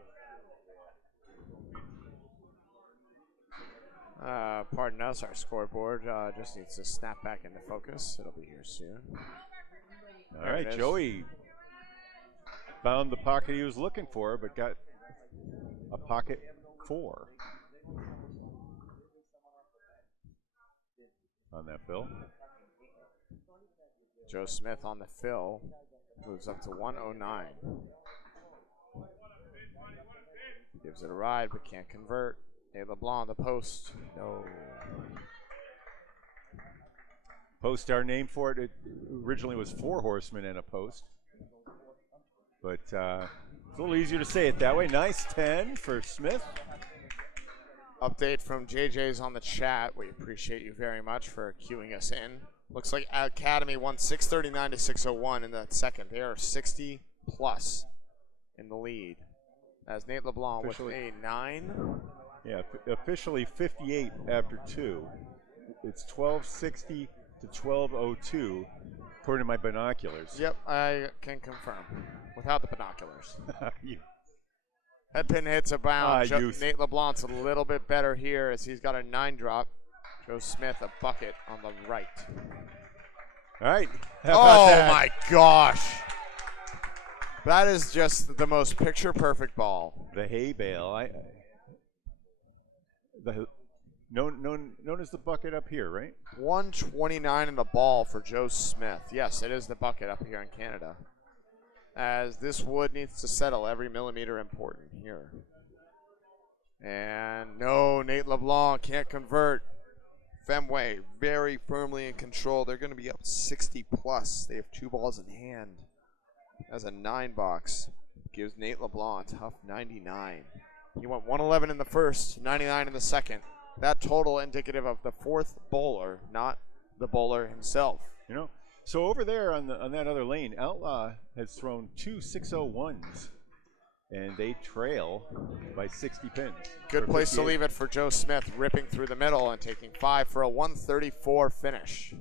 Pardon us, our scoreboard just needs to snap back into focus. It'll be here soon. All right, Joey found the pocket he was looking for, but got a pocket 4 on that fill. Joe Smith on the fill moves up to 109. Gives it a ride, but can't convert. A LeBlanc on the post. No. Post, our name for it. It originally was 4 horsemen and a post. But it's a little easier to say it that way. Nice 10 for Smith. Update from JJ's on the chat. We appreciate you very much for queuing us in. Looks like Academy won 639 to 601 in that second. They are 60 plus in the lead. As Nate LeBlanc with a 9. Yeah, officially 58 after 2. It's 1260 to 1202, according to my binoculars. Yep, I can confirm. Without the binoculars. You. Head pin hits a bound. Youth. Nate LeBlanc's a little bit better here as he's got a 9 drop. Joe Smith a bucket on the right. All right. Oh my gosh. That is just the most picture-perfect ball. The hay bale. Known as the bucket up here, right? 129 in the ball for Joe Smith. Yes, it is the bucket up here in Canada. As this wood needs to settle, every millimeter important here. And no, Nate LeBlanc can't convert. Fenway very firmly in control. They're going to be up 60 plus. They have 2 balls in hand. As a 9 box gives Nate LeBlanc a tough 99. He went 111 in the first, 99 in the second. That total indicative of the 4th bowler, not the bowler himself. You know, so over there on that other lane, Outlaw has thrown 2 601s, and they trail by 60 pins. Good place to leave it for Joe Smith, ripping through the middle and taking 5 for a 134 finish.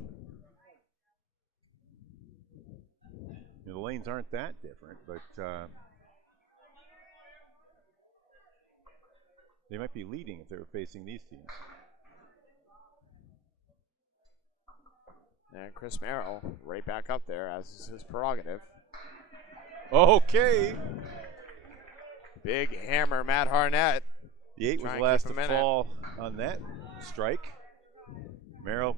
You know, the lanes aren't that different, but they might be leading if they were facing these teams. And Chris Merrill right back up there, as is his prerogative. Okay. Big hammer, Matt Harnett. The 8 was last to fall on that strike. Merrill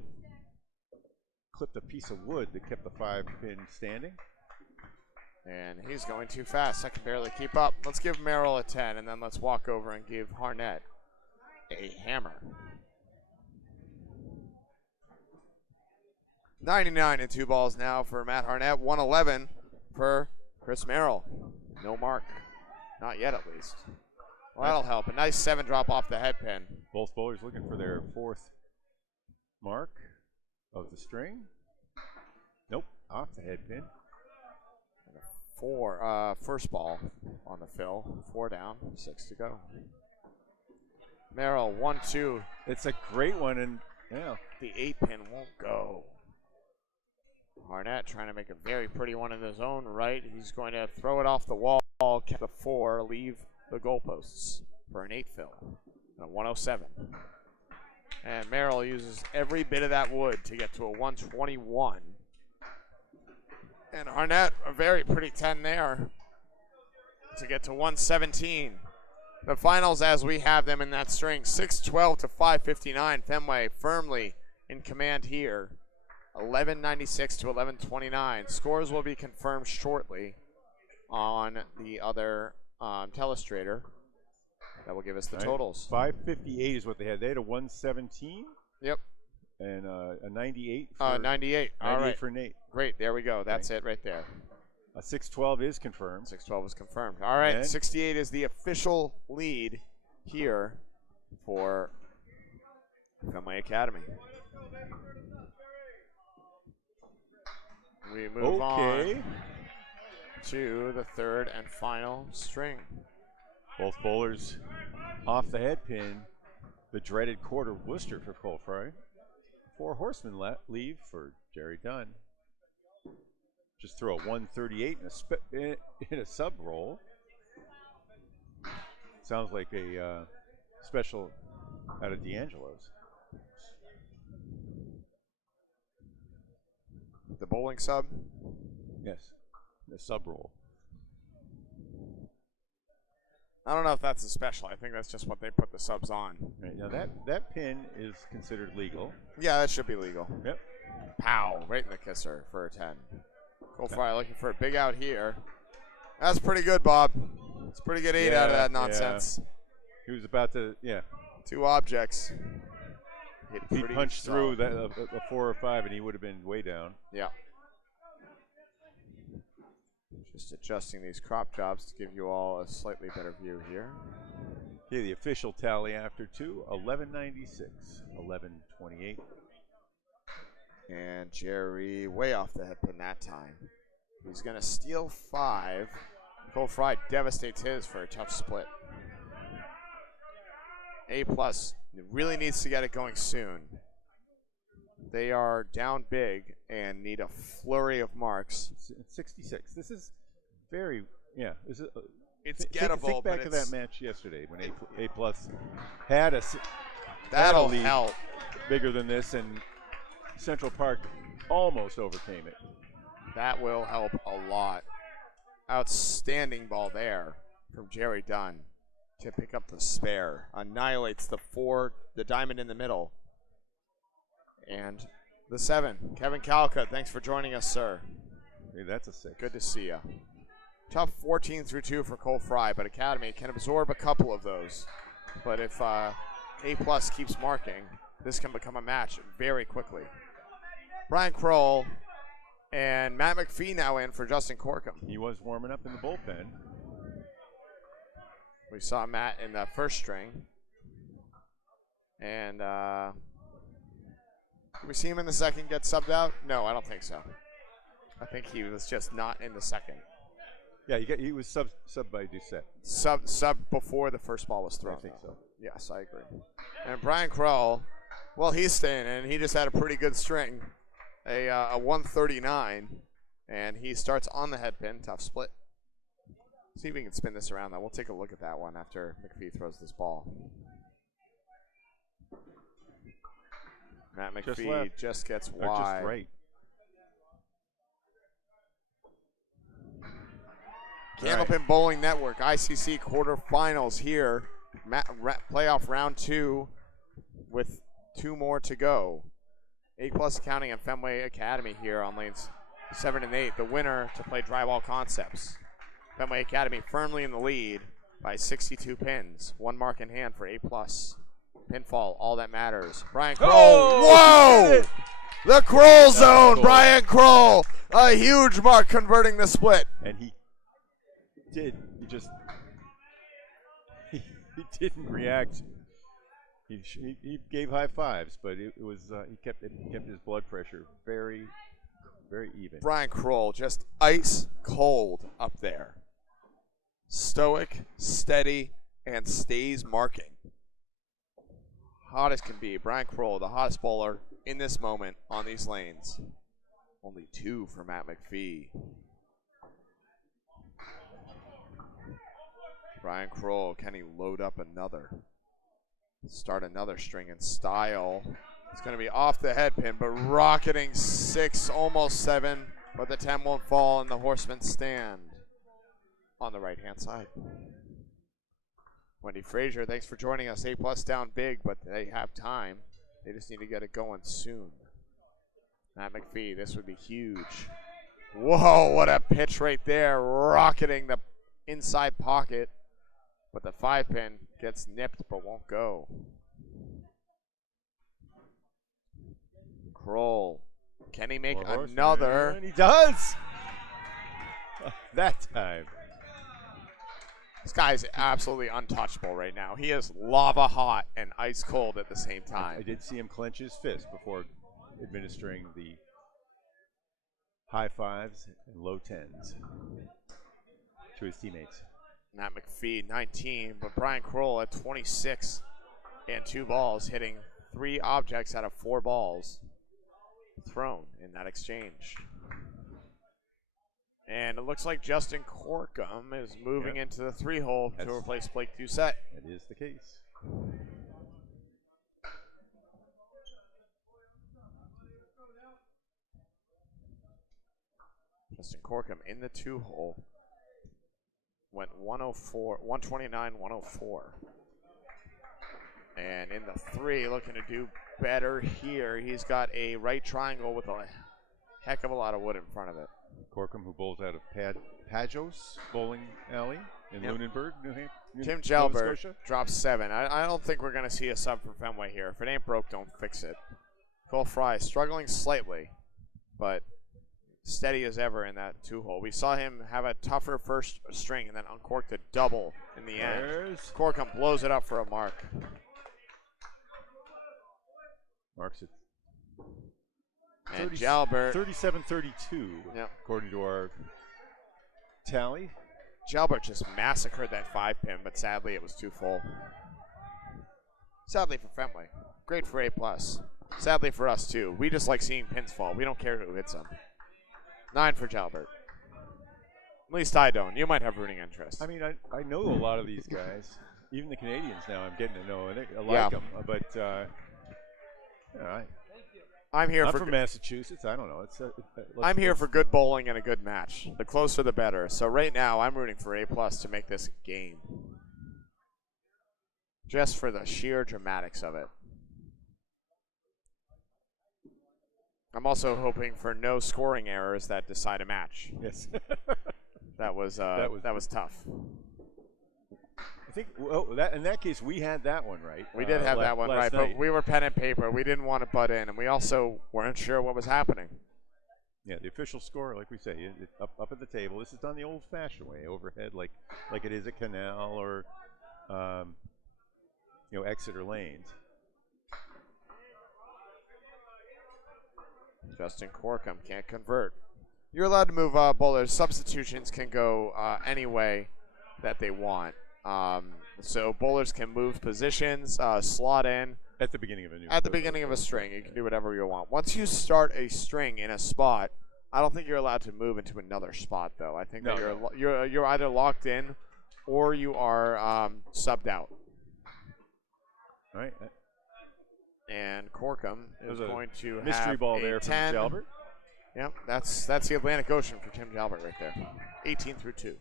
clipped a piece of wood that kept the 5 pin standing. And he's going too fast. I can barely keep up. Let's give Merrill a 10, and then let's walk over and give Harnett a hammer. 99 and 2 balls now for Matt Harnett. 111 for Chris Merrill. No mark. Not yet, at least. Well, that'll help. A nice 7 drop off the head pin. Both bowlers looking for their 4th mark of the string. Nope, off the head pin. 4, first ball on the fill. 4 down, 6 to go. Merrill, 1-2. It's a great one, and yeah. The 8 pin won't go. Harnett trying to make a very pretty one in his own right. He's going to throw it off the wall, keep the 4, leave the goalposts for an 8 fill. And a 107. And Merrill uses every bit of that wood to get to a 121. And Harnett, a very pretty 10 there to get to 117. The finals as we have them in that string, 6-12 to 559. Fenway firmly in command here. 1196 to 1129. Scores will be confirmed shortly on the other telestrator. That will give us the totals. 558 is what they had. They had a 117. Yep. And a 98. For 98. All right. for Nate. Great. There we go. That's it right there. A 612 is confirmed. 612 is confirmed. All right. And 68 is the official lead here for Fenway Academy. We move on to the 3rd and final string. Both bowlers off the head pin. The dreaded quarter Worcester for Cole Fry. 4 horsemen leave for Jerry Dunn. Just throw a 138 in a sub roll. Sounds like a special out of D'Angelo's. The bowling sub? Yes, the sub roll. I don't know if that's a special. I think that's just what they put the subs on. Right, now that pin is considered legal. Yeah, that should be legal. Yep. Pow, right in the kisser for a 10. Cole Fry looking for a big out here. That's pretty good, Bob. It's a pretty good 8 out of that nonsense. Yeah. He was about to, 2 objects. He punched through that, a 4 or 5, and he would have been way down. Yeah. Just adjusting these crop jobs to give you all a slightly better view here. Okay, the official tally after 2, 1196, 1128. And Jerry way off the head pin that time. He's going to steal 5. Cole Fry devastates his for a tough split. A+ really needs to get it going soon. They are down big and need a flurry of marks. 66. This is very, it's gettable. Think back to that match yesterday when A+ had that'll lead help. Bigger than this, and Central Park almost overcame it. That will help a lot. Outstanding ball there from Jerry Dunn to pick up the spare. Annihilates the 4, the diamond in the middle. And the 7. Kevin Calcutt, thanks for joining us, sir. Hey, that's a 6. Good to see you. Tough 14 through 2 for Cole Fry, but Academy can absorb a couple of those. But if A+ keeps marking, this can become a match very quickly. Brian Kroll and Matt McPhee now in for Justin Corkum. He was warming up in the bullpen. We saw Matt in the first string. And did we see him in the second get subbed out? No, I don't think so. I think he was just not in the second. Yeah, he was sub by Doucette. Sub before the first ball was thrown. I think so. Yes, I agree. And Brian Kroll, well, he's staying in. He just had a pretty good string, a 139, and he starts on the head pin. Tough split. See if we can spin this around, though. We'll take a look at that one after McPhee throws this ball. Matt McPhee just gets wide. Just right. Candlepin Bowling Network, ICC quarterfinals here. Playoff round 2 with 2 more to go. A+ Accounting and Fenway Academy here on lanes 7 and 8. The winner to play Drywall Concepts. Fenway Academy firmly in the lead by 62 pins. 1 mark in hand for A+. Pinfall, all that matters. Brian Kroll. Oh, Whoa! The Kroll zone. Cool. Brian Kroll. A huge mark converting the split. And he did. He just he didn't react. He gave high fives, but it was he kept his blood pressure very even. Brian Kroll just ice cold up there. Stoic, steady, and stays marking. Hot as can be. Brian Kroll, the hottest bowler in this moment on these lanes. Only 2 for Matt McPhee. Brian Kroll, can he load up another? Start another string in style. It's going to be off the head pin, but rocketing 6, almost 7, but the 10 won't fall and the horsemen stand on the right-hand side. Wendy Frazier, thanks for joining us. A+ down big, but they have time. They just need to get it going soon. Matt McPhee, this would be huge. Whoa, what a pitch right there, rocketing the inside pocket. But the 5-pin gets nipped but won't go. Kroll, can he make another? And he does. That time. This guy's absolutely untouchable right now. He is lava hot and ice cold at the same time. I did see him clench his fist before administering the high fives and low 10s to his teammates. Matt McPhee, 19, but Brian Kroll at 26 and 2 balls, hitting 3 objects out of 4 balls thrown in that exchange. And it looks like Justin Corkum is moving into the 3-hole to replace Blake Doucette. That is the case. Justin Corkum in the 2-hole. Went 104, 129, 104. And in the 3, looking to do better here. He's got a right triangle with a heck of a lot of wood in front of it. Corkum, who bowls out of Pajos Bowling Alley in Lunenburg, New Hampshire. Tim Jalbert drops 7. I don't think we're going to see a sub from Fenway here. If it ain't broke, don't fix it. Cole Fry struggling slightly, but steady as ever in that 2-hole. We saw him have a tougher first string and then uncork the double in the end. Corkum blows it up for a mark. Marks it. And Jalbert. 37-32, according to our tally. Jalbert just massacred that 5-pin, but sadly it was too full. Sadly for Fenway. Great for A+. Sadly for us too. We just like seeing pins fall. We don't care who hits them. 9 for Jalbert. At least I don't. You might have rooting interest. I mean, I know a lot of these guys. Even the Canadians now I'm getting to know. And I like them. But, I'm here I'm for from Massachusetts. I don't know. I'm here for good bowling and a good match. The closer the better. So right now I'm rooting for A+ to make this a game. Just for the sheer dramatics of it. I'm also hoping for no scoring errors that decide a match. Yes. that was tough. I think in that case we had that one right. We did have that one right, night. but we were pen and paper. We didn't want to butt in, and we also weren't sure what was happening. Yeah, the official score, like we say, up at the table. This is done the old-fashioned way, overhead, like it is at Canal or Exeter lanes. Justin Corkum can't convert. You're allowed to move bowlers. Substitutions can go any way that they want. So bowlers can move positions, slot in. At the beginning of a string, you can do whatever you want. Once you start a string in a spot, I don't think you're allowed to move into another spot, though. I think that you're either locked in or you are subbed out. All right. And Corkum is going to have mystery ball there 10. from Jalbert. Yep, that's the Atlantic Ocean for Tim Jalbert right there. 18 through 2.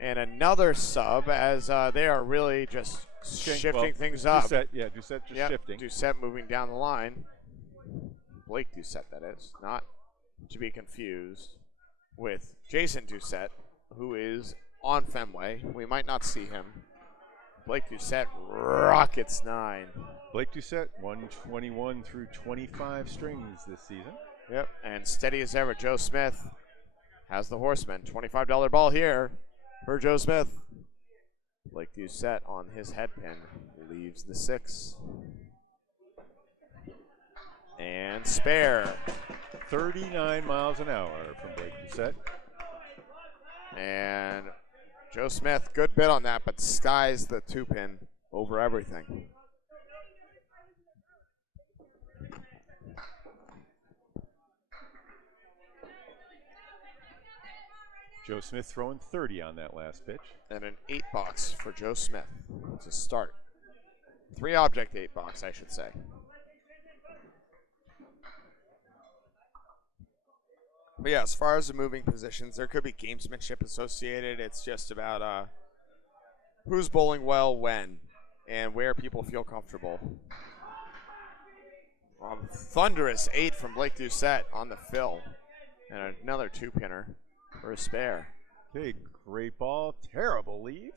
And another sub as they are really just shifting things up. Doucette just shifting. Doucette moving down the line. Blake Doucette, that is. Not to be confused with Jason Doucette, who is on Fenway. We might not see him. Blake Doucette rockets 9. Blake Doucette, 121 through 25 strings this season. Yep, and steady as ever, Joe Smith has the horseman. $25 ball here for Joe Smith. Blake Doucette on his headpin leaves the 6. And spare. 39 miles an hour from Blake Doucette. And Joe Smith, good bit on that, but skies the 2-pin over everything. Joe Smith throwing 30 on that last pitch. And an 8-box for Joe Smith to start. 3-object 8-box, I should say. But yeah, as far as the moving positions, there could be gamesmanship associated. It's just about who's bowling well when and where people feel comfortable. Thunderous 8 from Blake Doucette on the fill. And another 2-pinner for a spare. Okay, great ball. Terrible leave.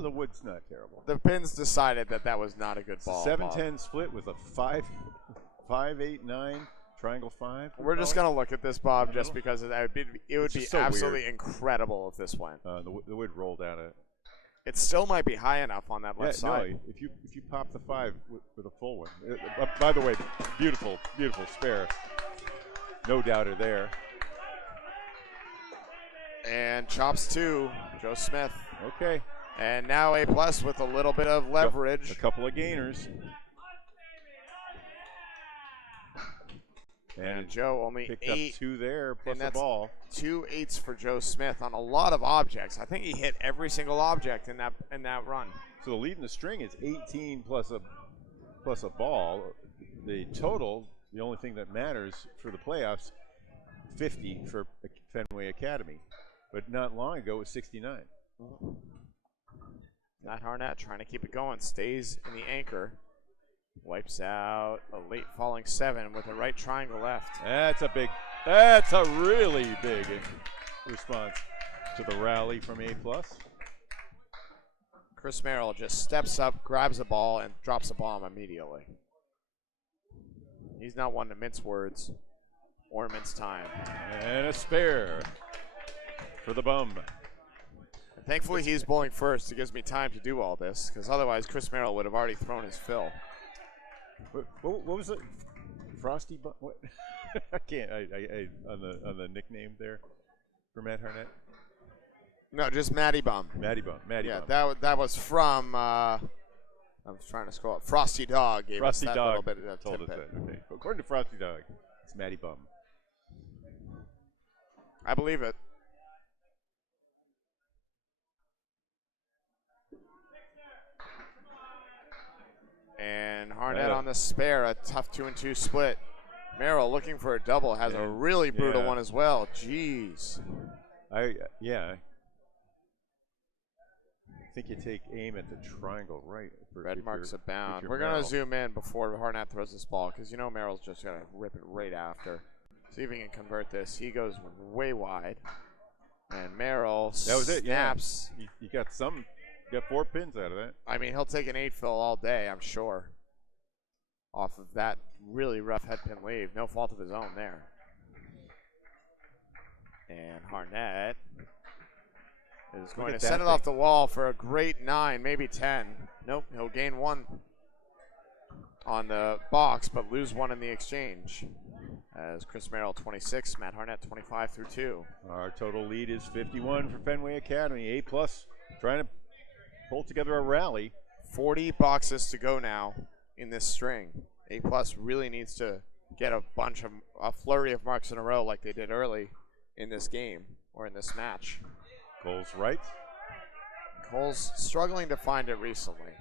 The wood's not terrible. The pins decided that was not a good ball. 7-10 split with a 5-8-9 triangle 5. We're just going to look at this, Bob, just because it would be so absolutely weird. Incredible if this went. The wood rolled out of it. It still might be high enough on that left side. No, if you pop the 5 with a full one. By the way, beautiful spare. No doubter there. And chops 2, Joe Smith. Okay. And now A+ with a little bit of leverage. A couple of gainers. And Joe only picked 8. Up 2 there plus and a ball. 2 8s for Joe Smith on a lot of objects. I think he hit every single object in that run. So the lead in the string is 18 plus a ball. The total, the only thing that matters for the playoffs, 50 for Fenway Academy. But not long ago it was 69. Matt Harnett trying to keep it going, stays in the anchor. Wipes out a late falling 7 with a right triangle left. That's a really big response to the rally from A+. Chris Merrill just steps up, grabs the ball, and drops a bomb immediately. He's not one to mince words or mince time. And a spare for the bum. And thankfully he's bowling first. It gives me time to do all this, because otherwise Chris Merrill would have already thrown his fill. What was it? Frosty Bum? What? I can't. On the nickname there for Matt Harnett. No, just Matty Bum. Matty Bum. Yeah, that was from. I'm trying to scroll up. Frosty Dog gave Frosty us that Dog little bit of told us tidbit. that. Okay. According to Frosty Dog, it's Matty Bum. I believe it. And Harnett on the spare, a tough 2-2 split. Merrill looking for a double, has a really brutal one as well. Jeez. I think you take aim at the triangle right. Red marks abound. We're going to zoom in before Harnett throws this ball, because you know Merrill's just going to rip it right after. See if he can convert this. He goes way wide. And Merrill snaps. You got 4 pins out of that. I mean, he'll take an 8 fill all day, I'm sure. Off of that really rough head pin leave. No fault of his own there. And Harnett is going to send it off the wall for a great 9, maybe 10. Nope, he'll gain 1 on the box, but lose 1 in the exchange. As Chris Merrill 26, Matt Harnett 25 through 2. Our total lead is 51 for Fenway Academy. A+ trying to pull together a rally. 40 boxes to go now in this string. A+ really needs to get a flurry of marks in a row like they did early in this game or in this match. Cole's right. Cole's struggling to find it recently.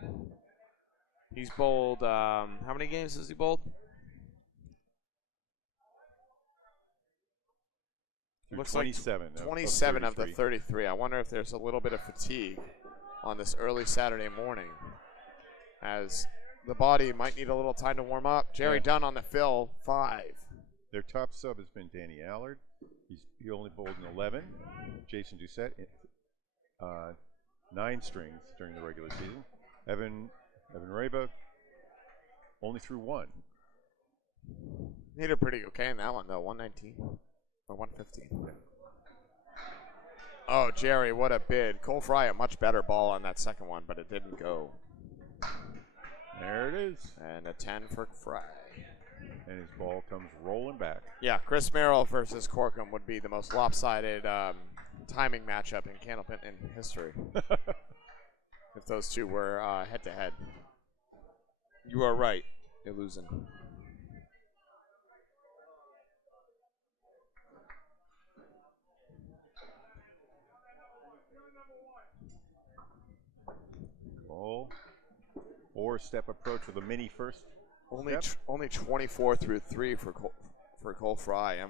He's bowled, how many games has he bowled? Looks 27. Like 27 of the 33. I wonder if there's a little bit of fatigue on this early Saturday morning, as the body might need a little time to warm up. Jerry Dunn on the fill, 5. Their top sub has been Danny Allard. He only bowled an 11. Jason Doucette, 9 strings during the regular season. Evan Reba only threw 1. He did pretty okay in that one though, 119 or 115. Oh, Jerry, what a bid. Cole Fry a much better ball on that second one, but it didn't go. There it is. And a 10 for Fry. And his ball comes rolling back. Yeah, Chris Merrill versus Corkum would be the most lopsided timing matchup in Candlepin in history. If those two were head-to-head. You are right. You're losing. Cole. Or step approach with a mini first. Only 24 through 3 for Cole Fry. And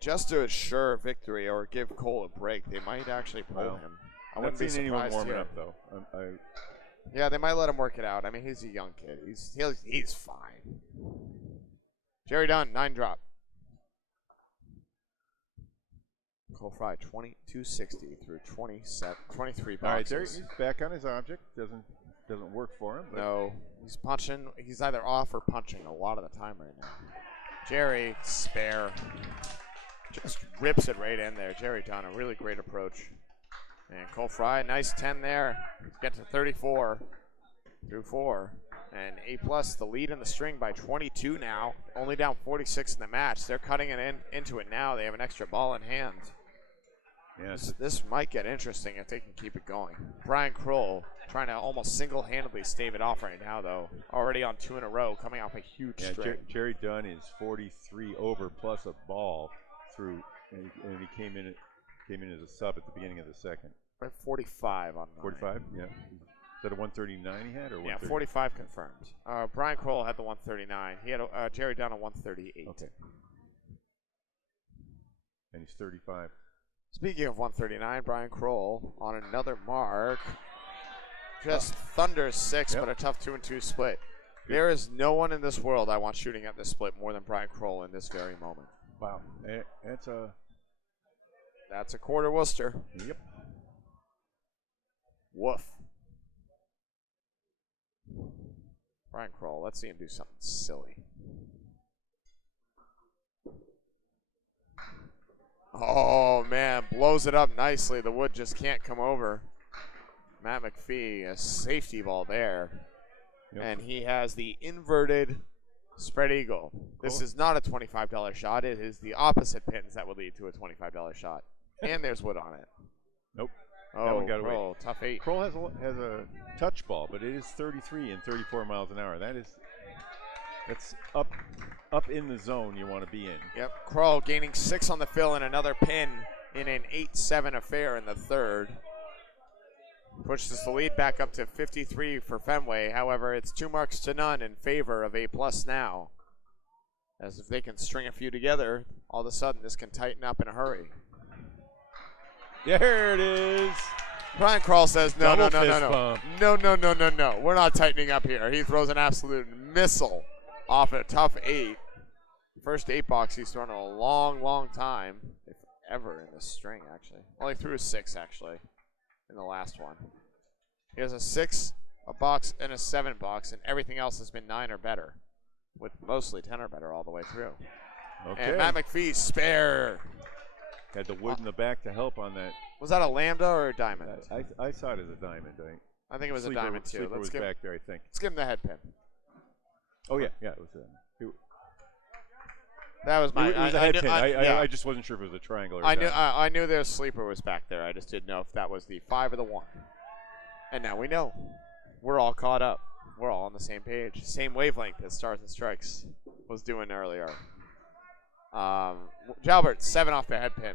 just to assure victory or give Cole a break, they might actually pull him. I wouldn't be surprised anyone warming here. up though. Yeah, they might let him work it out. I mean, he's a young kid. He's fine. Jerry Dunn, 9 drop. Cole Fry, 2260 through 23 boxes. All right, there he's back on his object. Doesn't work for him. No, he's punching. He's either off or punching a lot of the time right now. Jerry, spare. Just rips it right in there. Jerry Dunn, a really great approach. And Cole Fry, nice 10 there. Get to 34 through 4. And A+, the lead in the string by 22 now. Only down 46 in the match. They're cutting it into it now. They have an extra ball in hand. Yes. This might get interesting if they can keep it going. Brian Kroll trying to almost single-handedly stave it off right now, though. Already on 2 in a row, coming off a huge string. Jerry Dunn is 43 over plus a ball through, and he came in as a sub at the beginning of the second. 45 on 45, yeah. Is that a 139 he had, or yeah, 45 confirmed. Brian Kroll had the 139. He had Jerry Dunn a 138. Okay. And he's 35. Speaking of 139, Brian Kroll on another mark. Just thunders 6, but a tough 2-2 split. There is no one in this world I want shooting at this split more than Brian Kroll in this very moment. Wow. That's a quarter Worcester. Yep. Woof. Brian Kroll, let's see him do something silly. Oh, man, blows it up nicely. The wood just can't come over. Matt McPhee, a safety ball there. Yep. And he has the inverted spread eagle. Cool. This is not a $25 shot. It is the opposite pins that would lead to a $25 shot. And there's wood on it. Nope. Oh, that one got Kroll, away. Tough 8. Kroll has a touch ball, but it is 33 and 34 miles an hour. That's up in the zone you want to be in. Yep. Kroll gaining 6 on the fill and another pin in an 8-7 affair in the third. Pushes the lead back up to 53 for Fenway. However, it's 2 marks to none in favor of A+ now. As if they can string a few together, all of a sudden this can tighten up in a hurry. There it is. Brian Kroll says, no. Bump. We're not tightening up here. He throws an absolute missile off a tough 8. First 8 box he's thrown in a long time, if ever in this string, actually. Only threw a 6, actually, in the last one. He has a 6, a box, and a 7 box, and everything else has been 9 or better, with mostly 10 or better all the way through. Okay. And Matt McPhee, spare. Had the wood in the back to help on that. Was that a lambda or a diamond? I saw it as a diamond. I think it was a diamond, too. Sleeper was back there, I think. Let's give him the head pin. Oh, yeah, it was that was my. It was a head pin. I just wasn't sure if it was a triangle or I knew their sleeper was back there. I just didn't know if that was the 5 or the 1. And now we know. We're all caught up. We're all on the same page. Same wavelength as Stars and Strikes was doing earlier. Jalbert, 7 off the head pin.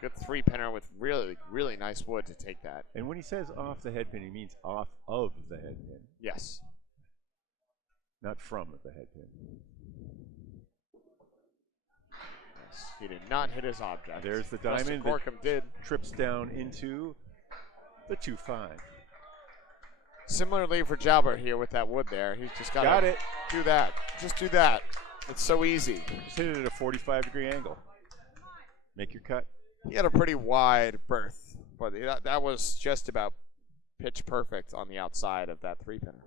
Good 3-pinner with really nice wood to take that. And when he says off the head pin, he means off of the head pin. Yes. Not from the head pin. Yes. He did not hit his object. There's the diamond that trips down into the 2-5. Similarly for Jalbert here with that wood there. He's just got it. Do that. Just do that. It's so easy. Just hit it at a 45-degree angle. Make your cut. He had a pretty wide berth, but that was just about pitch perfect on the outside of that 3-pinner.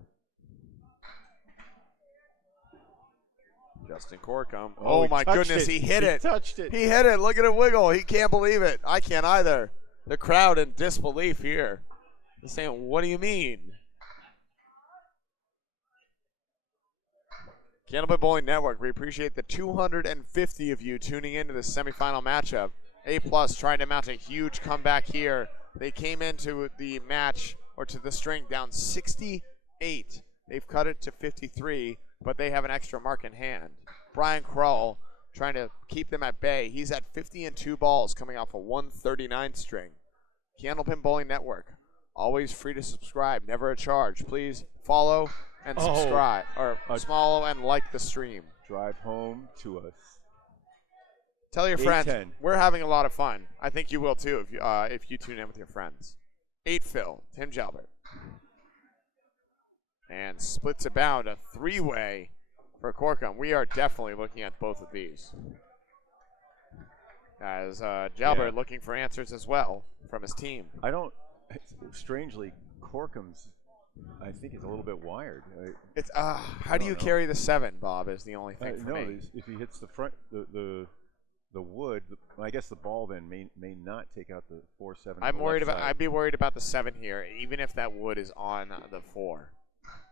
Justin Corkum. Oh my goodness, he hit it. He touched it. He hit it. Look at it wiggle. He can't believe it. I can't either. The crowd in disbelief here. They're saying, what do you mean? Candlepin Bowling Network, we appreciate the 250 of you tuning into the semifinal matchup. A+ trying to mount a huge comeback here. They came into the match, or to the string, down 68. They've cut it to 53, but they have an extra mark in hand. Brian Krull trying to keep them at bay. He's at 50 and 2 balls coming off a 139 string. Candlepin Bowling Network, always free to subscribe, never a charge. Please follow and subscribe, or follow and like the stream. Drive home to us. Tell your friends, 8-10. we're having a lot of if I think you will too if you tune in with your friends. 8 Phil, Tim Jalbert. And splits it bound, a 3-way for Corkum. We are definitely looking at both of these. As Jalbert looking for answers as well from his team. Strangely, Corkum's, I think, is a little bit wired. It's how do you carry the 7, Bob, is the only thing for me. If he hits the front, the wood, I guess the ball then may not take out the 4-7. I'd be worried about the 7 here, even if that wood is on the 4.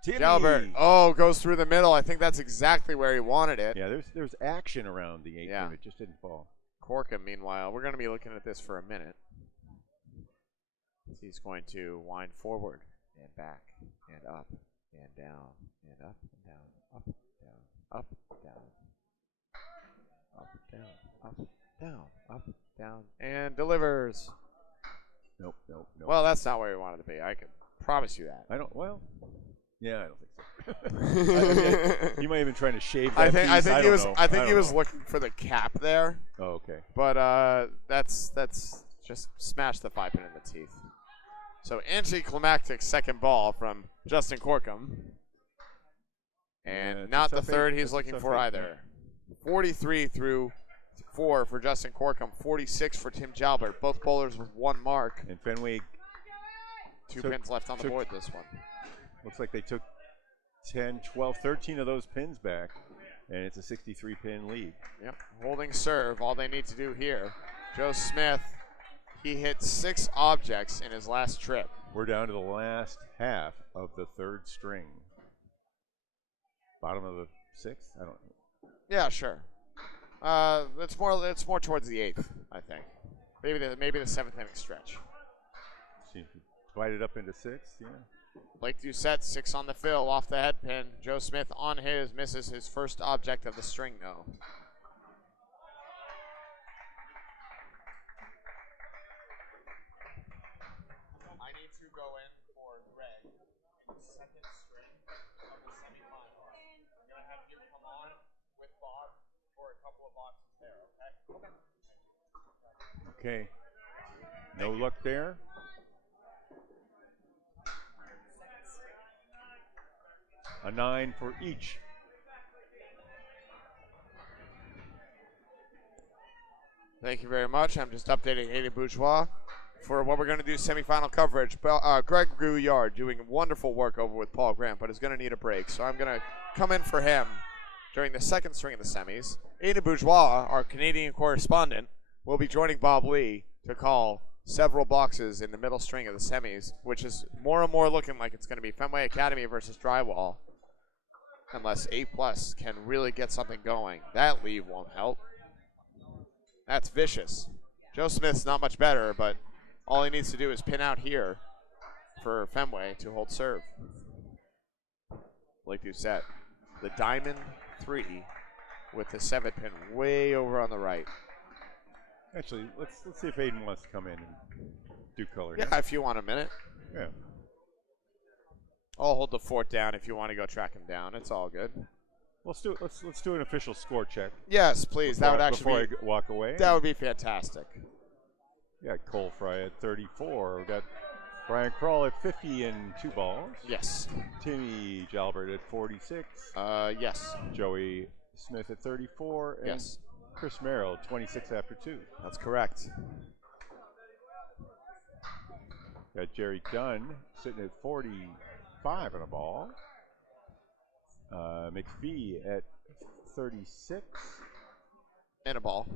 Timmy. Jalbert, goes through the middle. I think that's exactly where he wanted it. Yeah, there's action around the 8 pin. It just didn't fall. Corkum, meanwhile, we're going to be looking at this for a minute. He's going to wind forward and back and up and down and up and down, up, down, up, down, up, down, up, down, up, down, and delivers. Nope. Well, that's not where we wanted to be. I can promise you that. I don't think so. He might have been trying to shave that piece. I think he was looking for the cap there. Oh, okay. But that's just smashed the 5-pin in the teeth. So anticlimactic second ball from Justin Corkum. And not the third he's looking for either. 43 through 4 for Justin Corkum, 46 for Tim Jalbert. Both bowlers with 1 mark. And Fenway 2 pins left on the board this one. Looks like they took 10, 12, 13 of those pins back, and it's a 63-pin lead. Yep, holding serve, all they need to do here. Joe Smith, he hit 6 objects in his last trip. We're down to the last half of the 3rd string. Bottom of the 6th? I don't know. Yeah, sure. It's more towards the 8th, I think. Maybe the 7th inning stretch. Divide it up into 6, yeah. Blake Doucette, 6 on the fill, off the head pin. Joe Smith on his, misses his first object of the string, though. I need to go in for Greg in the 2nd string of the semifinals. I'm going to have you come on with Bob for a couple of boxes there, okay? Okay. No luck there. A 9 for each. Thank you very much. I'm just updating Ayden Bourgeois for what we're going to do semifinal coverage. Greg Gouillard doing wonderful work over with Paul Grant, but is going to need a break. So I'm going to come in for him during the 2nd string of the semis. Ayden Bourgeois, our Canadian correspondent, will be joining Bob Lee to call several boxes in the middle string of the semis, which is more and more looking like it's going to be Fenway Academy versus Drywall. Unless A+ can really get something going. That lead won't help. That's vicious. Joe Smith's not much better, but all he needs to do is pin out here for Fenway to hold serve. Blake Doucette, the diamond 3 with the 7 pin way over on the right. Actually, let's see if Ayden wants to come in and do color. Yeah, if you want a minute. Yeah. I'll hold the fort down if you want to go track him down. It's all good. Let's do an official score check. Yes, please. That would actually before I walk away. That would be fantastic. We got Cole Fry at 34. We got Brian Krull at 50 and 2 balls. Yes. Timmy Jalbert at 46. Yes. Joey Smith at 34. And Yes. Chris Merrill, 26 after 2. That's correct. Got Jerry Dunn sitting at 45 on a ball. McPhee at 36. And a ball.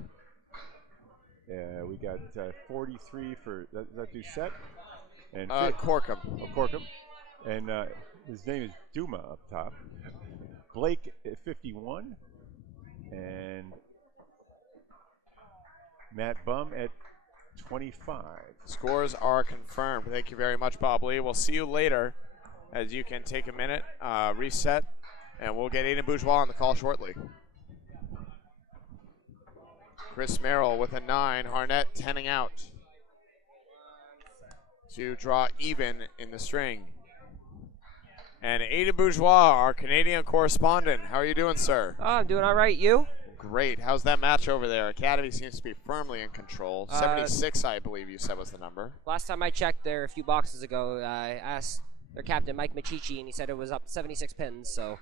We got 43 for that Doucette and Corkum. Corkum, and his name is Duma up top. Blake at 51, and Matt Bum at 25. Scores are confirmed. Thank you very much, Bob Lee. We'll see you later, as you can take a minute, reset, and we'll get Ayden Bourgeois on the call shortly. Chris Merrill with a 9, Harnett 10ing out to draw even in the string. And Ayden Bourgeois, our Canadian correspondent. How are you doing, sir? Oh, I'm doing all right. You? Great. How's that match over there? Academy seems to be firmly in control. 76, I believe you said was the number. Last time I checked there a few boxes ago, I asked their captain, Mike Machichi, and he said it was up 76 pins. So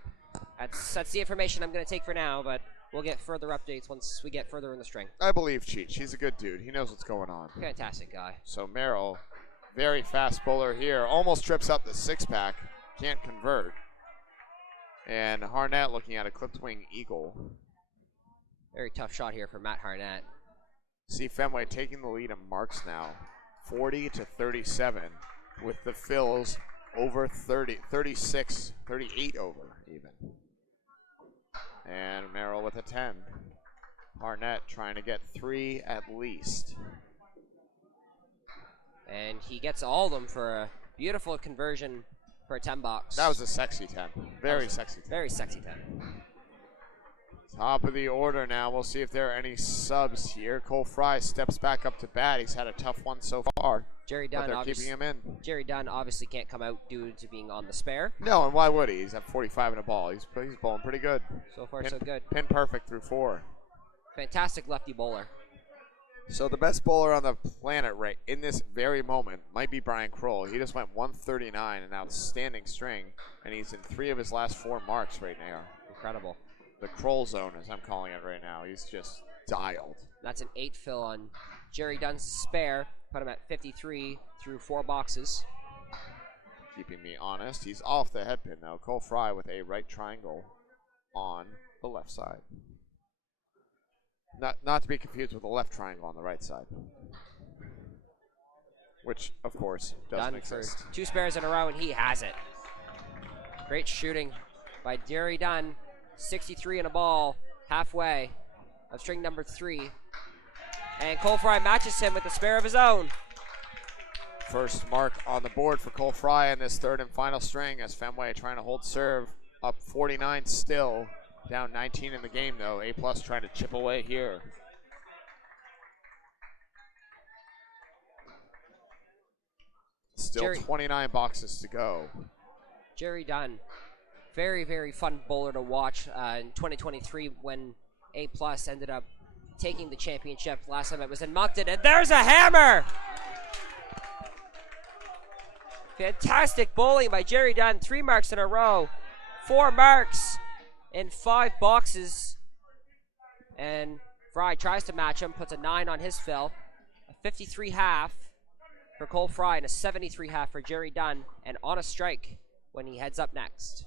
that's the information I'm going to take for now, but we'll get further updates once we get further in the string. I believe Cheech. He's a good dude. He knows what's going on. Fantastic guy. So Merrill, very fast bowler here. Almost trips up the 6-pack. Can't convert. And Harnett looking at a clipped wing eagle. Very tough shot here for Matt Harnett. See Fenway taking the lead in marks now. 40 to 37 with the fills over 30, 36, 38 over even. And Merrill with a 10. Harnett trying to get 3 at least. And he gets all of them for a beautiful conversion for a 10 box. That was a sexy 10. Very sexy 10. Very sexy 10. Top of the order now. We'll see if there are any subs here. Cole Fry steps back up to bat. He's had a tough one so far. Jerry But Dunn, they're obviously, keeping him in. Jerry Dunn obviously can't come out due to being on the spare. No, and why would he? He's at 45 and a ball. He's bowling pretty good. So far, so good. Pin perfect through 4. Fantastic lefty bowler. So the best bowler on the planet right in this very moment might be Brian Kroll. He just went 139, an outstanding string, and he's in 3 of his last 4 marks right now. Incredible. The Kroll zone, as I'm calling it right now. He's just dialed. That's an 8 fill on Jerry Dunn's spare. Put him at 53 through 4 boxes. Keeping me honest. He's off the head pin now. Cole Fry with a right triangle on the left side. Not to be confused with the left triangle on the right side. Which, of course, doesn't Dunn exist. for 2 spares in a row, and he has it. Great shooting by Jerry Dunn. 63 and a ball, halfway of string number 3. And Cole Fry matches him with a spare of his own. First mark on the board for Cole Fry in this 3rd and final string as Fenway trying to hold serve. Up 49 still. Down 19 in the game though. A+ trying to chip away here. Still 29 boxes to go. Jerry Dunn, very, very fun bowler to watch in 2023 when A+ ended up taking the championship. Last time it was in Moncton, and there's a hammer! Fantastic bowling by Jerry Dunn. 3 marks in a row. 4 marks in 5 boxes. And Fry tries to match him, puts a 9 on his fill. A 53 half for Cole Fry and a 73 half for Jerry Dunn. And on a strike when he heads up next.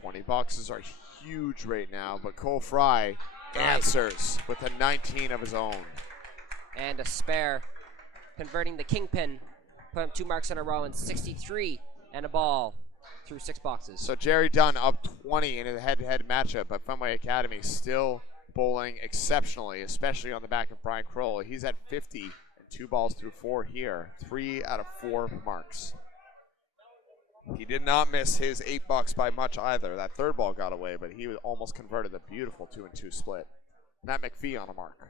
20 boxes are huge right now, but Cole Fry answers with a 19 of his own. And a spare, converting the kingpin. Put him 2 marks in a row and 63 and a ball through 6 boxes. So Jerry Dunn up 20 in a head-to-head matchup, but Fenway Academy still bowling exceptionally, especially on the back of Brian Kroll. He's at 50 and 2 balls through 4 here. 3 out of 4 marks. He did not miss his 8 bucks by much either. That 3rd ball got away, but he was almost converted a beautiful 2-2 split. Matt McPhee on a mark.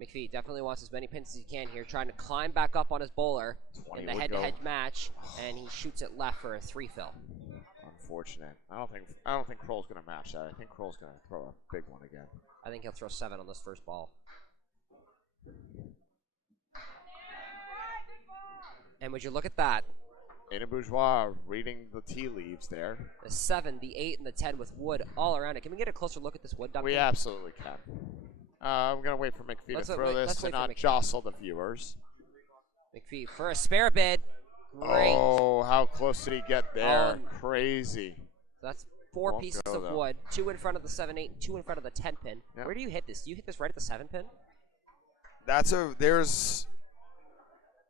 McPhee definitely wants as many pins as he can here, trying to climb back up on his bowler in the head-to-head match, and he shoots it left for a 3 fill. Unfortunate. I don't think Kroll's gonna match that. I think Kroll's gonna throw a big one again. I think he'll throw 7 on this first ball. And would you look at that? Ayden Bourgeois reading the tea leaves there. The 7, the 8, and the 10 with wood all around it. Can we get a closer look at this wood, Duncan? We absolutely can. I'm going to wait for McPhee to throw this and not jostle the viewers. McPhee for a spare bid. Great. Oh, how close did he get there? Crazy. That's 4 pieces of wood. 2 in front of the 7, 8, and 2 in front of the 10 pin. Yep. Where do you hit this? Do you hit this right at the 7 pin?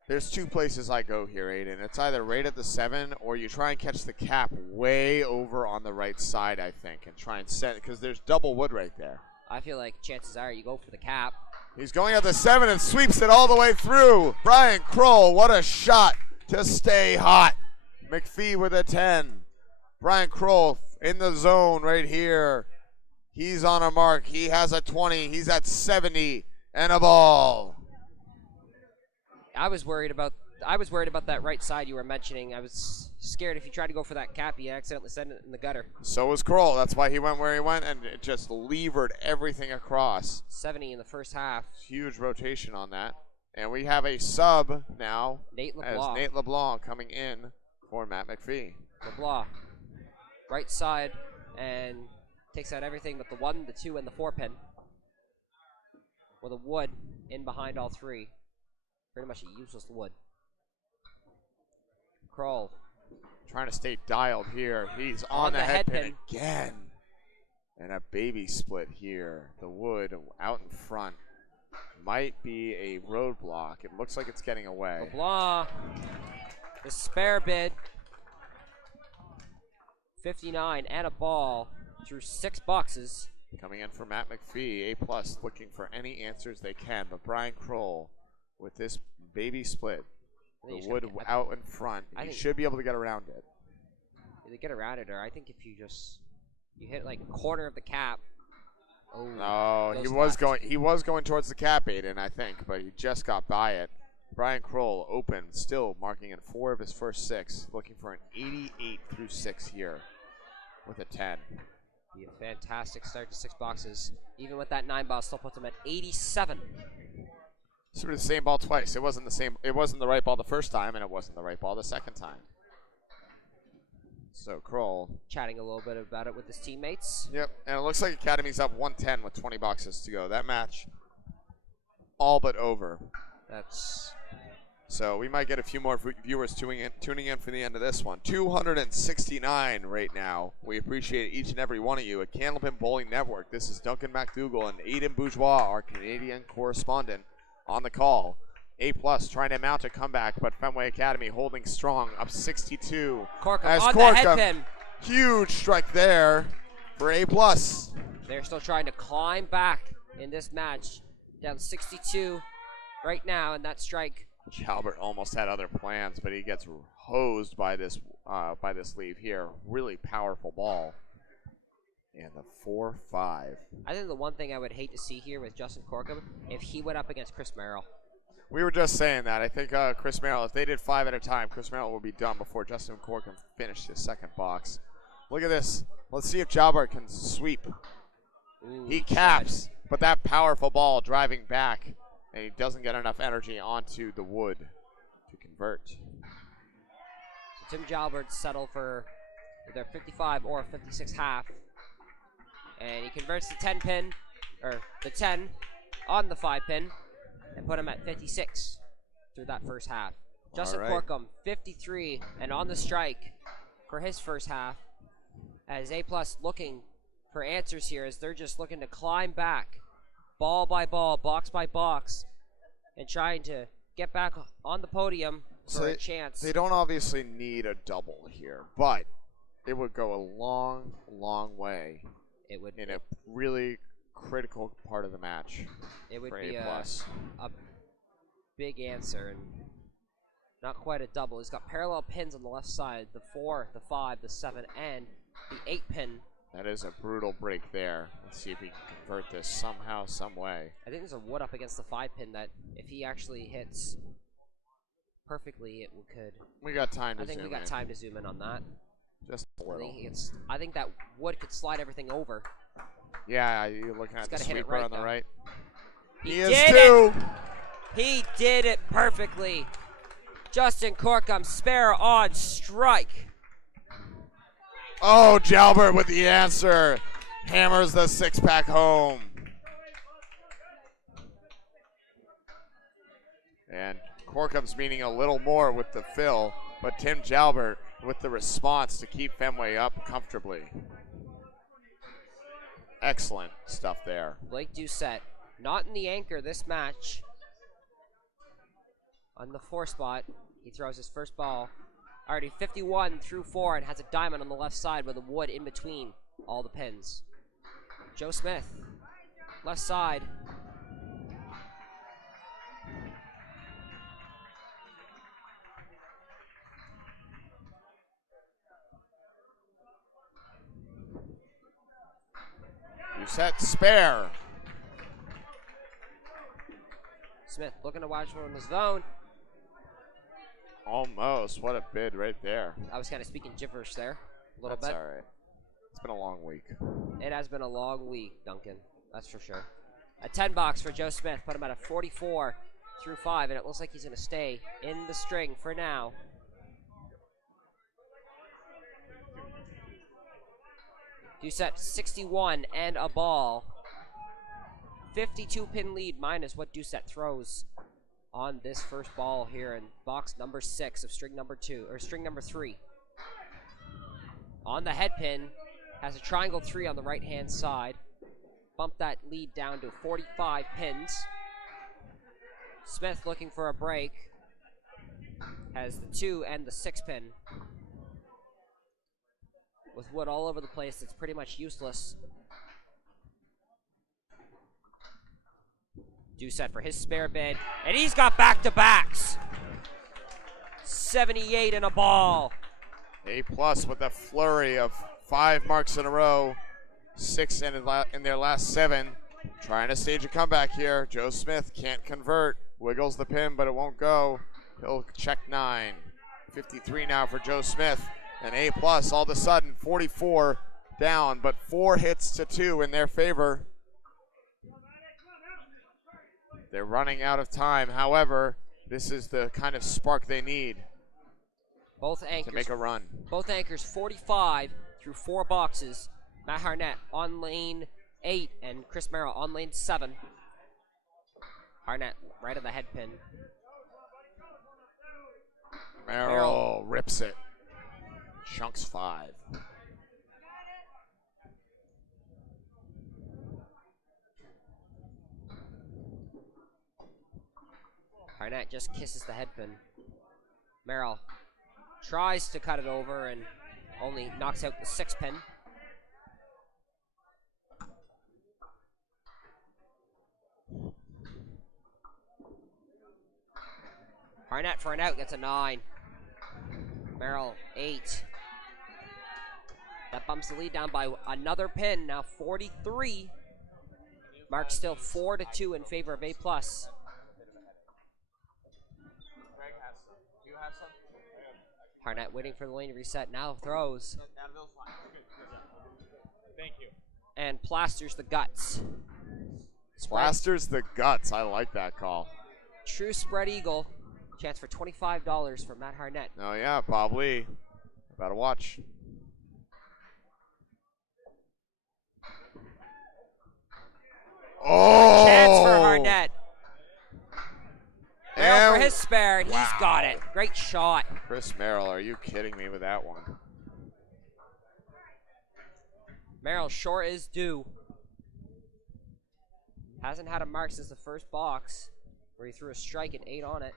There's 2 places I go here, Ayden. It's either right at the 7 or you try and catch the cap way over on the right side, I think, and try and set it because there's double wood right there. I feel like chances are you go for the cap. He's going at the 7 and sweeps it all the way through. Brian Kroll, what a shot to stay hot. McPhee with a 10. Brian Kroll in the zone right here. He's on a mark. He has a 20. He's at 70 and a ball. I was worried about that right side you were mentioning. I was scared if you tried to go for that cap, you accidentally send it in the gutter. So was Kroll. That's why he went where he went and it just levered everything across. 70 in the first half. Huge rotation on that. And we have a sub now Nate LeBlanc. as Nate LeBlanc coming in for Matt McPhee. LeBlanc, right side, and takes out everything but the 1, the 2, and the 4 pin. With a wood in behind all 3. Pretty much a useless wood. Kroll. Trying to stay dialed here. He's on the head pin again. And a baby split here. The wood out in front. Might be a roadblock. It looks like it's getting away. LeBlanc. The spare bid. 59 and a ball through 6 boxes. Coming in for Matt McPhee. A+ looking for any answers they can. But Brian Kroll with this baby split. The wood out in front. He should be able to get around it. Either get around it, or I think if you hit like a corner of the cap. Oh, he was going towards the cap, Ayden, I think, but he just got by it. Brian Kroll open, still marking in 4 of his first 6, looking for an 88 through 6 here with a 10. Be a fantastic start to 6 boxes. Even with that 9 ball, still puts him at 87. Sort of the same ball twice. It wasn't the right ball the first time, and it wasn't the right ball the second time. So Kroll chatting a little bit about it with his teammates. Yep, and it looks like Academy's up 110 with 20 boxes to go. That match all but over. So we might get a few more viewers tuning in for the end of this one. 269 right now. We appreciate each and every one of you at Candlepin Bowling Network. This is Duncan MacDougall and Ayden Bourgeois, our Canadian correspondent, on the call. A+ trying to mount a comeback, but Fenway Academy holding strong, up 62. Corkum on the head pin. Huge strike there for A+. They're still trying to climb back in this match. Down 62 right now in that strike. Jalbert almost had other plans, but he gets hosed by this leave here. Really powerful ball. And the 4-5. I think the one thing I would hate to see here with Justin Corkum, if he went up against Chris Merrill. We were just saying that. I think Chris Merrill, if they did 5 at a time, Chris Merrill will be done before Justin Corkum finished his second box. Look at this. Let's see if Jalbert can sweep. Ooh, he caps, but that powerful ball driving back, and he doesn't get enough energy onto the wood to convert. So Tim Jalbert settled for either 55 or 56 half. And he converts the 10 pin, or the 10 on the 5 pin, and put him at 56 through that first half. Justin Corkum, 53, and on the strike for his first half, as A+ looking for answers here, as they're just looking to climb back, ball by ball, box by box, and trying to get back on the podium for a chance. They don't obviously need a double here, but it would go a long, long way. It would in a really critical part of the match. It would be a big answer, and not quite a double. He's got parallel pins on the left side, the 4, the 5, the 7, and the 8 pin. That is a brutal break there. Let's see if he can convert this somehow, some way. I think there's a wood up against the 5 pin that if he actually hits perfectly, it could. We got time to zoom in. I think we got time to zoom in on that. Just a little. I think that wood could slide everything over. Yeah, you're looking at the sweeper on the right. He is too. He did it perfectly. Justin Corkum, spare on strike. Oh, Jalbert with the answer. Hammers the six-pack home. And Corkum's meaning a little more with the fill, but Tim Jalbert with the response to keep Fenway up comfortably. Excellent stuff there. Blake Doucette, not in the anchor this match. On the 4 spot, he throws his first ball. Already 51 through 4 and has a diamond on the left side with a wood in between all the pins. Joe Smith, left side. You set spare. Smith looking to watch from the zone. Almost. What a bid right there. I was kind of speaking gibberish there a little That's bit. all right. It's been a long week. It has been a long week, Duncan. That's for sure. A 10 box for Joe Smith. Put him at a 44 through 5, and it looks like he's going to stay in the string for now. Doucette 61 and a ball. 52 pin lead minus what Doucette throws on this first ball here in box number 6 of string number 2 or string number 3. On the head pin, has a triangle 3 on the right hand side. Bump that lead down to 45 pins. Smith looking for a break. Has the 2 and the 6 pin. With wood all over the place, it's pretty much useless. Doucette for his spare bid, and he's got back-to-backs. 78 and a ball. A+ with a flurry of 5 marks in a row. 6 in their last 7. Trying to stage a comeback here. Joe Smith can't convert. Wiggles the pin, but it won't go. He'll check 9. 53 now for Joe Smith. And A+ all of a sudden, 44 down, but 4 hits to 2 in their favor. They're running out of time. However, this is the kind of spark they need Both anchors to make a run. Both anchors 45 through 4 boxes. Matt Harnett on lane 8 and Chris Merrill on lane 7. Harnett right on the head pin. Merrill rips it. Chunks 5. Harnett just kisses the head pin. Merrill tries to cut it over and only knocks out the 6 pin. Harnett for an out, gets a 9. Merrill 8. That bumps the lead down by another pin, now 43. Mark still 4-2 in favor of A+. Harnett waiting for the lane to reset, now throws. Thank you. And plasters the guts. Plasters the guts. I like that call. True spread eagle. Chance for $25 for Matt Harnett. Oh, yeah, Bob Lee. About to watch. Oh! Chance for Harnett. Merrill for And his spare, and he's wow. got it. Great shot. Chris Merrill, are you kidding me with that one? Merrill sure is due. Hasn't had a mark since the first box, where he threw a strike and 8 on it.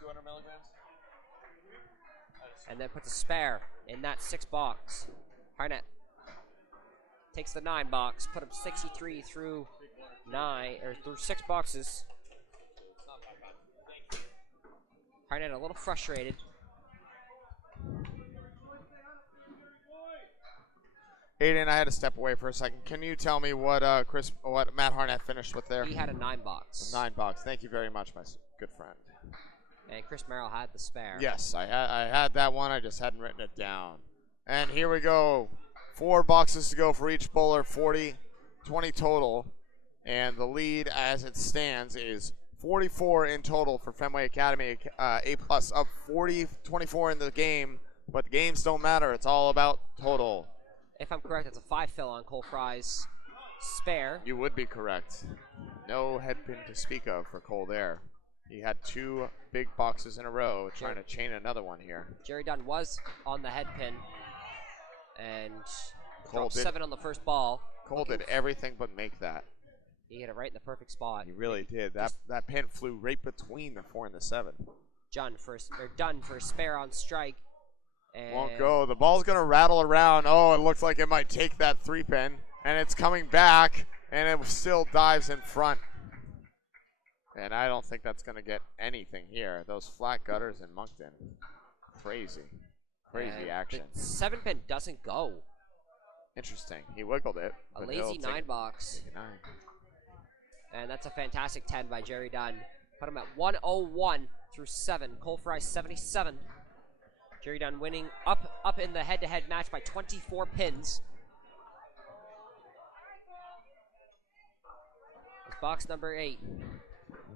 200 milligrams? And then puts a spare in that 6 box. Harnett takes the 9 box, put him 63 through 9, or through 6 boxes. Harnett a little frustrated. Ayden, I had to step away for a second. Can you tell me what Matt Harnett finished with there? He had a 9 box. 9 box. Thank you very much, my good friend. And Chris Merrill had the spare. Yes, I had that one. I just hadn't written it down. And here we go. 4 boxes to go for each bowler. 20 total. And the lead as it stands is 44 in total for Fenway Academy. A plus up 40-24 in the game, but the games don't matter. It's all about total. If I'm correct, it's a 5 fill on Cole Fry's spare. You would be correct. No head pin to speak of for Cole there. He had 2 big boxes in a row, trying to chain another one here. Jerry Dunn was on the head pin and Cole dropped did, 7 on the first ball. Cole did everything but make that. He hit it right in the perfect spot. He really did. That pin flew right between the 4 and the 7. Dunn for a spare on strike. And Won't go. The ball's going to rattle around. Oh, it looks like it might take that 3 pin. And it's coming back, and it still dives in front. And I don't think that's going to get anything here. Those flat gutters in Moncton. Crazy. Crazy action. The 7 pin doesn't go. Interesting. He wiggled it. A lazy 9 box. Take a 9. And that's a fantastic 10 by Jerry Dunn. Put him at 101 through 7. Cole Fry 77. Jerry Dunn winning up in the head-to-head match by 24 pins. It's box number 8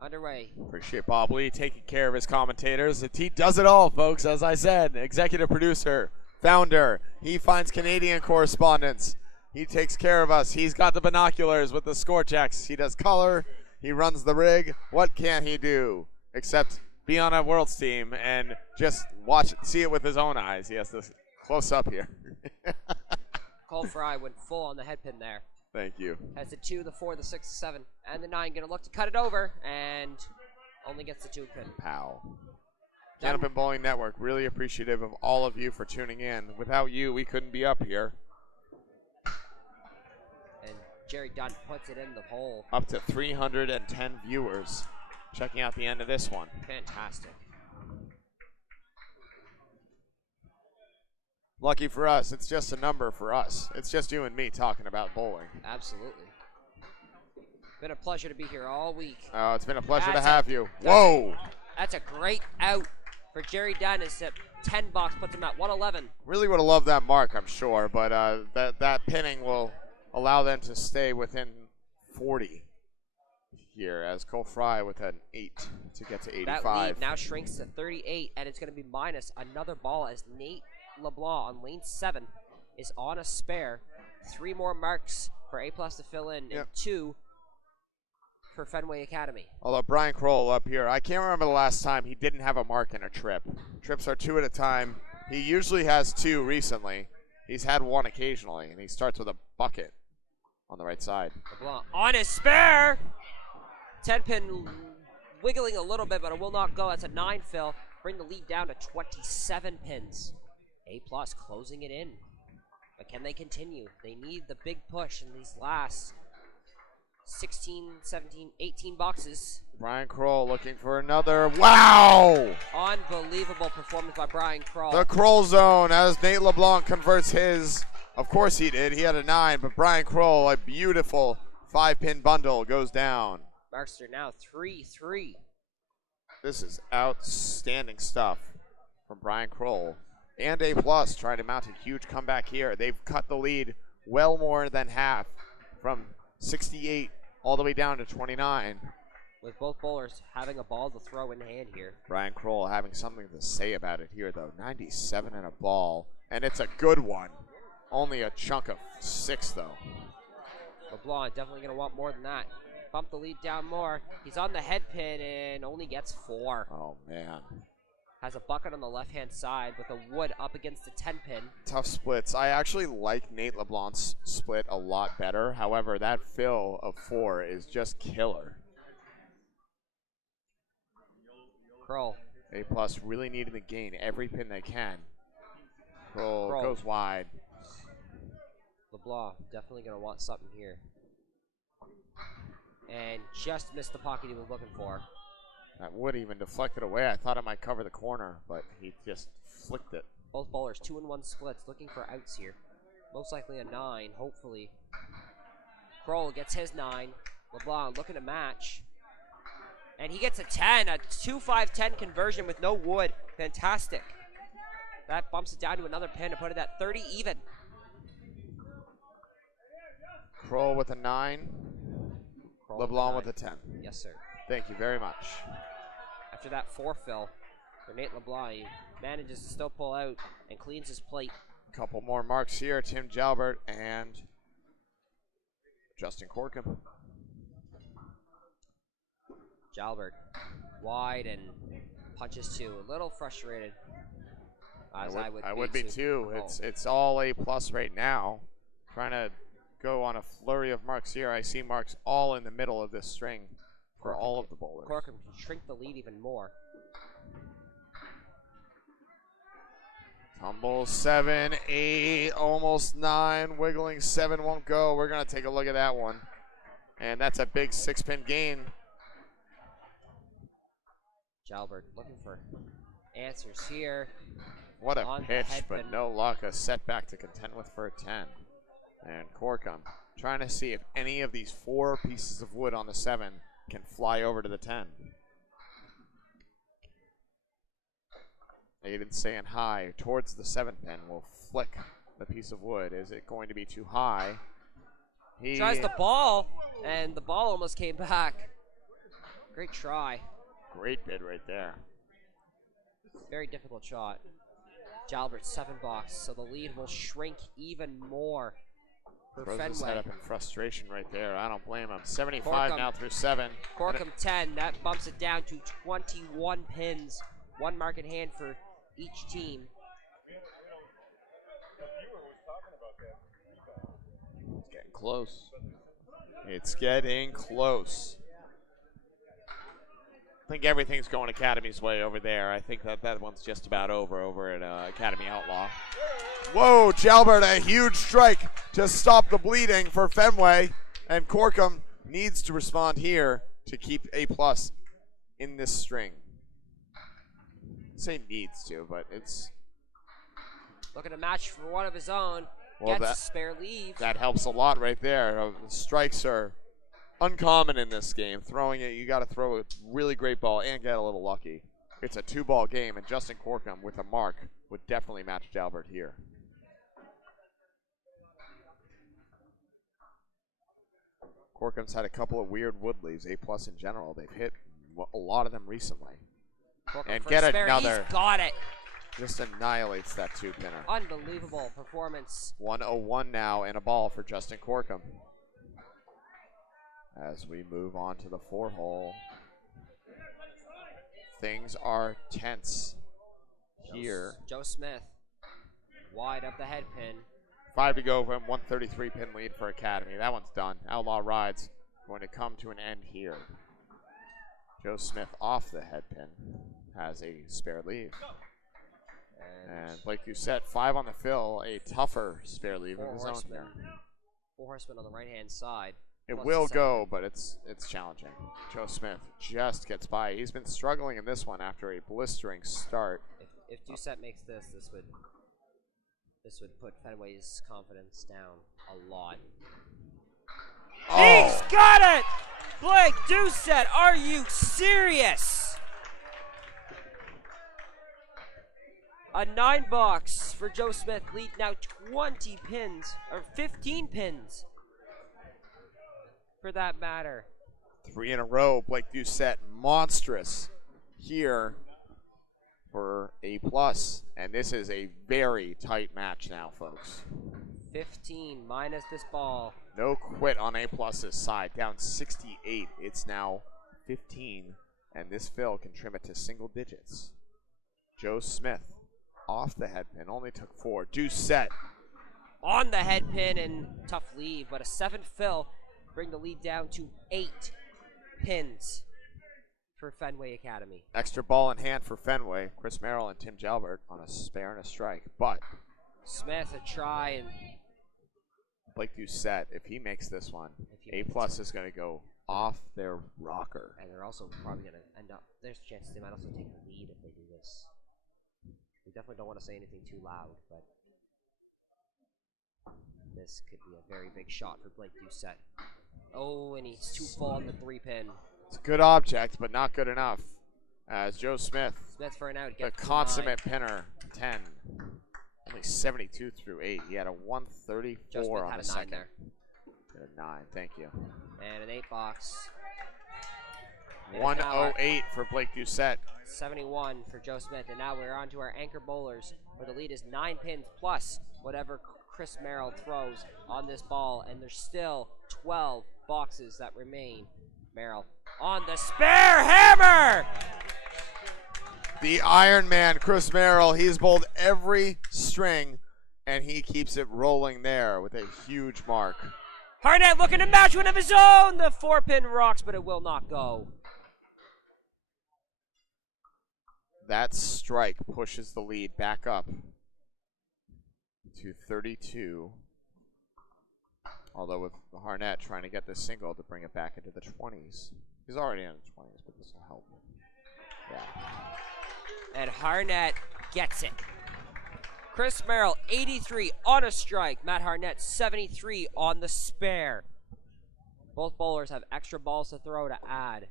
underway. Appreciate Bob Lee taking care of his commentators. He does it all, folks. As I said, executive producer, founder. He finds Canadian correspondence. He takes care of us. He's got the binoculars with the score checks. He does color. He runs the rig. What can he do except be on a Worlds team and just see it with his own eyes? He has to close up here. Cole Fry went full on the head pin there. Thank you. Has the 2, the 4, the 6, the 7, and the 9. Gonna look to cut it over, and only gets the 2 pin. Pow. Gentlemen Bowling Network, really appreciative of all of you for tuning in. Without you, we couldn't be up here. And Jerry Dunn puts it in the hole. Up to 310 viewers checking out the end of this one. Fantastic. Lucky for us, it's just a number for us. It's just you and me talking about bowling. Absolutely. Been a pleasure to be here all week. Oh, it's been a pleasure to That's have you. Whoa! That's a great out for Jerry Dunn. It's a 10 box, puts him at 111. Really would have loved that mark, I'm sure, but that pinning will allow them to stay within 40 here as Cole Fry with an 8 to get to 85. That lead now shrinks to 38, and it's going to be minus another ball as Nate LeBlanc on lane 7 is on a spare. 3 more marks for A+ to fill in, and 2 for Fenway Academy. Although Brian Kroll up here, I can't remember the last time he didn't have a mark in a trip. Trips are 2 at a time. He usually has 2 recently. He's had 1 occasionally, and he starts with a bucket on the right side. LeBlanc on his spare. 10 pin wiggling a little bit, but it will not go. That's a 9 fill. Bring the lead down to 27 pins. A+ closing it in. But can they continue? They need the big push in these last 16, 17, 18 boxes. Brian Kroll looking for another. Wow! Unbelievable performance by Brian Kroll. The Kroll zone as Nate LeBlanc converts his. Of course he did. He had a 9, but Brian Kroll, a beautiful 5-pin bundle, goes down. Marks are now 3-3. This is outstanding stuff from Brian Kroll. And A+ trying to mount a huge comeback here. They've cut the lead well more than half from 68 all the way down to 29. With both bowlers having a ball to throw in hand here. Brian Kroll having something to say about it here, though. 97 and a ball, and it's a good one. Only a chunk of 6, though. LeBlanc definitely going to want more than that. Bump the lead down more. He's on the head pin and only gets 4. Oh, man. Has a bucket on the left-hand side with a wood up against the 10 pin. Tough splits. I actually like Nate LeBlanc's split a lot better. However, that fill of 4 is just killer. Kroll. A+ really needing to gain every pin they can. Kroll goes wide. LeBlanc definitely going to want something here. And just missed the pocket he was looking for. That wood even deflected away. I thought it might cover the corner, but he just flicked it. Both bowlers 2-1 splits, looking for outs here. Most likely a 9, hopefully. Kroll gets his 9. LeBlanc looking to match. And he gets a 10, a 2-5-10 conversion with no wood. Fantastic. That bumps it down to another pin to put it at 30 even. Kroll with a 9. Kroll LeBlanc with with a 10. Yes, sir. Thank you very much. After that forefill for Nate LeBlanc, he manages to still pull out and cleans his plate. Couple more marks here. Tim Jalbert and Justin Corkum. Jalbert wide and punches two. A little frustrated. As I would be too. Oh. It's all A+ right now. Trying to go on a flurry of marks here. I see marks all in the middle of this string for all of the bowlers. Corkum can shrink the lead even more. Tumble 7, 8, almost 9, wiggling 7 won't go. We're going to take a look at that one. And that's a big 6-pin gain. Jalbert looking for answers here. What a On the pitch, head but pin. no luck. A setback to contend with for a 10. And Corkum trying to see if any of these 4 pieces of wood on the 7 can fly over to the 10. Ayden staying high towards the 7-pin. Will flick the piece of wood. Is it going to be too high? He Tries the ball, and the ball almost came back. Great try. Great bid right there. Very difficult shot. Jalbert 7 box, so the lead will shrink even more for Throws his head Fenway. up in frustration right there. I don't blame him. 75 Corkum. now through 7. Corkum 10, that bumps it down to 21 pins. 1 mark in hand for each team. It's getting close. It's getting close. I think everything's going Academy's way over there. I think that one's just about over at Academy Outlaw. Whoa, Jalbert, a huge strike to stop the bleeding for Fenway. And Corkum needs to respond here to keep A+ in this string. I say needs to, but it's... Looking to match for one of his own. Well, Gets a spare leave. That helps a lot right there. The strikes are uncommon in this game. Throwing it, you got to throw a really great ball and get a little lucky. It's a 2-ball game, and Justin Corkum with a mark would definitely match Jalbert here. Corkum's had a couple of weird wood leaves, A+ in general. They've hit a lot of them recently. Corkum And for get a spare. another. He's got it. Just annihilates that 2-pinner. Unbelievable performance. 101 now and a ball for Justin Corkum. As we move on to the 4-hole, things are tense here. Joe Smith, wide of the head pin. 5 to go from 133 pin lead for Academy. That one's done. Outlaw Rides going to come to an end here. Joe Smith off the head pin has a spare leave. And Blake Doucette, 5 on the fill, a tougher spare leave of his own here. 4 horsemen on the right-hand side. It plus will the go, but it's challenging. Joe Smith just gets by. He's been struggling in this one after a blistering start. If Doucette makes this would put Fenway's confidence down a lot. Oh. He's got it! Blake Doucette, are you serious? A 9 box for Joe Smith, lead now 20 pins, or 15 pins for that matter. 3 in a row. Blake Doucette, monstrous here for A+. And this is a very tight match now, folks. 15 minus this ball. No quit on A+'s side. Down 68. It's now 15. And this fill can trim it to single digits. Joe Smith off the head pin. Only took 4. Doucette On the head pin and tough leave, but a 7 fill. Bring the lead down to 8 pins for Fenway Academy. extra ball in hand for Fenway. Chris Merrill and Tim Jalbert on a spare and a strike. But Smith a try, and Blake Doucette, if he makes this one, A+ is going to go off their rocker. and they're also probably going to end up, there's a chance they might also take the lead if they do this. We definitely don't want to say anything too loud, but this could be a very big shot for Blake Doucette. Oh, and he's too full on the 3 pin. It's a good object, but not good enough. As Joe Smith, Smith for an out. the Gets consummate pinner, 10. Only 72 through 8. He had a Joe 134 Smith on had the a 9 second. there. Got a 9, thank you. And an 8 box. 108 for Blake Doucette. 71 for Joe Smith, and now we're on to our anchor bowlers, where the lead is 9 pins plus whatever Chris Merrill throws on this ball, and there's still 12 boxes that remain. Merrill on the spare hammer! The Iron Man, Chris Merrill, he's bowled every string, and he keeps it rolling there with a huge mark. Harnett looking to match one of his own. The 4-pin rocks, but it will not go. That strike pushes the lead back up to 32. Although with Harnett trying to get this single to bring it back into the 20s. He's already in the 20s, but this will help him. Yeah. And Harnett gets it. Chris Merrill, 83 on a strike. Matt Harnett, 73 on the spare. Both bowlers have extra balls to throw to add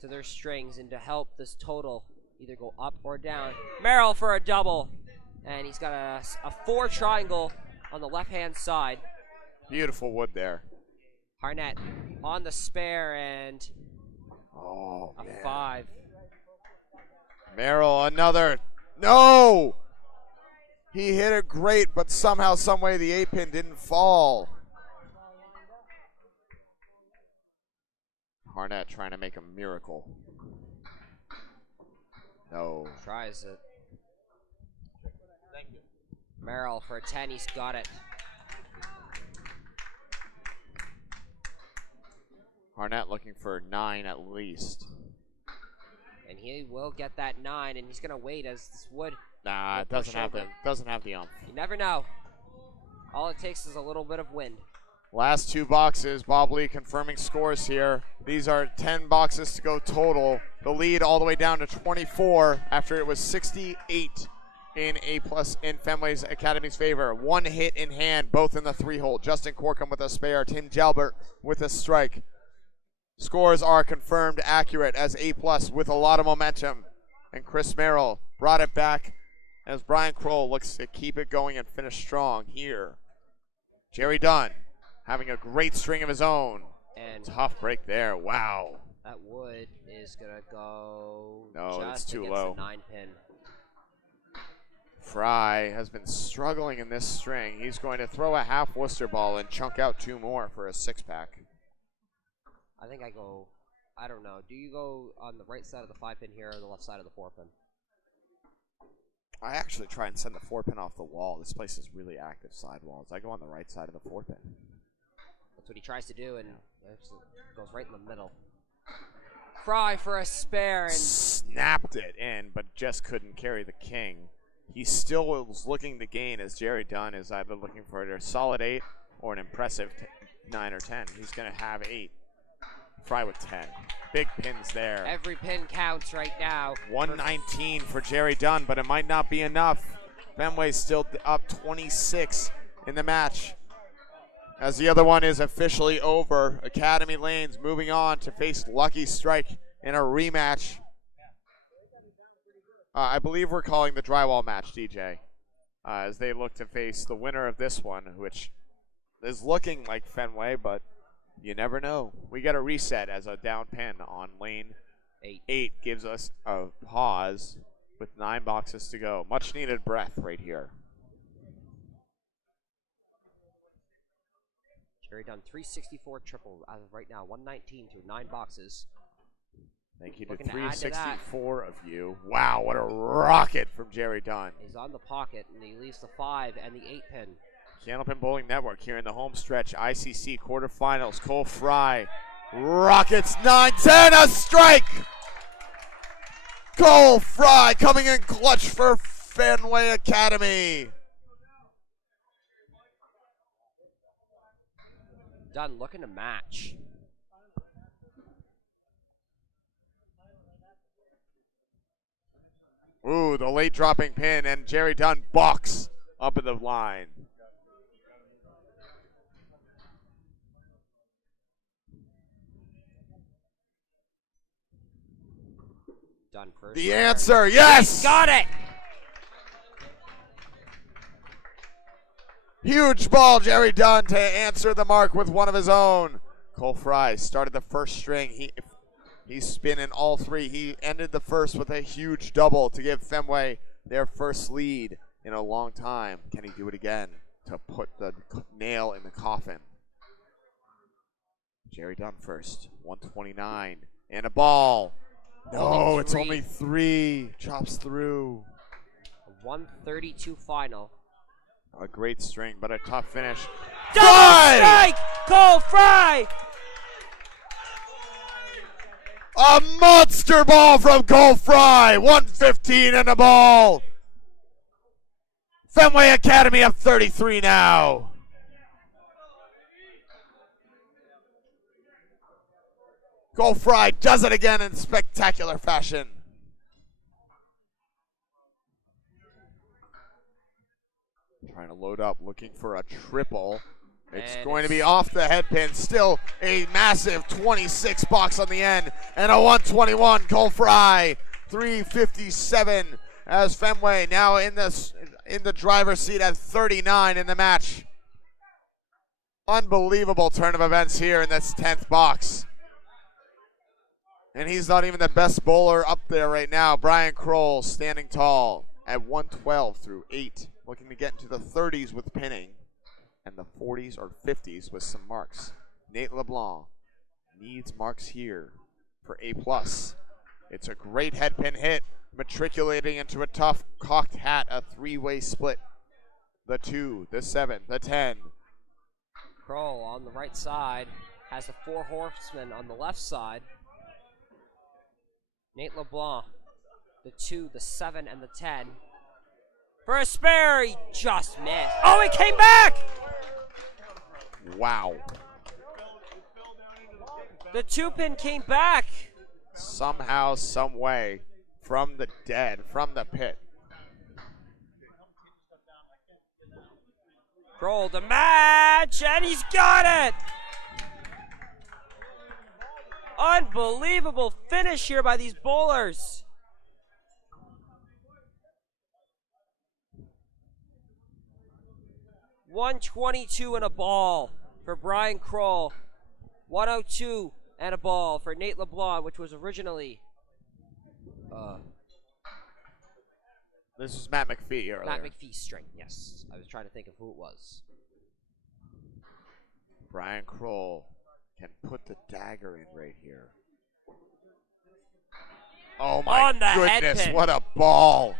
to their strings and to help this total either go up or down. Merrill for a double. And he's got a 4 triangle on the left-hand side. Beautiful wood there. Harnett on the spare and a man. 5. Merrill, another. No! He hit it great, but somehow, someway, the 8-pin didn't fall. Harnett trying to make a miracle. No. Tries it. Thank you. Merrill for a 10, he's got it. Harnett looking for 9 at least. And he will get that 9, and he's going to wait as this wood. Nah, it doesn't have the umph. You never know. All it takes is a little bit of wind. Last 2 boxes. Bob Lee confirming scores here. These are 10 boxes to go total. The lead all the way down to 24 after it was 68 in in Fenway Academy's favor. 1 hit in hand, both in the 3-hole. Justin Corkum with a spare. Tim Jalbert with a strike. Scores are confirmed accurate as A+ with a lot of momentum. And Chris Merrill brought it back as Brian Kroll looks to keep it going and finish strong here. Jerry Dunn having a great string of his own. And tough break there. Wow. That wood is going to go no, just it's too against low. the 9-pin. Fry has been struggling in this string. He's going to throw a half Worcester ball and chunk out 2 more for a 6-pack. I think I don't know. Do you go on the right side of the 5-pin here or the left side of the 4-pin? I actually try and send the 4-pin off the wall. This place is really active sidewalls. I go on the right side of the 4-pin. That's what he tries to do, and it goes right in the middle. Fry for a spare. And snapped it in, but just couldn't carry the king. He still was looking to gain as Jerry Dunn is either looking for a solid 8 or an impressive 9 or 10. He's going to have 8. Fry with 10. Big pins there. Every pin counts right now. 119 for Jerry Dunn, but it might not be enough. Fenway's still up 26 in the match. As the other one is officially over. Academy Lanes moving on to face Lucky Strike in a rematch. I believe we're calling the drywall match, DJ, as they look to face the winner of this one, which is looking like Fenway, but you never know. We got a reset as a down pin on lane 8 gives us a pause with 9 boxes to go. Much needed breath right here. Jerry Dunn, 364 triple as of right now, 119 through 9 boxes. Thank you to Looking 364 of you. Wow, what a rocket from Jerry Dunn. He's on the pocket, and he leaves the 5 and the 8-pin. Candlepin Bowling Network here in the home stretch. ICC quarterfinals. Cole Fry rockets 9-10, a strike! Cole Fry coming in clutch for Fenway Academy. Dunn looking to match. Ooh, the late dropping pin, and Jerry Dunn balks up at the line. Dunn first. The answer, yes! He's got it! Huge ball, Jerry Dunn to answer the mark with one of his own. Cole Fry started the first string. He's spinning all three. He ended the first with a huge double to give Fenway their first lead in a long time. Can he do it again to put the nail in the coffin? Jerry Dunn first, 129, and a ball. No, it's only three. Chops through. A 132 final. A great string, but a tough finish. Double strike! Cole Fry! A monster ball from Cole Fry. 115 and a ball. Fenway Academy up 33 now. Cole Fry does it again in spectacular fashion. Trying to load up, looking for a triple. It's going to be off the head pin. Still a massive 26 box on the end. And a 121, Cole Fry. 357 as Fenway now in the driver's seat at 39 in the match. Unbelievable turn of events here in this 10th box. And he's not even the best bowler up there right now. Brian Kroll standing tall at 112 through 8. Looking to get into the 30s with pinning. And the 40s or 50s with some marks. Nate LeBlanc needs marks here for A+. It's a great head pin hit, matriculating into a tough cocked hat, a three-way split. The 2, the 7, the 10. Kroll on the right side has the 4 horsemen on the left side. Nate LeBlanc, the 2, the 7, and the 10. For a spare, he just missed. Oh, it came back! Wow. The 2-pin came back. Somehow, some way, from the dead, from the pit. Kroll the match, and he's got it! Unbelievable finish here by these bowlers. $122 and a ball for Brian Kroll. 102 and a ball for Nate LeBlanc, which was originally This is Matt McPhee earlier. Matt McPhee's string. Yes, I was trying to think of who it was. Brian Kroll can put the dagger in right here. Oh my On the head goodness, pin. what a ball.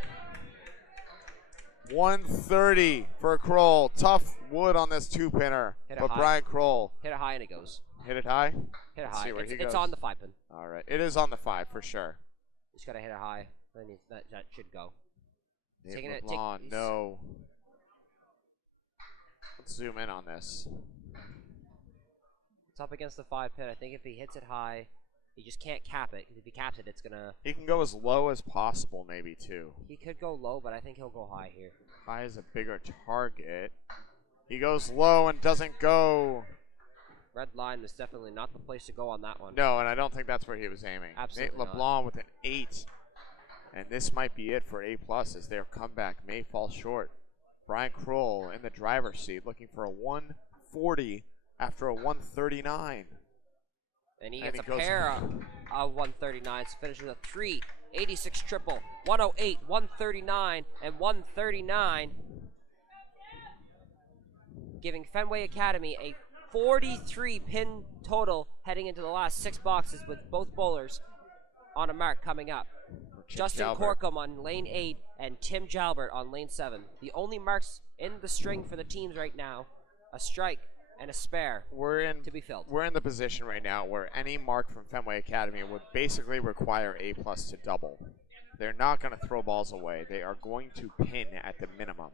130 for Kroll. Tough wood on this 2-pinner. Hit it But high. Brian Kroll. Hit it high and it goes. Hit it high? Hit it Let's high. see where he It's goes. on the 5-pin. All right. It is on the 5 for sure. Just gotta hit it high. Then that should go. Nate Taking it- LeBlanc, take- no. Let's zoom in on this. It's up against the 5-pin. I think if he hits it high, he just can't cap it. Because if he caps it, it's gonna. He can go as low as possible, maybe, too. He could go low, but I think he'll go high here. High is a bigger target. He goes low and doesn't go. Red line was definitely not the place to go on that one. No, and I don't think that's where he was aiming. Absolutely Nate not. LeBlanc with an 8. And this might be it for A+, as their comeback may fall short. Brian Kroll in the driver's seat looking for a 140 after a 139. And he And gets he a goes- pair of 139s to finish with a 386 triple, 108, 139, and 139, giving Fenway Academy a 43 pin total heading into the last 6 boxes with both bowlers on a mark coming up. Justin Jalbert. Corkum on lane 8 and Tim Jalbert on lane 7. The only marks in the string for the teams right now, a strike and a spare We're in to be filled. We're in the position right now where any mark from Fenway Academy would basically require A+ to double. They're not going to throw balls away. They are going to pin at the minimum.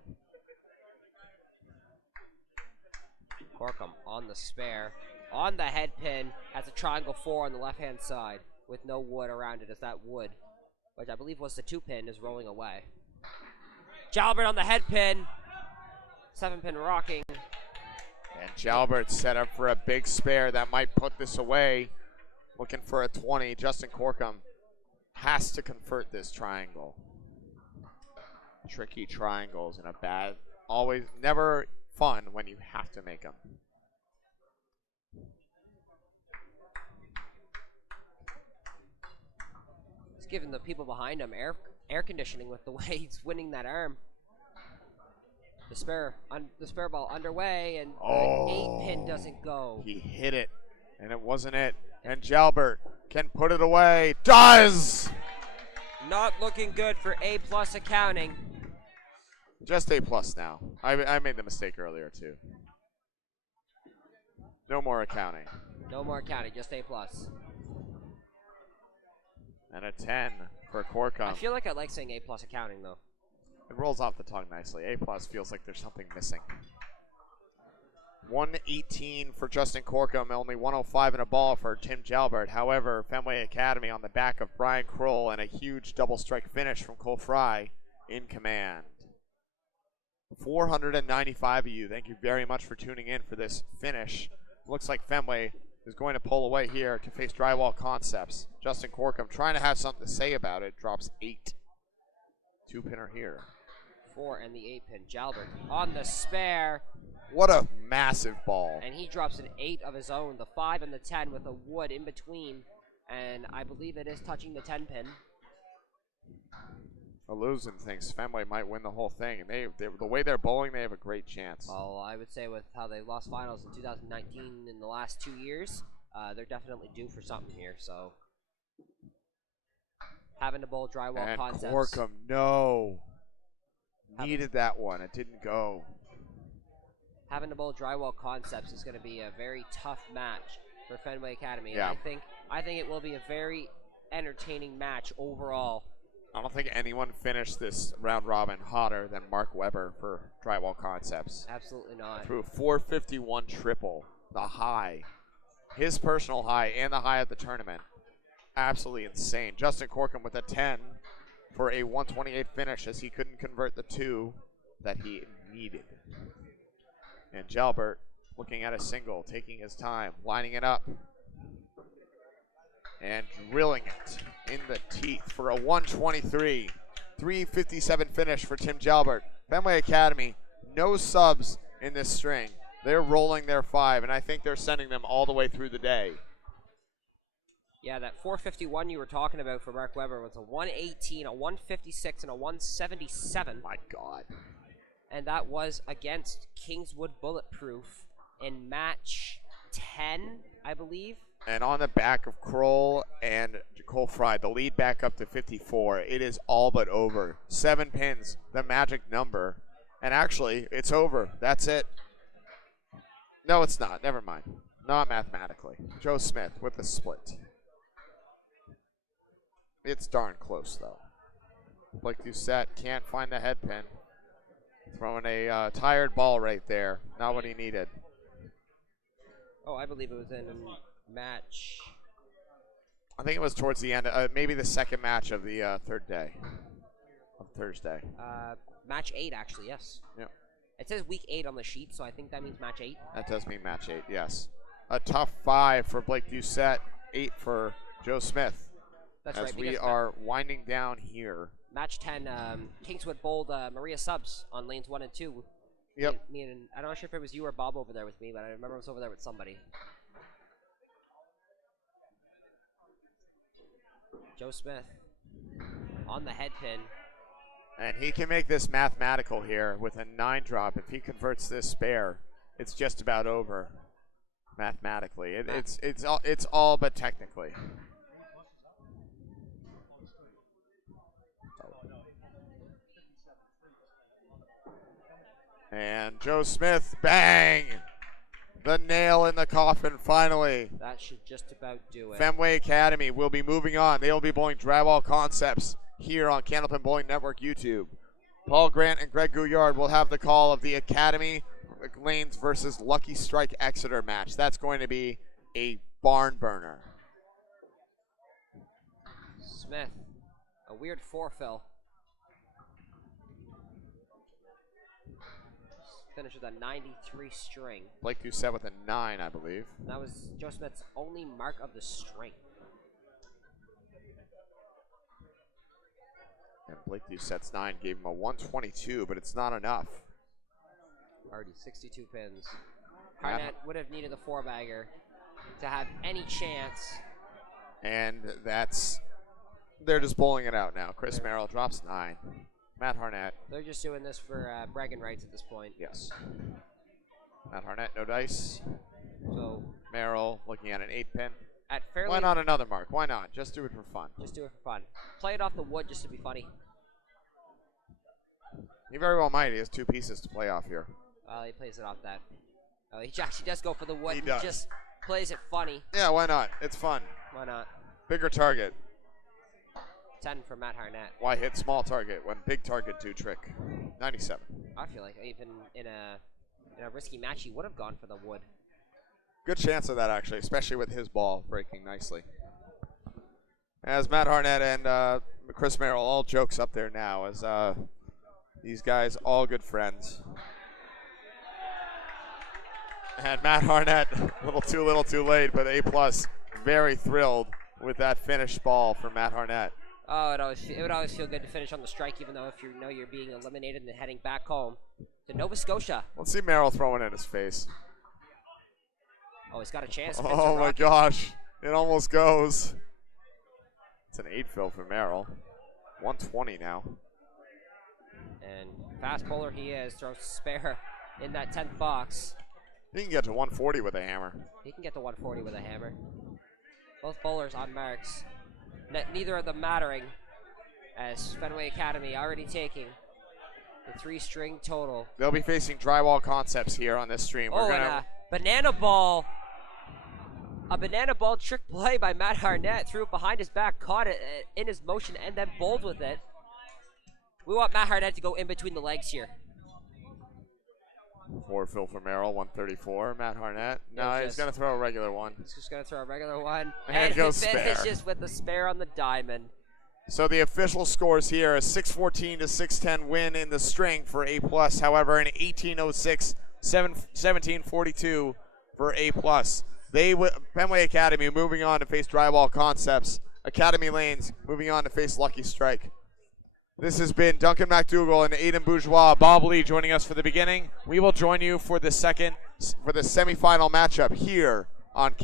Corkum on the spare, on the head pin, has a triangle 4 on the left-hand side with no wood around it as that wood, which I believe was the 2-pin, is rolling away. Jalbert on the head pin, 7-pin rocking. And Jalbert set up for a big spare that might put this away. Looking for a 20. Justin Corkum has to convert this triangle. Tricky triangles and a bad, always, never fun when you have to make them. giving the people behind him air conditioning with the way he's winning that arm. The spare ball underway, and the 8-pin doesn't go. He hit it, and it wasn't it. And Jalbert can put it away. Does! Not looking good for A+ accounting. Just A+ now. I made the mistake earlier, too. No more accounting. No more accounting, just A+. And a 10 for Corkum. I feel like I like saying A+ accounting, though. It rolls off the tongue nicely. A+ feels like there's something missing. 118 for Justin Corkum, only 105 in a ball for Tim Jalbert. However, Fenway Academy on the back of Brian Kroll and a huge double strike finish from Cole Fry in command. 495 of you, thank you very much for tuning in for this finish. Looks like Fenway is going to pull away here to face Drywall Concepts. Justin Corkum trying to have something to say about it, drops 8. 2-pinner here. 4 and the 8-pin. Jalbert on the spare. What a massive ball. And he drops an 8 of his own, the 5 and the 10 with a wood in between. And I believe it is touching the 10-pin. Illusion thinks Fenway might win the whole thing. And the way they're bowling, they have a great chance. Well, I would say with how they lost finals in 2019 in the last 2 years, they're definitely due for something here. So having to bowl Drywall and Concepts. Corkum, no. Needed that one. It didn't go. Having to bowl Drywall Concepts is going to be a very tough match for Fenway Academy. Yeah. And I think it will be a very entertaining match overall. I don't think anyone finished this round robin hotter than Mark Weber for Drywall Concepts. Absolutely not. Through a 451 triple, the high. His personal high and the high of the tournament. Absolutely insane. Justin Corkum with a 10 for a 128 finish as he couldn't convert the 2 that he needed. And Jalbert looking at a single, taking his time, lining it up, and drilling it in the teeth for a 123. 357 finish for Tim Jalbert. Fenway Academy, no subs in this string. They're rolling their 5, and I think they're sending them all the way through the day. Yeah, that 451 you were talking about for Mark Weber was a 118, a 156, and a 177. My God. And that was against Kingswood Bulletproof in match 10, I believe. And on the back of Kroll and Cole Fry, the lead back up to 54. It is all but over. 7 pins, the magic number. And actually, it's over. That's it. No, it's not. Never mind. Not mathematically. Joe Smith with the split. It's darn close, though. Blake Doucette can't find the head pin. Throwing a tired ball right there. Not what he needed. Oh, I believe it was in match. I think it was towards the end. Maybe the second match of the third day. Of Thursday. Match 8, actually, yes. Yeah. It says week 8 on the sheet, so I think that means match 8. That does mean match 8, yes. A tough 5 for Blake Doucette. 8 for Joe Smith. That's as right. we are winding down here. Match 10, Kingswood bowled Maria subs on lanes 1 and 2. Yep. Me and I'm not sure if it was you or Bob over there with me, but I remember I was over there with somebody. Joe Smith on the head pin. And he can make this mathematical here with a 9 drop. If he converts this spare, it's just about over mathematically. It's all but technically. And Joe Smith, bang! The nail in the coffin, finally. That should just about do it. Fenway Academy will be moving on. They will be bowling Drywall Concepts here on Candlepin Bowling Network YouTube. Paul Grant and Greg Gouillard will have the call of the Academy Lanes versus Lucky Strike Exeter match. That's going to be a barn burner. Smith, a weird forefill. Finished with a 93 string. Blake Doucette with a 9, I believe. And that was Joe Smith's only mark of the string. And Blake Doucette's 9 gave him a 122, but it's not enough. Already 62 pins. Harnett would have needed a 4-bagger to have any chance. And that's They're just bowling it out now. Chris Merrill drops 9. Matt Harnett. They're just doing this for bragging rights at this point. Yes. Matt Harnett, no dice. So Merrill looking at an 8-pin. at fairly, Why not another mark? Why not? Just do it for fun. just do it for fun. Play it off the wood just to be funny. He very well might. He has 2 pieces to play off here. He plays it off that. Oh, he actually does go for the wood. He and does. Just plays it funny. Yeah, why not? It's fun. Why not? Bigger target. 10 for Matt Harnett. Why hit small target when big target do trick? 97. I feel like even in a risky match, he would have gone for the wood. Good chance of that, actually, especially with his ball breaking nicely. As Matt Harnett and Chris Merrill, all jokes up there now, as these guys all good friends. And Matt Harnett, a little too late, but A+, very thrilled with that finished ball for Matt Harnett. Oh, it would always feel good to finish on the strike, even though if you know you're being eliminated and heading back home to Nova Scotia. Let's see Merrill throwing in his face. Oh, he's got a chance. Oh my gosh, it almost goes. It's an 8-fill for Merrill. 120 now. And fast bowler he is, throws spare in that 10th box. He can get to 140 with a hammer. He can get to 140 with a hammer. Both bowlers on marks. Neither of them mattering, as Fenway Academy already taking the 3-string total. They'll be facing Drywall Concepts here on this stream. Oh, and a banana ball. A banana ball trick play by Matt Harnett. Threw it behind his back, caught it in his motion, and then bowled with it. We want Matt Harnett to go in between the legs here. 4-fill for Merrill, 134. Matt Harnett. No, Yeah, he's going to throw a regular one. He's just going to throw a regular one. And he goes finishes spare. with the spare on the diamond. So the official scores here: a 614 to 610 win in the string for A+. However, an 1806, 1742 for A+. Fenway Academy moving on to face Drywall Concepts. Academy Lanes moving on to face Lucky Strike. This has been Duncan MacDougall and Ayden Bourgeois. Bob Lee joining us for the beginning. We will join you for the semifinal matchup here on